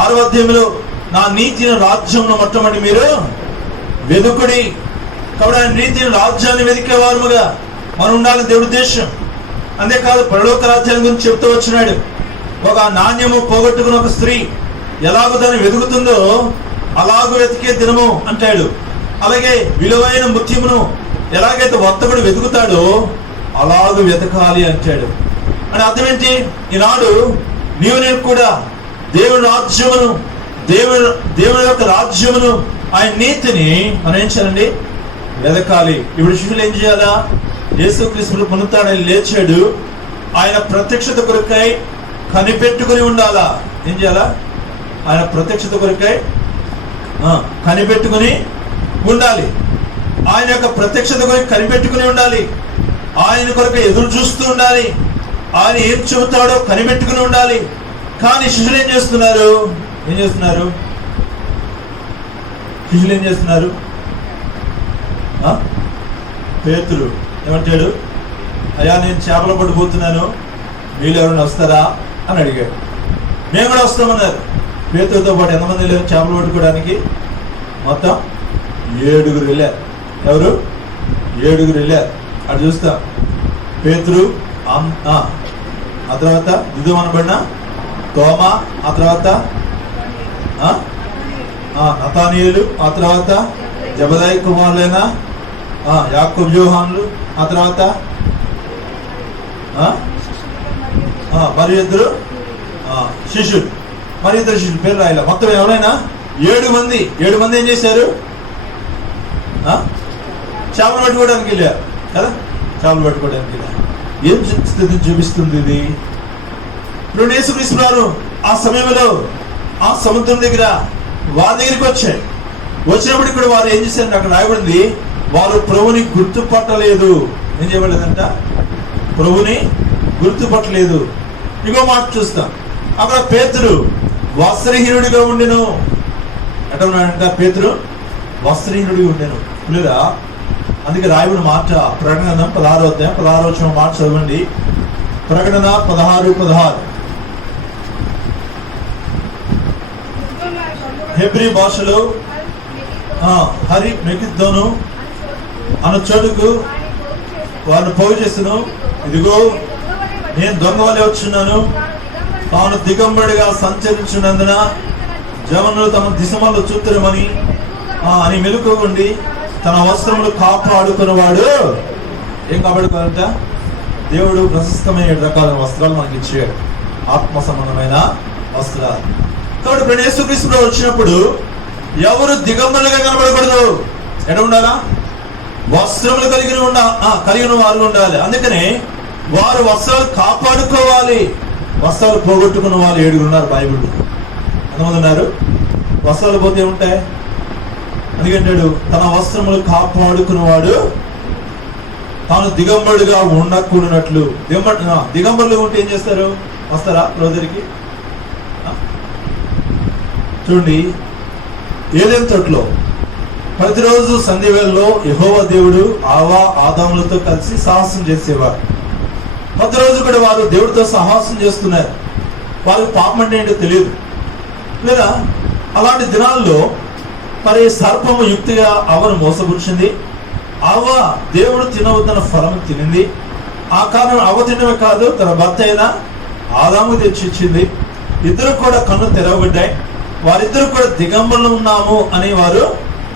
6వ అధ్యాయంలో, నా నీతిని రాజ్యంలో మొట్టమొదటి మీరు వెతుకుడి. కాబట్టి ఆయన నీతిని రాజ్యాన్ని వెతికేవారుగా మనం ఉండాలని దేవుడి ఉద్దేశం. అంతేకాదు పరలోక రాజ్యాన్ని గురించి చెప్తూ వచ్చినాడు. ఒక నాణ్యము పోగొట్టుకున్న ఒక స్త్రీ ఎలాగో దాన్ని వెతుకుతుందో అలాగూ వెతికే దినము అంటాడు. అలాగే విలువైన ముత్యమును ఎలాగైతే వర్తకుడు వెతుకుతాడో అలాగూ వెతకాలి అంటాడు. అని అర్థం ఏంటి? ఈనాడు నీవు నేను కూడా దేవుని రాజ్యమును, దేవుని యొక్క రాజ్యమును, ఆయన నీతిని మనం ఏం చేయాలండి? వెతకాలి. ఇప్పుడు శిష్యులు ఏం చేయాలా? యేసుక్రీస్తు పునరుత్థానం లేచాడు, ఆయన ప్రత్యక్షత కొరకై కనిపెట్టుకుని ఉండాలా. ఏం చేయాలా? ఆయన ప్రత్యక్షత కొరకై కనిపెట్టుకుని ఉండాలి. ఆయన యొక్క ప్రత్యక్షత కొరకు కనిపెట్టుకుని ఉండాలి. ఆయన కొరకు ఎదురు చూస్తూ ఉండాలి. ఆయన ఏం చెబుతాడో కనిపెట్టుకుని ఉండాలి. కానీ శిష్యులు ఏం చేస్తున్నారు? శిష్యులు ఏం చేస్తున్నారు? పేతురు ఏమంటాడు? అయ్యా, నేను చేపల పడిపోతున్నాను, వీళ్ళు ఎవరైనా వస్తారా అని అడిగాడు. మేము కూడా వస్తామన్నారు. పేతురుతో పాటు ఎంతమంది వెళ్ళారు చేపలు పట్టుకోవడానికి? మొత్తం 7 వెళ్ళారు. ఎవరు? 7 వెళ్ళారు. అటు చూస్తాం. పేతురు, ఆ తర్వాత దిదుమనబడిన తోమ, ఆ తర్వాత నతానీయులు, ఆ తర్వాత జబదాయి కుమారులైన యాకోబు, యోహానులు, ఆ తర్వాత మరి 2 శిష్యులు. మరి 2 శిష్యులు పేరు రాయాల. మొత్తం ఎవరైనా 7 మంది. 7 మంది ఏం చేశారు? చేపలు పట్టుకోవడానికి వెళ్ళారు కదా. చేపలు పట్టుకోవడానికి వెళ్ళారు. ఏం స్థితిని చూపిస్తుంది ఇది? ఇప్పుడు యేసుక్రీస్తు వారు ఆ సమయంలో ఆ సముద్రం దగ్గర వారి దగ్గరికి వచ్చినప్పుడు ఇక్కడ వారు ఏం చేశారంటే అక్కడ రాయబడింది, వారు ప్రభుని గుర్తుపట్టలేదు. ఏం చేయబడలేదంట? ప్రభుని గుర్తుపట్టలేదు. ఇంకో మాట చూస్తాం. అక్కడ పేతురు వస్త్రహీనుడిగా ఉండెను. ఎట్లా ఉన్నాడంట? పేతురు వస్త్రహీనుడిగా ఉండెను. లేదా అందుకే రాయబడిన మాట ప్రకటన 16వ అధ్యాయం 16వ మాట చదవండి. ప్రకటన 16:16. హెబ్రీ భాషలో హరి మెగిద్దోను అన్న చోటుకు వారిని పోగు చేస్తును. ఇదిగో నేను దొంగ వలె వచ్చున్నాను. తాను దిగంబడిగా సంచరించినందున జనులు తమ దిశమల్లో చూతురమని అని మెలుకోండి. తన వస్త్రములు కాపాడుకున్నవాడు ఏం కాపాడుకోవాలంట? దేవుడు ప్రశస్తమైన 7 రకాల వస్త్రాలు మనకి ఇచ్చాడు, ఆత్మ సంబంధమైన వస్త్రాలు. కాబట్టి యేసుక్రీస్తు వచ్చినప్పుడు ఎవరు దిగంబరులుగా కనబడకూడదు. ఎక్కడ ఉండాలా? వస్త్రములు కలిగిన వారు ఉండాలి. అందుకనే వారు వస్త్రాలు కాపాడుకోవాలి. వస్త్రాలు పోగొట్టుకున్న వాళ్ళు 7 ఉన్నారు బైబిల్లో. ఎంతమంది ఉన్నారు? వస్త్రాలు పోతే ఉంటాయి. అందుకంటాడు, తన వస్త్రములు కాపాడుకున్నవాడు తాను దిగంబరుడుగా ఉండకూడనట్లు. దిగంబరులు ఉంటే ఏం చేస్తారు? వస్తారా రోజుకి? చూడండి, ఏదైనా తోటలో ప్రతిరోజు సంధ్యవేళలో యెహోవా దేవుడు ఆదాములతో కలిసి సాహసం చేసేవారు. ప్రతిరోజు కూడా వారు దేవుడితో సాహసం చేస్తున్నారు. వారికి పాపం అంటే ఏంటో తెలియదు. లేదా అలాంటి దినాల్లో మరి సర్పము యుక్తిగా అవ్వను మోసపుచ్చింది. అవ్వ దేవుడు తినవద్దన్న ఫలం తినింది. ఆ కారణం అవ్వ తినవే కాదు, తన భర్త అయిన ఆదాము తెచ్చిచ్చింది. ఇద్దరు కూడా కన్ను తెరవబడ్డాయి. వారిద్దరు కూడా దిగంబరులు ఉన్నాము అని వారు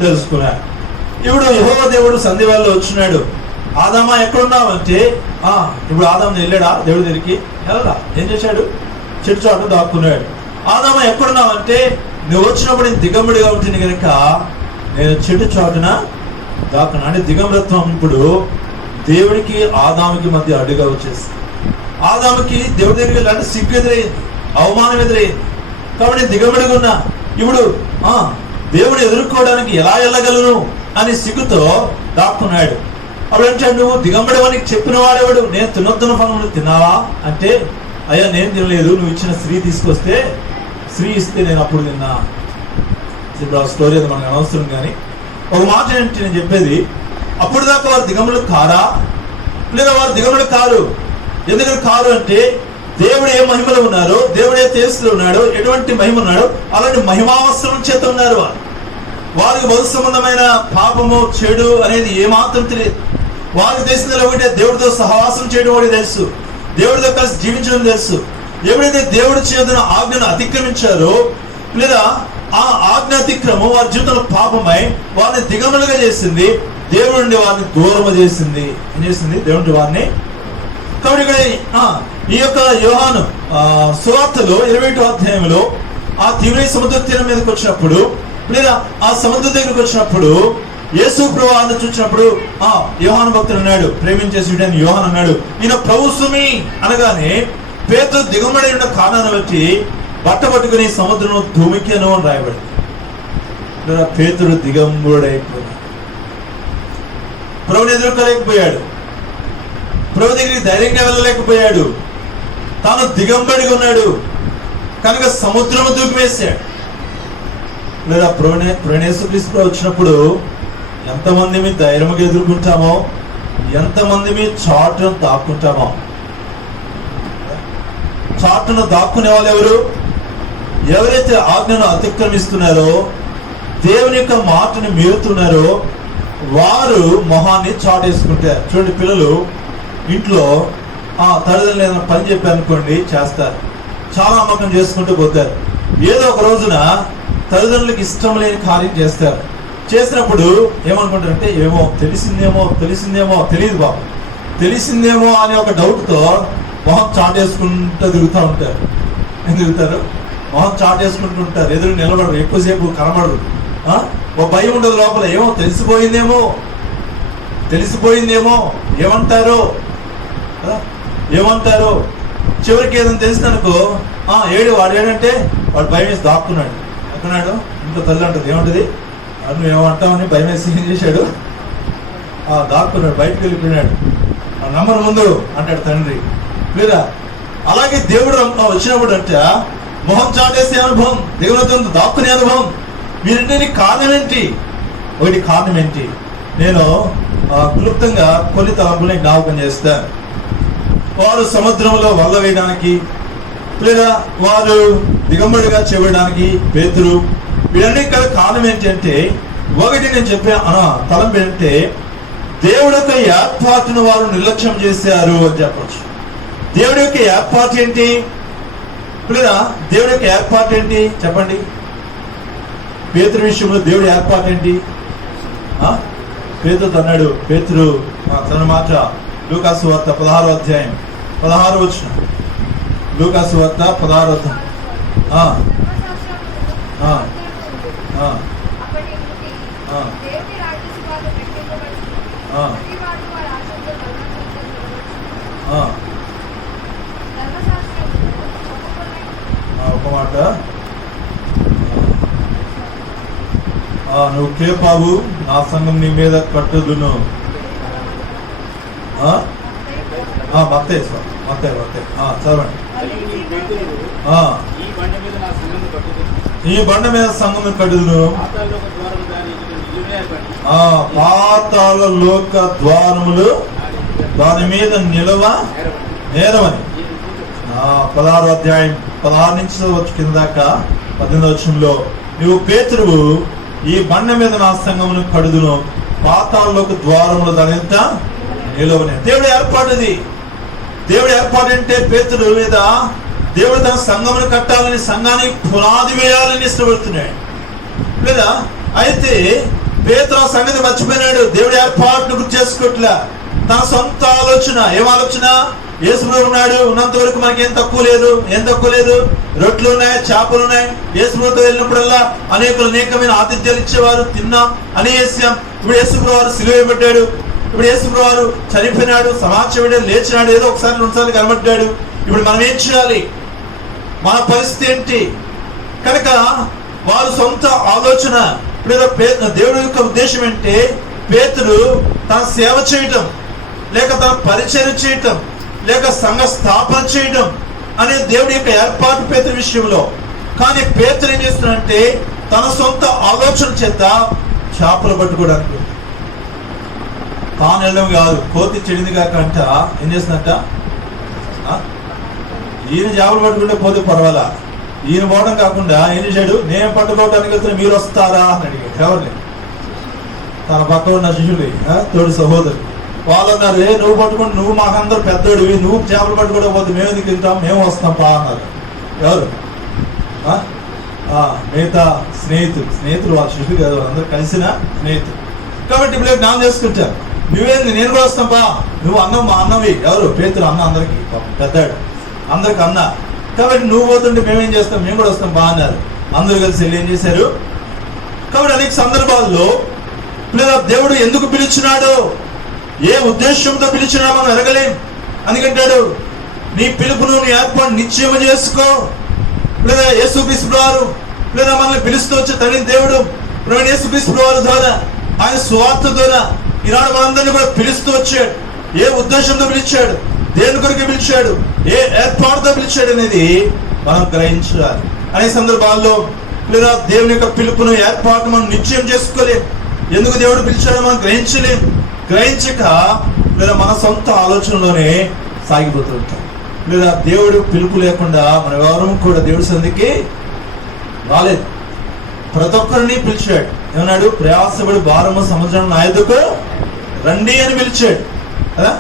తెలుసుకున్నారు. ఇప్పుడు యెహోవా దేవుడు సంధ్యవేళలో వచ్చినాడు. ఆదామా ఎక్కడున్నావు అంటే ఇప్పుడు ఆదాము వెళ్ళాడా దేవుడి దగ్గరికి? వెళ్ళడా. ఏం చేశాడు? చెట్టు చాటు దాక్కున్నాడు. ఆదామా ఎక్కడున్నావు అంటే, నువ్వు వచ్చినప్పుడు నేను దిగంబడిగా ఉంటుంది కనుక నేను చెట్టు చాటున దాక్కున్నా. అంటే దిగంబరత్వం ఇప్పుడు దేవుడికి ఆదాముకి మధ్య అడ్డుగా వచ్చేసింది. ఆదాముకి దేవుడి దగ్గరికి వెళ్ళాలంటే సిగ్గు ఎదురైంది, అవమానం ఎదురైంది. కాబట్టి దిగంబడిగా ఉన్నా. ఇప్పుడు దేవుడు ఎదుర్కోవడానికి ఎలా వెళ్ళగలను అని సిగ్గుతో దాక్కున్నాడు. అప్పుడు అంటే, నువ్వు దిగంబడవని చెప్పిన వాడేవాడు. నేను తినొద్దున్న పనులు తిన్నావా అంటే, అయ్యా నేను తినలేదు, నువ్వు ఇచ్చిన స్త్రీ తీసుకొస్తే స్త్రీ ఇస్తే నేను అప్పుడు తిన్నా. ఇప్పుడు ఆ స్టోరీ అది మనకు అనవసరం. కానీ ఒక మాట ఏంటి నేను చెప్పేది, అప్పుడు దాకా వారు దిగంబరులు కారా? లేదా వారు దిగంబరులు కారు. ఎందుకంటే కారు అంటే దేవుడు ఏ మహిమలో ఉన్నారో, దేవుడు ఏ తేజస్సులో ఉన్నాడో, ఎటువంటి మహిమ ఉన్నాడో అలాంటి మహిమావసరం చేత ఉన్నారు. వారికి మధు సంబంధమైన పాపము చెడు అనేది ఏమాత్రం తెలియదు. వారికి తెలిసిందో ఒకటే, దేవుడితో సహవాసం చేయడం వాడికి తెలుసు, దేవుడితో కలిసి జీవించడం తెలుసు. ఎప్పుడైతే దేవుడి చేతున్న ఆజ్ఞను అతిక్రమించారో, లేదా ఆ ఆజ్ఞ అతిక్రమం వారి జీవితంలో పాపమై వారిని దిగమలుగా చేసింది. దేవుడి నుండి వారిని దూరము చేసింది. ఏం చేసింది? దేవుడి వారిని కాబట్టి ఇక్కడ ఈ యొక్క యోహాను సువార్తలో 21వ అధ్యాయంలో ఆ తీవ్ర సముద్ర తీరం మీదకి వచ్చినప్పుడు, లేదా ఆ సముద్రం దగ్గరికి వచ్చినప్పుడు యేసు ప్రభువును చూసినప్పుడు యోహాను భక్తుడు అన్నాడు, ప్రేమించేసి యోహాను అన్నాడు, ఈయన ప్రభు సుమి అనగానే పేతురు దిగుమడి ఉన్న కారణాన్ని బట్టి బట్ట పట్టుకుని సముద్రంలో ధూమికెను అని రాయబడింది. పేతురు దిగంబుడైపోయాడు, ప్రభుని ఎదుర్కోలేకపోయాడు, ప్రభు దగ్గరికి ధైర్యంగా వెళ్ళలేకపోయాడు, తాను దిగంబడిగా ఉన్నాడు కనుక సముద్రము దూకివేశాడు. లేదా యేసుక్రీస్తు వచ్చినప్పుడు ఎంతమంది మీ ధైర్యంగా ఎదుర్కొంటామో, ఎంతమంది మీ చాటును దాక్కుంటామో. చాటును దాక్కునే వాళ్ళు ఎవరు? ఎవరైతే ఆజ్ఞను అతిక్రమిస్తున్నారో, దేవుని యొక్క మాటని మీరుతున్నారో వారు మొహాన్ని చాటేసుకుంటారు. చూడండి, పిల్లలు ఇంట్లో తల్లిదండ్రులు ఏదైనా పని చెప్పారనుకోండి, చేస్తారు, చాలా నమ్మకం చేసుకుంటూ పోతారు. ఏదో ఒక రోజున తల్లిదండ్రులకు ఇష్టం లేని కార్యం చేస్తారు. చేసినప్పుడు ఏమనుకుంటారంటే, ఏమో తెలిసిందేమో తెలియదు బాబు, తెలిసిందేమో అనే ఒక డౌట్తో మొహం చాటేసుకుంటూ తిరుగుతూ ఉంటారు. ఏం తిరుగుతారు? మొహం చాటేసుకుంటూ ఉంటారు. ఎదురు నిలబడరు, ఎక్కువసేపు కనబడరు. ఒక భయం ఉండదు లోపల, ఏమో తెలిసిపోయిందేమో ఏమంటారో. చివరికి ఏదైనా తెలిసిందనుకో, వాడు ఏడంటే వాడు భయం వేసి దాక్కున్నాడు. ఎక్కడాడు ఇంట్లో తల్లి అంటది, ఏమంటది, నువ్వు ఏమంటావని భయం వేసి ఏం చేశాడు, దాక్కున్నాడు, బయటకు వెళ్ళిపోయినాడు, నమ్మరు ముందు అంటాడు తండ్రి. లేదా అలాగే దేవుడు వచ్చినప్పుడు అంటే మొహం చాటేసే అనుభవం, దేవునితో దాక్కునే అనుభవం. వీరింటికి కారణం ఏంటి? ఒకటి కారణం ఏంటి? నేను క్లుప్తంగా కొన్ని తలంపుల్ని జ్ఞాపకం చేస్తాను. వారు సముద్రంలో వల్ల వేయడానికి, లేదా వారు దిగంబడిగా చేయడానికి పేతురు, వీరన్నిటి కారణం ఏంటంటే, ఒకటి నేను చెప్పే తలంపు ఏంటంటే, దేవుడి యొక్క ఏర్పాటును వారు నిర్లక్ష్యం చేశారు అని చెప్పచ్చు. దేవుడి యొక్క ఏర్పాటు ఏంటి? లేదా దేవుడి యొక్క ఏర్పాటు ఏంటి చెప్పండి. పేతురు విషయంలో దేవుడి ఏర్పాటు ఏంటి? పేతురు అన్నాడు, పేతురు తన మాట లూకాసు వార్త 16వ అధ్యాయం 16వ వచనం. లూకాసు వార్త 16వ అధ్యాయం. ఒక మాట, నువ్వు కేపావు, నా సంఘం నీ మీద కట్టుదును. మత్తయి చదవండి. ఈ బండ మీద సంఘం కట్టుదును, పాతాళ లోక ద్వారములు దాని మీద నిలవ నేరవని. 16వ అధ్యాయం 16 నుంచి కింద దాకా 18వ వచనంలో, నువ్వు పేతురువు, ఈ బండ మీద నా సంఘమును కడుదును, పాతాళలోక ద్వారములు దాని ఎంత నిలవని. దేవుడి ఏర్పాటుది. దేవుడి ఏర్పాటు అంటే పేతురు లేదా దేవుడు తన సంఘమును కట్టాలని, సంఘానికి పునాది వేయాలని ఇష్టపడుతున్నాడు. లేదా అయితే పేతురు ఆ సంగతి మర్చిపోయినాడు. దేవుడి ఏర్పాటును గుర్తు చేసుకోవట్లే. తన సొంత ఆలోచన, ఏం ఆలోచన? యేసుప్రభు ఉన్నాడు, ఉన్నంత వరకు మనకి ఏం తక్కువ లేదు, రొట్టెలు ఉన్నాయి, చేపలు ఉన్నాయి. యేసుప్రభుతో వెళ్ళినప్పుడల్లా అనేకమైన ఆతిథ్యాలు ఇచ్చేవారు, తిన్నా అనేసాం. ఇప్పుడు యేసుప్రభు వారు సిలువ పెట్టాడు, ఇప్పుడు యేసుప్రభు వారు చనిపోయినాడు, సమాచారం లేచినాడు, ఏదో ఒకసారి 2 సార్లు కనబడ్డాడు. ఇప్పుడు మనం ఏం చేయాలి? మన పరిస్థితి ఏంటి? కనుక వారు సొంత ఆలోచన. దేవుడి యొక్క ఉద్దేశం ఏంటి? పేతురు తన సేవ చేయటం, లేక తన పరిచయం చేయటం, లేక సంఘ స్థాపన చేయడం అనే దేవుడి యొక్క ఏర్పాటు పేతురు విషయంలో. కానీ పేతురు ఏం చేస్తున్నాడంటే, తన సొంత ఆలోచన చేత చేపలు పట్టుకోవడానికి తాను వెళ్ళడం కాదు. కోతి చెడింది కాకంట ఏం చేస్తుందంట, ఈయన చేపలు పట్టుకుంటే పోతే పర్వాలా, ఈయన పోవడం కాకుండా ఏం చేశాడు, నేను పట్టుకోవడానికి వెళ్తే మీరు వస్తారా అని అడిగాడు. ఎవరిని? తన పక్క ఉన్న శిష్యుడి తోడు సహోదరు. వాళ్ళు అన్నారు, నువ్వు పట్టుకుంటే నువ్వు మాకందరూ పెద్దోడివి, నువ్వు చేపలు పట్టుకోవడం మేము ఎందుకు వెళ్తాం, మేము వస్తాం పా అన్నారు. ఎవరు? మిగతా స్నేహితులు వాళ్ళ శిష్యులు కాదు, అందరూ కలిసిన స్నేహితులు. కాబట్టి ఇప్పుడు జ్ఞానం చేసుకుంటారు. నువ్వేంది, నేను కూడా వస్తాం బా, నువ్వు అన్నం మా అన్నవి. ఎవరు? పేతురు అన్న, అందరికి పెద్దాడు, అందరికి అన్న. కాబట్టి నువ్వు పోతుంటే మేమేం చేస్తాం, మేము కూడా వస్తాం బా అన్నారు. అందరూ కలిసి వెళ్ళి ఏం చేశారు. కాబట్టి అనేక సందర్భాల్లో లేదా దేవుడు ఎందుకు పిలిచినాడు, ఏ ఉద్దేశంతో పిలిచినా మనం ఎరగలేం. అందుకంటాడు, నీ పిలుపును నీ ఏర్పాటు నిశ్చయం చేసుకో. లేదా యేసుక్రీస్తు వారు లేదా మనల్ని పిలుస్తూ వచ్చే తండ్రి దేవుడు యేసుక్రీస్తు వారి ద్వారా, ఆయన స్వార్థ ద్వారా ఈనాడు మనందరినీ కూడా పిలుస్తూ వచ్చాడు. ఏ ఉద్దేశంతో పిలిచాడు, దేని కొరకు పిలిచాడు, ఏ ఏర్పాటుతో పిలిచాడు అనేది మనం గ్రహించాలి. అనే సందర్భాల్లో లేదా దేవుని యొక్క పిలుపును ఏర్పాటు మనం నిశ్చయం చేసుకోలేం. ఎందుకు దేవుడు పిలిచాడో మనం గ్రహించలేం. గ్రహించక లేదా మన సొంత ఆలోచనలోనే సాగిపోతూ ఉంటాం. లేదా దేవుడు పిలుపు లేకుండా మన ఎవరూ కూడా దేవుడి సన్నిధికి రాలేదు. ప్రతి ఒక్కరిని పిలిచాడు. ఏమన్నాడు? ప్రయాసపడి భారము సముద్రం నా యొద్దకు రండి అని పిలిచాడు కదా.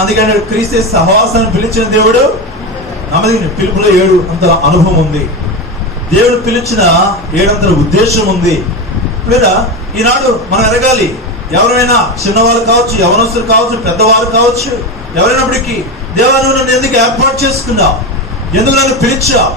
అందుకని క్రీస్తు సహవాసాన్ని పిలిచిన దేవుడు నమ్మది. పిలుపులో 7 అంతల అనుభవం ఉంది. దేవుడు పిలిచిన 7 అంతల ఉద్దేశం ఉంది. లేదా ఈనాడు మనం ఎరగాలి. ఎవరైనా చిన్నవాళ్ళు కావచ్చు, యవనస్తులు కావచ్చు, పెద్దవారు కావచ్చు, ఎవరైనప్పటికీ దేవా నువ్వు నన్ను ఎందుకు ఏర్పాటు చేసుకున్నావు, ఎందుకు నన్ను పిలిచావు,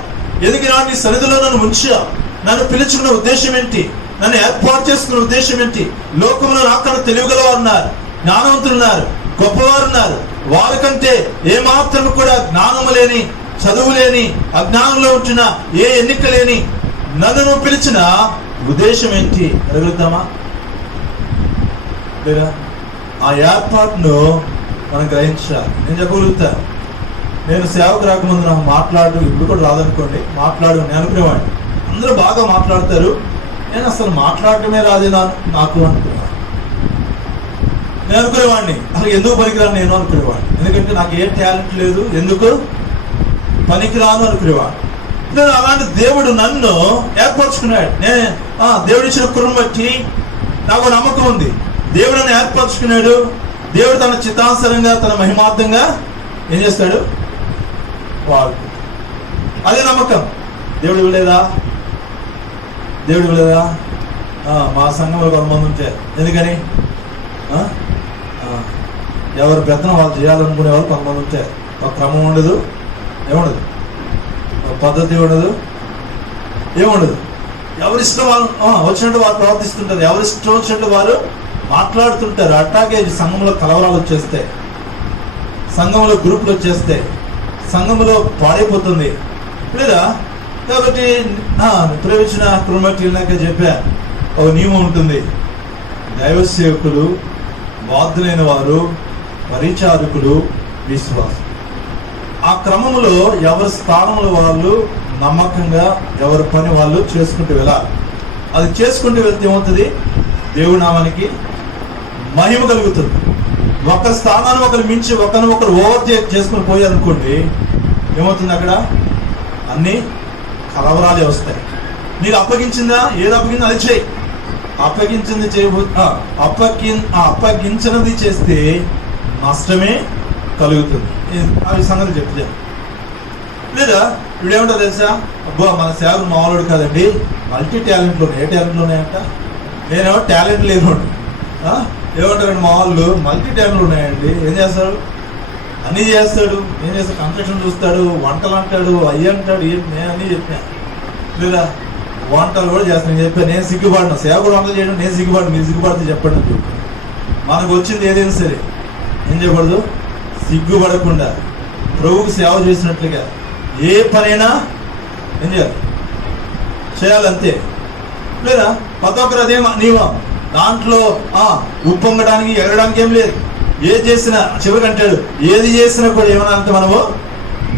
ఎందుకు ఈనాడు నీ సన్నిధిలో నన్ను ఉంచావు, నన్ను పిలుచుకున్న ఉద్దేశం ఏంటి, నన్ను ఏర్పాటు చేసుకున్న ఉద్దేశం ఏంటి. లోకంలో నాకన్నా తెలివిగలవారు ఉన్నారు, జ్ఞానవంతులు ఉన్నారు, గొప్పవారు ఉన్నారు. వారికంటే ఏమాత్రం కూడా జ్ఞానము లేని, చదువు లేని, అజ్ఞానంలో ఉంటున్న, ఏ ఎన్నిక లేని నన్ను నువ్వు పిలిచిన ఉద్దేశం ఏంటి అడుగుతామా? లేదా ఆ ఏర్పాటును మనం గ్రహించాలి. నేను చెప్పగలుగుతా, నేను సేవకు రాకముందు నాకు మాట్లాడు, ఇప్పుడు కూడా రాదనుకోండి, మాట్లాడు నేను అనుకునేవాడిని. అందరూ బాగా మాట్లాడతారు, నేను అసలు మాట్లాడటమే రాదే నాకు అనుకున్నాను. నేను అనుకునేవాడిని అసలు ఎందుకు పనికిరాను నేను అనుకునేవాడిని. ఎందుకంటే నాకు ఏ టాలెంట్ లేదు, ఎందుకు పనికిరాను అనుకునేవాడిని. నేను అలాంటి దేవుడు నన్ను ఏర్పరచుకున్నాడు. దేవుడు ఇచ్చిన కృపను బట్టి నాకు నమ్మకం ఉంది. దేవుడు నన్ను ఏర్పరచుకున్నాడు. దేవుడు తన చిత్తానుసారంగా, తన మహిమార్థంగా ఏం చేస్తాడు, వాడు. అదే నమ్మకం. దేవుడు ఇవ్వలేదా? దేవుడు ఇవ్వలేదా? మా సంఘంలో కొంతమంది ఉంటే ఎందుకని ఎవరు పెద్దన వాళ్ళు చేయాలనుకునే వాళ్ళు కొంతమంది ఉంటే ఒక క్రమం ఉండదు, ఏముండదు, ఒక పద్ధతి ఉండదు, ఏముండదు. ఎవరిష్టం వాళ్ళు వచ్చినట్టు వారు ప్రవర్తిస్తుంటారు, ఎవరిష్టం వచ్చినట్టు వారు మాట్లాడుతుంటారు. అట్లాగే సంఘంలో కలవరాలు వచ్చేస్తాయి, సంఘంలో గ్రూపులు వచ్చేస్తాయి, సంఘంలో పాడైపోతుంది. లేదా కాబట్టి ప్రవేశించిన కృమటినాక చెప్పా, ఒక నియమం ఉంటుంది. దైవ సేవకులు, బాధ్యులైన వారు, పరిచారకులు, విశ్వాసం. ఆ క్రమంలో ఎవరి స్థానంలో వాళ్ళు నమ్మకంగా ఎవరి పని వాళ్ళు చేసుకుంటూ వెళ్ళాలి. అది చేసుకుంటూ వెళ్తే ఏమవుతుంది, దేవుడి నామానికి మహిమ కలుగుతుంది. ఒకరి స్థానాన్ని ఒకరు మించి ఒకరు ఓవర్టేక్ చేసుకుని పోయారనుకోండి, ఏమవుతుంది, అక్కడ అన్ని కలవరాలే వస్తాయి. నీకు అప్పగించిందా, ఏది అప్పగిందో అది చేయి. అప్పగించింది అప్పగించినది చేస్తే నష్టమే కలుగుతుంది. అవి సంగతి చెప్తాను. లేదా ఇప్పుడు ఏమంటా తెలుసా, అబ్బా మన సేవలు మామూలు కాదండి, మల్టీ టాలెంట్లు ఉన్నాయి. ఏ టాలెంట్లు ఉన్నాయంట? నేనేమో టాలెంట్ లేనుండి. ఏమంటారండి మా వాళ్ళు, మల్టీ టాలెంట్లు ఉన్నాయండి. ఏం చేస్తాడు, అన్నీ చేస్తాడు. ఏం చేస్తాడు, కన్స్ట్రక్షన్ చూస్తాడు, వంటలు అంటాడు, అయ్యి అంటాడు. నేను అన్నీ చెప్పాను. లేదా వంటలు కూడా చేస్తాను. నేను చెప్పాను, నేను సిగ్గుపడినా, సేవ కూడా వంటలు చేయడం నేను సిగ్గుపడి, మీరు సిగ్గుపడితే చెప్పండి అని చెప్పి. మనకు వచ్చింది ఏదైనా సరే ఏం చేయకూడదు, సిగ్గుపడకుండా ప్రభువుకు సేవ చేసినట్లుగా ఏ పనైనా ఏం చేయాలంతే. లేదా ప్రతి ఒక్కరు అదే నియమం. దాంట్లో ఉప్పొంగడానికి ఎగరడానికి ఏం లేదు. ఏది చేసినా చివరికి అంటాడు, ఏది చేసినా కూడా ఏమన్నా అంటే మనము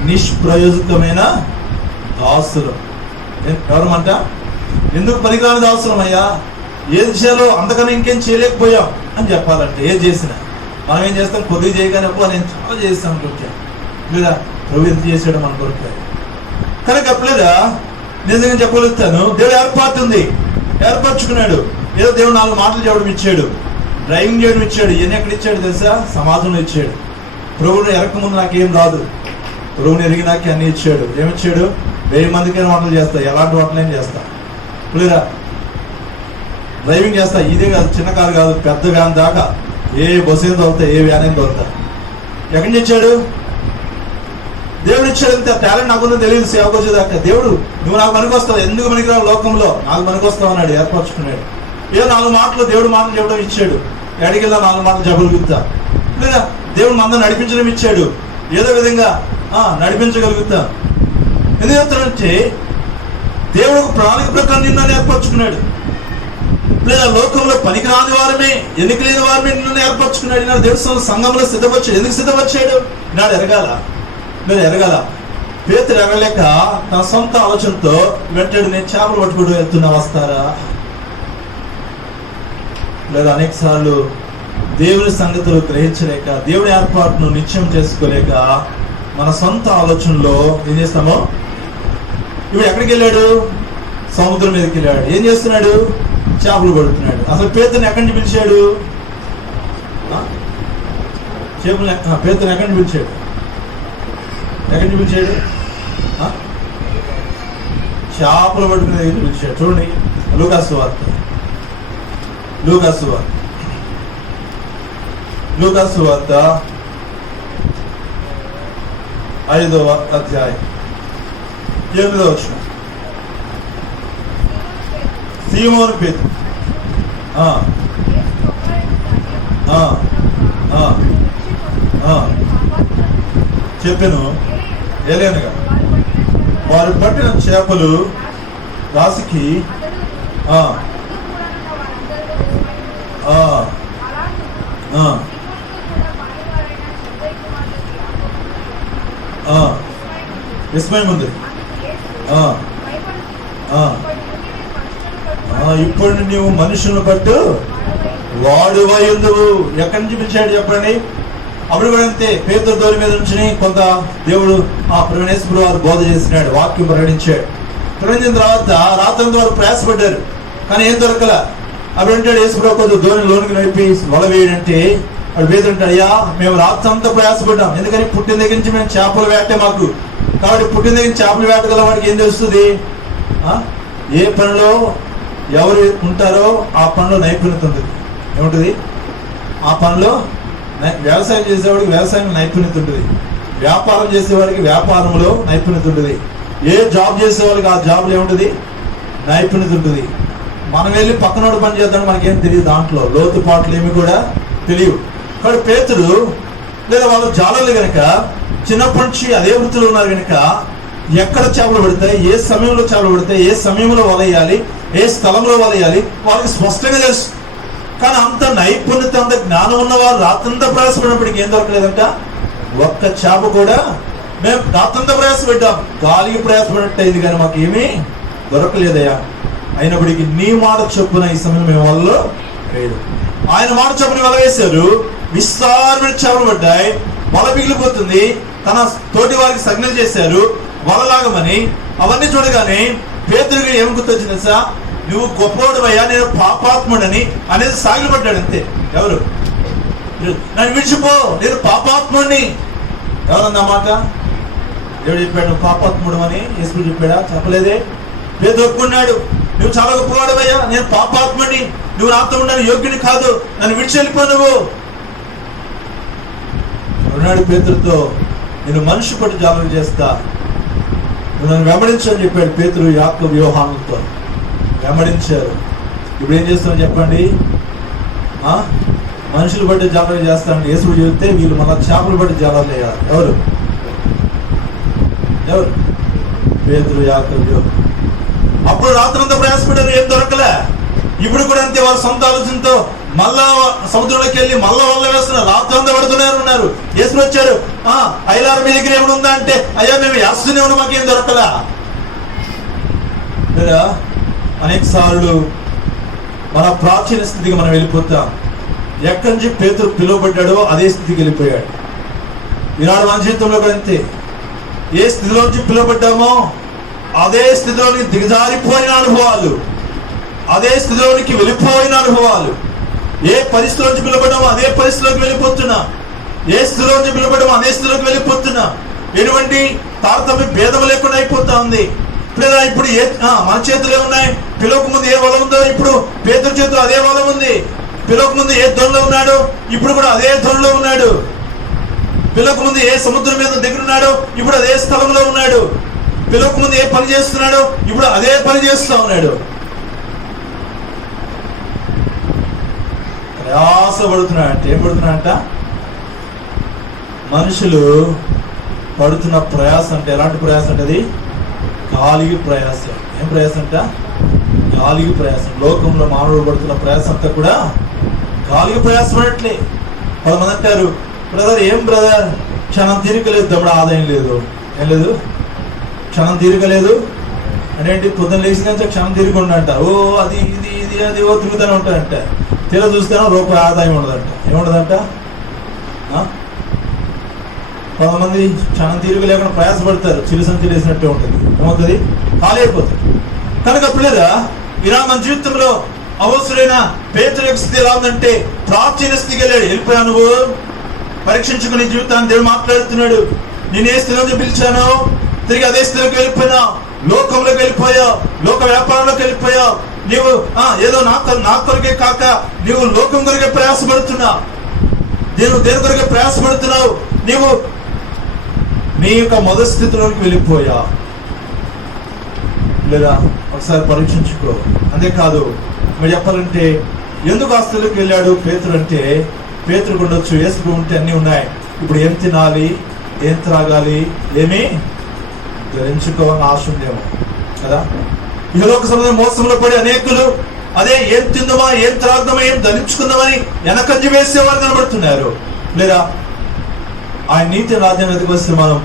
నిష్ప్రయోజకమైన దాసులు. ఎవరమంట, ఎందుకు పనికిరాని దాసులం అయ్యా, ఏది చేయాలో అంతకన్నా ఇంకేం చేయలేకపోయాం అని చెప్పాలంటే. ఏది చేసినా మనం ఏం చేస్తాం, కొద్దిగా చేయగానే నేను చాలా చేస్తాను అనుకుంటాను. లేదా ప్రభు ఎంత చేసాడు మన కొరకు. కనుక లేదా నిజంగా చెప్పగలుగుతాను, దేవుడు ఏర్పాటు ఉంది, ఏర్పరచుకున్నాడు. ఏదో దేవుడు 4 మాటలు చెప్పడం ఇచ్చాడు, డ్రైవింగ్ చేయడం ఇచ్చాడు. ఇవన్నీ ఎక్కడ ఇచ్చాడు తెలుసా, సమాజంలో ఇచ్చాడు. ప్రభువుని ఎరకముందు నాకేం రాదు, ప్రభువుని ఎరిగి నాకే అన్ని ఇచ్చాడు. ఏమిచ్చాడు, 1000 మందికైనా వంటలు చేస్తా, ఎలాంటి వంటలైనా చేస్తా. లేదా డ్రైవింగ్ చేస్తా, ఇదే కాదు, చిన్న కారు కాదు, పెద్ద వ్యాన్ దాకా ఏ బస్సు ఏం తోలుతా, ఏ వ్యాన్ ఏం తోలుతా. ఎక్కడి నుంచి ఇచ్చాడు? దేవుడు ఇచ్చాడు. అంతే టాలెంట్ నాకుందో తెలియదు సేవకు వచ్చేదాకా. దేవుడు నువ్వు నాకు పనికొస్తావు, ఎందుకు పనికిరావు లోకంలో, నాకు పనికొస్తావు అన్నాడు, ఏర్పరచుకున్నాడు. ఏదో 4 మాటలు దేవుడు మాటలు చెప్పడం ఇచ్చాడు. ఎడికెళ్ళా 4 మాటలు చెప్పగలుగుతా లేదా? దేవుడు మందరం నడిపించడం ఇచ్చాడు, ఏదో విధంగా నడిపించగలుగుతా. ఎందుకు చెప్తాడంటే దేవుడు ఒక ప్రణాళిక ప్రకారం నిన్ను ఏర్పరచుకున్నాడు. లేదా లోకంలో పనికిరాని వారమే, ఎన్నిక లేని వారమే నిన్ను ఏర్పరచుకున్నాడు. ఈనాడు దేవుడు సంఘంలో సిద్ధపరిచాడు. ఎందుకు సిద్ధపరిచాడు? ఈనాడు ఎరగాల, నేను ఎరగాల. పేతురు ఎరగలేక తన సొంత ఆలోచనతో వెంటాడు, నేను చేపలు పట్టుకుంటూ వెళ్తున్నా, వస్తారా? లేదా అనేక సార్లు దేవుని సంగతులు గ్రహించలేక, దేవుడి ఏర్పాటును నిశ్చయం చేసుకోలేక మన సొంత ఆలోచనలో ఏం చేస్తామో. ఇప్పుడు ఎక్కడికి వెళ్ళాడు? సముద్రం మీదకి వెళ్ళాడు. ఏం చేస్తున్నాడు? చేపలు పడుతున్నాడు. అసలు పేతురుని ఎక్కడి నుంచి పిలిచాడు? పేతురుని ఎక్కడి నుంచి పిలిచాడు? ఎక్కడి నుంచి పిలిచాడు? చేపలు పట్టుకునే దగ్గర పిలిచాడు. చూడండి, లూకాసు వార్త 5వ అధ్యాయం 8వ వచనం. సీమోను పేతురు చెప్పాను ఏలేనగా వారు పట్టిన చేపలు రాశికి విస్మయం ఉంది. ఇప్పుడు నువ్వు మనుషులను పట్టు వాడువై ఉందువు. ఎక్కడి నుంచి పిలిచాడు చెప్పండి? అప్పుడు కూడా అంతే. పేతురు దోరి మీద నుంచి కొంత దేవుడు ప్రవేశపుడు వారు బోధ చేసినాడు, వాక్యం ప్రకటించాడు. ప్రకటించిన తర్వాత రాత్రంతా వారు ప్రయాసపడ్డారు, కానీ ఏం దొరకల. అప్పుడు అంటాడు యేసుప్రభు కొంచెం దోని లోనికి నడిపి వల వేయడంటే వాడు పేతురు అంటాడు, అయ్యా మేము రాత్రంతా ప్రయాసపడ్డాం, ఎందుకని పుట్టిన దగ్గర నుంచి మేము చేపలు వేటే మాకు. కాబట్టి పుట్టిన దగ్గర చేపలు వేటగల వాడికి ఏం తెలుస్తుంది? ఏ పనిలో ఎవరు ఉంటారో ఆ పనిలో నైపుణ్యత ఉంటుంది. ఏముంటుంది? ఆ పనిలో వ్యవసాయం చేసేవాడికి వ్యవసాయం నైపుణ్యత ఉంటుంది, వ్యాపారం చేసేవాడికి వ్యాపారంలో నైపుణ్యత ఉంటుంది, ఏ జాబ్ చేసేవాడికి ఆ జాబ్లో ఏముంటుంది? నైపుణ్యత ఉంటుంది. మనం వెళ్ళి పక్కనోడు పని చేద్దాం, మనకేం తెలియదు, దాంట్లో లోతుపాట్లు ఏమి కూడా తెలియవు. కాబట్టి పేతురు లేదా వాళ్ళు జాలర్లు కనుక చిన్నప్పటి నుంచి అదే వృత్తిలో ఉన్నారు కనుక ఎక్కడ చేపలు పడతాయి, ఏ సమయంలో చేపలు పడతాయి, ఏ సమయంలో వలయాలి, ఏ స్థలంలో వలయాలి వాళ్ళకి స్పష్టంగా తెలుసు. కానీ అంత నైపుణ్యత, అంత జ్ఞానం ఉన్నవారు రాత్రంతా ప్రయాసపడినప్పటికీ ఏం దొరకలేదంట? ఒక్క చేప కూడా. మేము రాత్రంతా ప్రయాసపెట్టాం, గాలికి ప్రయాసపడినట్టు అయింది, కానీ మాకు ఏమీ దొరకలేదయ్యా. అయినప్పటికీ నీ మాట చొప్పున ఈ సమయం మేము వల్ల లేదు. ఆయన మాట చొప్పున వల వేశారు, విస్తారమైన చేపలు పడ్డాయి, వల మిగిలిపోతుంది. తన తోటి వారికి సంజ్ఞలు చేశారు వలలాగమని. అవన్నీ చూడగానే పేతురుకి ఏం గుర్తొచ్చింది సార్? నువ్వు గొప్పవాడువయ్యా, నేను పాపాత్ముడని అనేది సాగిలపడ్డాడు అంతే. ఎవరు? నన్ను విడిచిపో, నేను పాపాత్ముడిని. ఎవరన్నా మాట? ఎవడు చెప్పాడు నువ్వు పాపాత్ముడు అని? యేసు చెప్పాడా? చెప్పలేదే. పేతురు ఒప్పుకున్నాడు, నువ్వు చాలా గొప్పవాడువయ్యా, నేను పాపాత్ముడిని, నువ్వు నాతో ఉండని యోగ్యుని కాదు, నన్ను విడిచి వెళ్ళిపో నువ్వు అన్నాడు పేతురుతో. నేను మనిషి పట్టు జాగ్రత్త చేస్తా, నువ్వు నన్ను వెంబడించని చెప్పాడు పేతురు యాకోబు యోహానులతో. వెంబడించారు. ఇప్పుడు ఏం చేస్తున్నావు చెప్పండి? మనుషులు బట్టి జాగ్రత్త చేస్తానని యేసుడు చెబితే వీళ్ళు మళ్ళీ చేపలు బట్టి జాగ్రత్త చేయాలి. ఎవరు? పేతురు యాకోబు. అప్పుడు రాత్రంతా ప్రయాసపడ్డారు, ఏం దొరకలే. ఇప్పుడు కూడా అంతే, వారి సొంత ఆలోచనతో మళ్ళా సముద్రంలోకి వెళ్ళి మళ్ళా వల్ల వేస్తున్నారు, రాత్రంతా పడుతున్నారు. యేసు వచ్చారు, ఐలారు మీ దగ్గర ఏమైనా అంటే, అయ్యా మేము వేస్తూనే ఉన్నాం, మాకేం దొరకలా. లేదా అనేక సార్లు మన ప్రాచీన స్థితికి మనం వెళ్ళిపోతాం. ఎక్కడి నుంచి పేతురు పిలువబడ్డాడో అదే స్థితికి వెళ్ళిపోయాడు. ఈనాడు మన జీవితంలో కూడా అంతే. ఏ స్థితిలో నుంచి పిలువబడ్డామో అదే స్థితిలోనికి దిగజారిపోయిన అనుభవాలు, అదే స్థితిలోనికి వెళ్ళిపోయిన అనుభవాలు. ఏ పరిస్థితిలోంచి పిలువబడ్డామో అదే పరిస్థితిలోకి వెళ్ళిపోతున్నా, ఏ స్థితిలోంచి పిలువబడ్డామో అదే స్థితిలోకి వెళ్ళిపోతున్నా. ఎటువంటి తారతమ్య భేదం లేకుండా అయిపోతా ఉంది. ఇప్పుడు మన చేతులు ఏమున్నాయి? పిలువకు ముందు ఏ వల ఉందో ఇప్పుడు పేతురు చేతులు అదే వల ఉంది. పిలవక ముందు ఏ ధోరణిలో ఉన్నాడు, ఇప్పుడు కూడా అదే ధోరణిలో ఉన్నాడు. పిలవక ముందు ఏ సముద్రం మీద దగ్గర ఉన్నాడో, ఇప్పుడు అదే స్థలంలో ఉన్నాడు. పిలవక ముందు ఏ పని చేస్తున్నాడో, ఇప్పుడు అదే పని చేస్తూ ఉన్నాడు. ప్రయాసపడుతున్నాడంటే ఏం పడుతున్నాడంట? మనుషులు పడుతున్న ప్రయాస అంటే ఎలాంటి ప్రయాస అంటే అది గాలికి ప్రయాసం. ఏం ప్రయాసం అంట? గాలికి ప్రయాసం. లోకంలో మానవుడు పడుతున్న ప్రయాసం అంతా కూడా గాలికి ప్రయాసపడట్లే. 10 మంది అంటారు, బ్రదర్ ఏం బ్రదర్ క్షణం తీరికలేదు, తమ్ముడు ఆదాయం లేదు. ఏం లేదు, క్షణం తీరికలేదు అంటే ఏంటి? పొద్దున్న లేచిందంటే క్షణం తీరికుండా అంట. ఓ అది ఇది ఇది అది ఓ తిరుగుతూనే ఉంటాడంట. తీరా చూస్తేనో రూపాయి ఆదాయం ఉండదంట. ఏముండదంట? 10 మంది క్షణం తీరిక లేకుండా ప్రయాసపడతారు, చిరుసంచి వేసినట్టే ఉంటుంది. ఏమవుతుంది? ఖాళీ అయిపోతుంది. కనుక పిల్లరా, ఇలా మన జీవితంలో అవసరమైన పేతురు యొక్క స్థితి ఎలా ఉందంటే ప్రాచీన స్థితికి వెళ్ళాడు. వెళ్ళిపోయా నువ్వు పరీక్షించుకునే జీవితాన్ని దేవుడు మాట్లాడుతున్నాడు. నేను ఏ స్థితిలోకి పిలిచానో తిరిగి అదే స్థితిలోకి వెళ్ళిపోయినావు. లోకంలోకి వెళ్ళిపోయావు, లోక వ్యాపారంలోకి వెళ్ళిపోయావు. నీవు ఏదో నా కొరకే కాక నీవు లోకం కొరకే ప్రయాసపడుతున్నావు. దేని కొరకే ప్రయాసపడుతున్నావు. నీవు నీ యొక్క మొదటి స్థితిలోకి వెళ్ళిపోయా లేదా ఒకసారి పరీక్షించుకో. అంతేకాదు మీరు చెప్పాలంటే ఎందుకు ఆ స్థితిలోకి వెళ్ళాడు పేతురు అంటే, పేతురుకు ఉండొచ్చు, యేసుకు ఉంటే అన్నీ ఉన్నాయి. ఇప్పుడు ఏం తినాలి, ఏం త్రాగాలి, ఏమి ధరించుకోవాలని ఆశ ఉండేమో కదా. ఇహలోక సంబంధం మోసంలో పడి అనేకులు అదే ఏం తిందామా, ఏం త్రాగుదామా, ఏం ధరించుకుందామని వెనకంజ వేసేవారు కనబడుతున్నారు. లేదా ఆయన నీతి రాజ్యం ఎదుగు వస్తే మనం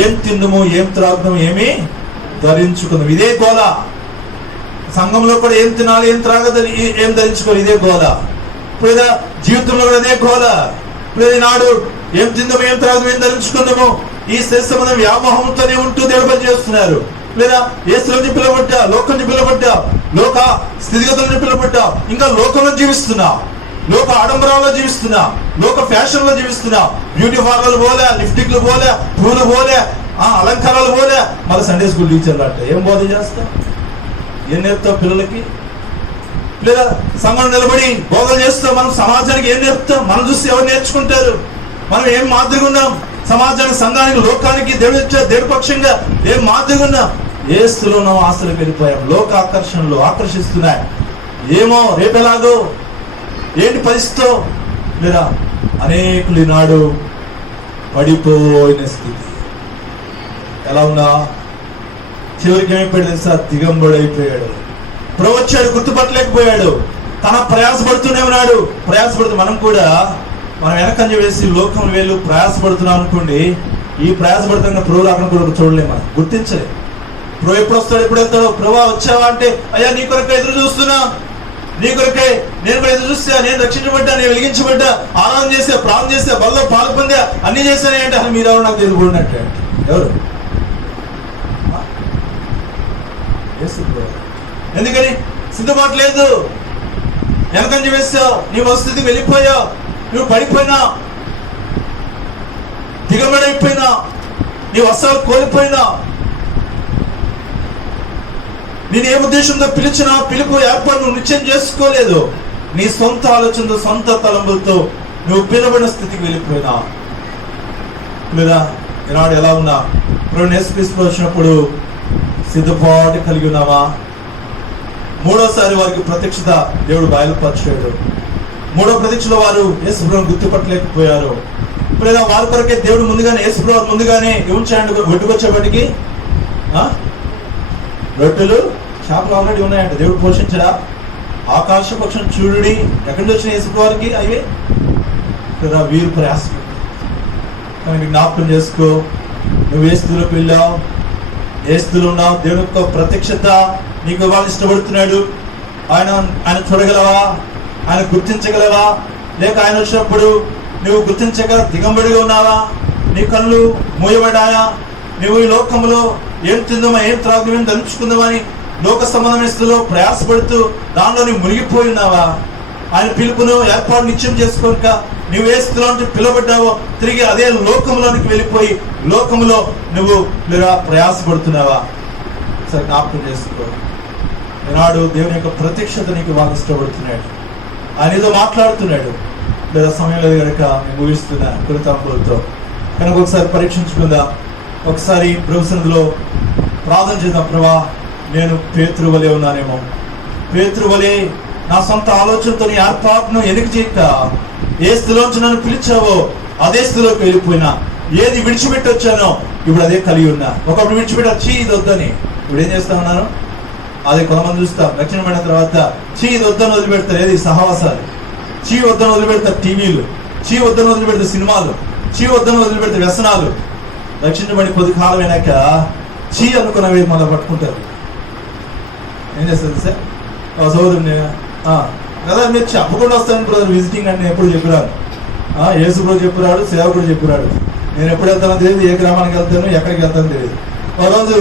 ఏం తిందాము, ఏం త్రాగుదాము, ఏమి ధరించుకుందాం, ఇదే గోల. సంఘంలో కూడా ఏం తినాలి, ఏం త్రాగదని, ఏం ధరించుకోవాలి, ఇదే గోల. ఇప్పుడు జీవితంలో కూడా అదే గోల. ఇప్పుడు నాడు ఏం తిందాము, ఏం త్రాగుదాము, ఏం ధరించుకుందాము, ఈ శరీర వ్యామోహంతోనే ఉంటూ దేవుడు చేస్తున్నారు. లేదా యేసు నుంచి పిలవబడ్డా, లోకం నుంచి పిలవబడ్డా, లోక స్థితిగతుల నుంచి పిలవబడ్డా, ఇంకా లోకంలో జీవిస్తున్నా, లోక ఆడంబరాల్లో జీవిస్తున్నా, లోక ఫ్యాషన్ లో జీవిస్తున్నా, బ్యూటీ పార్లర్లు పోలే, లిప్స్టిక్లు పోలే, పూలు పోలే, అలంకారాలు పోలే, మళ్ళీ సండే స్కూల్ టీచర్లు అంటే ఏం బోధ చేస్తా, ఏం నేర్పుతావు పిల్లలకి? లేదా సంఘం నిలబడి బోధన చేస్తాం, మనం సమాజానికి ఏం నేర్పుతాం? మనం చూసి ఎవరు నేర్చుకుంటారు? మనం ఏం మాదిరిగా ఉన్నాం? సమాజానికి, సంఘానికి, లోకానికి, దేవుడి పక్షంగా ఏం మాదిరిగా ఉన్నాం? ఏ స్థితిలో ఉన్నాం? ఆశలకు వెళ్ళిపోయాం. లోక ఆకర్షణలు ఆకర్షిస్తున్నాయి. ఏమో రేపెలాగో, ఏంటి పరిస్థితితో? లేదా అనేకులు ఈనాడు పడిపోయిన స్థితి. ఎలా ఉన్నా చివరికి ఏమైపోయాడు తెలుసా? దిగంబడైపోయాడు. ప్రవచ్చాడు, గుర్తుపట్టలేకపోయాడు. తన ప్రయాసపడుతూనే ఉన్నాడు. ప్రయాసపడుతూ మనం కూడా వెనకంజ వేసి లోకం వేలు ప్రయాసపడుతున్నాం అనుకోండి. ఈ ప్రయాసపడుతున్న ప్రభు రాకను కూడా చూడలేము, మనం గుర్తించలేము. ప్రభు ఎప్పుడు వస్తాడు, ఎప్పుడు వెళ్తాడు? ప్రభు వచ్చావా అంటే అయ్యా నీ కొరకే ఎదురు చూస్తున్నా, నీ కొరకే నేను కూడా ఎదురు చూస్తా, నేను రక్షించబడ్డా, నేను వెలిగించబడ్డా, ఆనందం చేసా, ప్రాణం చేసా, బల్లో పాలు పొందా, అన్ని చేశానే అంటే అసలు మీరెవరు నాకు ఎదురుకున్నట్టు? ఎవరు? ఎందుకని సిద్ధపాటు లేదు? వెనకంజ వేసావు, నీ వస్తుతికి వెళ్ళిపోయావు, నువ్వు పడిపోయినా, దిగబడైపోయినా, నీ వస్త్రాలు కోల్పోయినా, నేను ఏ ఉద్దేశంతో పిలిచినా పిలుపు ఏర్పాటు నువ్వు నిశ్చయం చేసుకోలేదు. నీ సొంత ఆలోచనతో, సొంత తలంపులతో నువ్వు పిలబడిన స్థితికి వెళ్ళిపోయినా. లేదా ఈనాడు ఎలా ఉన్నా? ఇప్పుడు నేర్చుకు వచ్చినప్పుడు సిద్ధపాటు కలిగి ఉన్నావా? మూడోసారి వారికి ప్రత్యక్షత దేవుడు బయలుపరిచాడు. మూడో ప్రత్యక్షలో వారు యేసుప్రభువును గుర్తుపట్టలేకపోయారు. లేదా వారి కొరకే దేవుడు ముందుగానే, యేసుప్రభువు ముందుగానే ఉంచాడు. ఒడ్డుకొచ్చేపటికి రొట్టెలు, చేపలు ఆల్రెడీ ఉన్నాయంట. దేవుడు పోషించడా? ఆకాశ పక్షం చూడుడి ఎక్కడి నుంచి వచ్చిన యేసుప్రభువుకి అవి కదా వీరు ప్రయాసం. కానీ జ్ఞాపకం చేసుకో, నువ్వు ఏ స్థితిలోకి వెళ్ళావు, ఏ స్థితిలో ఉన్నావు? దేవుని యొక్క ప్రత్యక్షత నీకు ఇవ్వాలి ఇష్టపడుతున్నాడు. ఆయన చూడగలవా? ఆయన గుర్తించగలవా? లేక ఆయన వచ్చినప్పుడు నువ్వు గుర్తించక దిగంబడిగా ఉన్నావా? నీ కళ్ళు మూయబడ్డాయా? నువ్వు ఈ లోకంలో ఏం తిందామా, ఏం త్రాగుదామా, ఏం ధరించుకుందామని లోక సంబంధమైన స్థితిలో ప్రయాసపడుతూ దానిలో నువ్వు మునిగిపోయి ఉన్నావా? ఆయన పిలుపును ఏర్పాటు నిశ్చయం చేసుకోక నువ్వు ఏ స్థితిలో పిలువబడ్డావో తిరిగి అదే లోకంలోనికి వెళ్ళిపోయి లోకంలో నువ్వు ప్రయాసపడుతున్నావా? సరే జ్ఞాపకం చేసుకో. ఈనాడు దేవుని యొక్క ప్రత్యక్షత నీకు బాగా ఇష్టపడుతున్నాడు. ఆయన ఏదో మాట్లాడుతున్నాడు. లేదా సమయం లేదు కనుక నేను ముగిస్తున్నా కృతజ్ఞతలతో. కనుక ఒకసారి పరీక్షించుకుందాం. ఒకసారి ప్రభు సన్నిధిలో ప్రార్థన చేద్దాం. ప్రభా, నేను పేతురు వలె ఉన్నానేమో. పేతురు వలె నా సొంత ఆలోచనతో నీ ఏర్పాటును ఎన్నిక చేయక ఏ స్థితిలోంచి నన్ను పిలిచావో అదే స్థితిలోకి వెళ్ళిపోయినా, ఏది విడిచిపెట్టి వచ్చానో ఇప్పుడు అదే కలిగి ఉన్నా. ఒకప్పుడు విడిచిపెట్టి వచ్చి ఇది వద్దని, ఇప్పుడు ఏం చేస్తా ఉన్నాను? అదే కొంతమంది చూస్తాం, రక్షణ పడిన తర్వాత ఇది వద్దని వదిలిపెడతారు. ఏది సహవాసాలు, వద్దని వదిలిపెడతారు టీవీలు, వద్దని వదిలిపెడతారు సినిమాలు, వద్దని వదిలిపెడతారు వ్యసనాలు. రక్షించబడి కొద్ది కాలం అయినాక అనుకున్నవి మళ్ళీ పట్టుకుంటారు. ఏం చేస్తారు సార్? సోదరుని కదా మీరు చెప్పకుండా వస్తాను బ్రదర్ విజిటింగ్ అని ఎప్పుడు చెప్పినారు. యేసు బ్రో చెప్పినాడు, సేవకుడు చెప్పినాడు. నేను ఎప్పుడు వెళ్తానో తెలియదు, ఏ గ్రామానికి వెళ్తాను, ఎక్కడికి వెళ్తానో తెలియదు. ఒక రోజు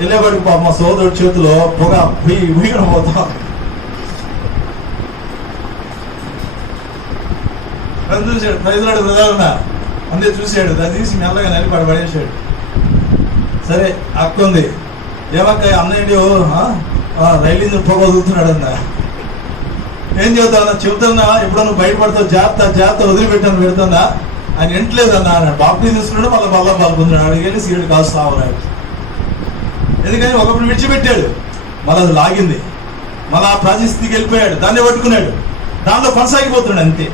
వెళ్ళేవాడికి పాప మా సోదరుడు చేతిలో పొగ భూయిగా పోతాం. చూశాడు, ప్రైజ్లాడు బ్రదర్ అందే చూశాడు. దాన్ని తీసి మెల్లగా నలిపాడు, పడేసాడు. సరే అక్క ఉంది, ఏమక్క అన్నయ్యండి రైలు ఇంజిన్ పొగ వదులుతున్నాడు అన్న. ఏం చెబుతావు? చెబుతున్నా ఎప్పుడో నువ్వు బయటపడతావు, జాగ్రత్త వదిలిపెట్టాను పెడుతున్నా. ఆయన ఎంటలేదన్నా అన్నాడు. బాప్తీసం తీసుకున్నాడు, మళ్ళీ పాల్పొందున్నాడు. అడిగి వెళ్ళి సీరియడ్ కాదు సావున్నాడు. ఎందుకని ఒకప్పుడు విడిచిపెట్టాడు, మళ్ళీ అది లాగింది, మళ్ళీ ఆ ప్రాజెక్ట్కి వెళ్ళిపోయాడు, దాన్ని పట్టుకున్నాడు, దాంట్లో కొనసాగిపోతున్నాడు. అంతే,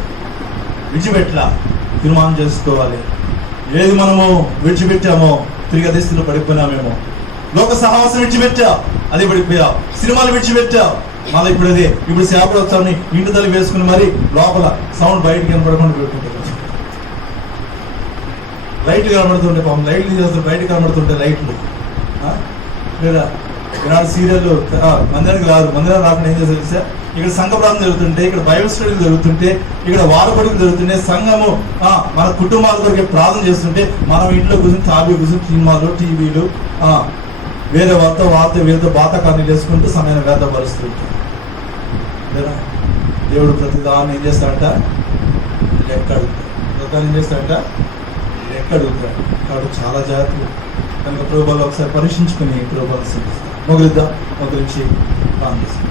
విడిచిపెట్టలా. తీర్మానం చేసుకోవాలి. ఏది మనము విడిచిపెట్టామో తిరిగి అదే స్థితిలో పడిపోయినామేమో. లోక సహవాసం విడిచిపెట్టావు, అది పడిపోయావు. సినిమాలు విడిచిపెట్టావు, మళ్ళీ ఇప్పుడు సేపలు వచ్చామని ఇంటి తల్లి వేసుకుని మరి లోపల సౌండ్ బయటకి కనపడకుండా పెట్టుకుంటారు. లైట్లు కనబడుతుంటే పాపం లైట్లు చేస్తారు, బయట కనబడుతుంటే లైట్లు. లేదా ఈనాడు సీరియల్ మందిరానికి రాదు. మందిరం రాకుండా ఏం చేస్తారు సార్? ఇక్కడ సంఘ ప్రాంతం జరుగుతుంటే, ఇక్కడ బైబిల్ స్టడీలు జరుగుతుంటే, ఇక్కడ వారపడులు జరుగుతుంటే, సంఘము మన కుటుంబాల కొరకు ప్రార్థన చేస్తుంటే మనం ఇంట్లో కూర్చొని తాబీ కూర్చొని సినిమాలు, టీవీలు, వేరే వార్త వీరితో బాతకాన్ని చేసుకుంటూ సమయాన్ని వేదపరుస్తుంటాం. లేదా దేవుడు ప్రతిదాన్ని ఏం చేస్తాడంట? లెక్క అడుగుతాడు. ఏం చేస్తాడంట? లెక్క అడుగుతాడు. కాబట్టి చాలా జాగ్రత్తలు. కనుక ప్రభువులు ఒకసారి పరీక్షించుకుని ప్రభువులు మొదలుద్దాం, మొదలుచి ప్రార్థన చేస్తాం.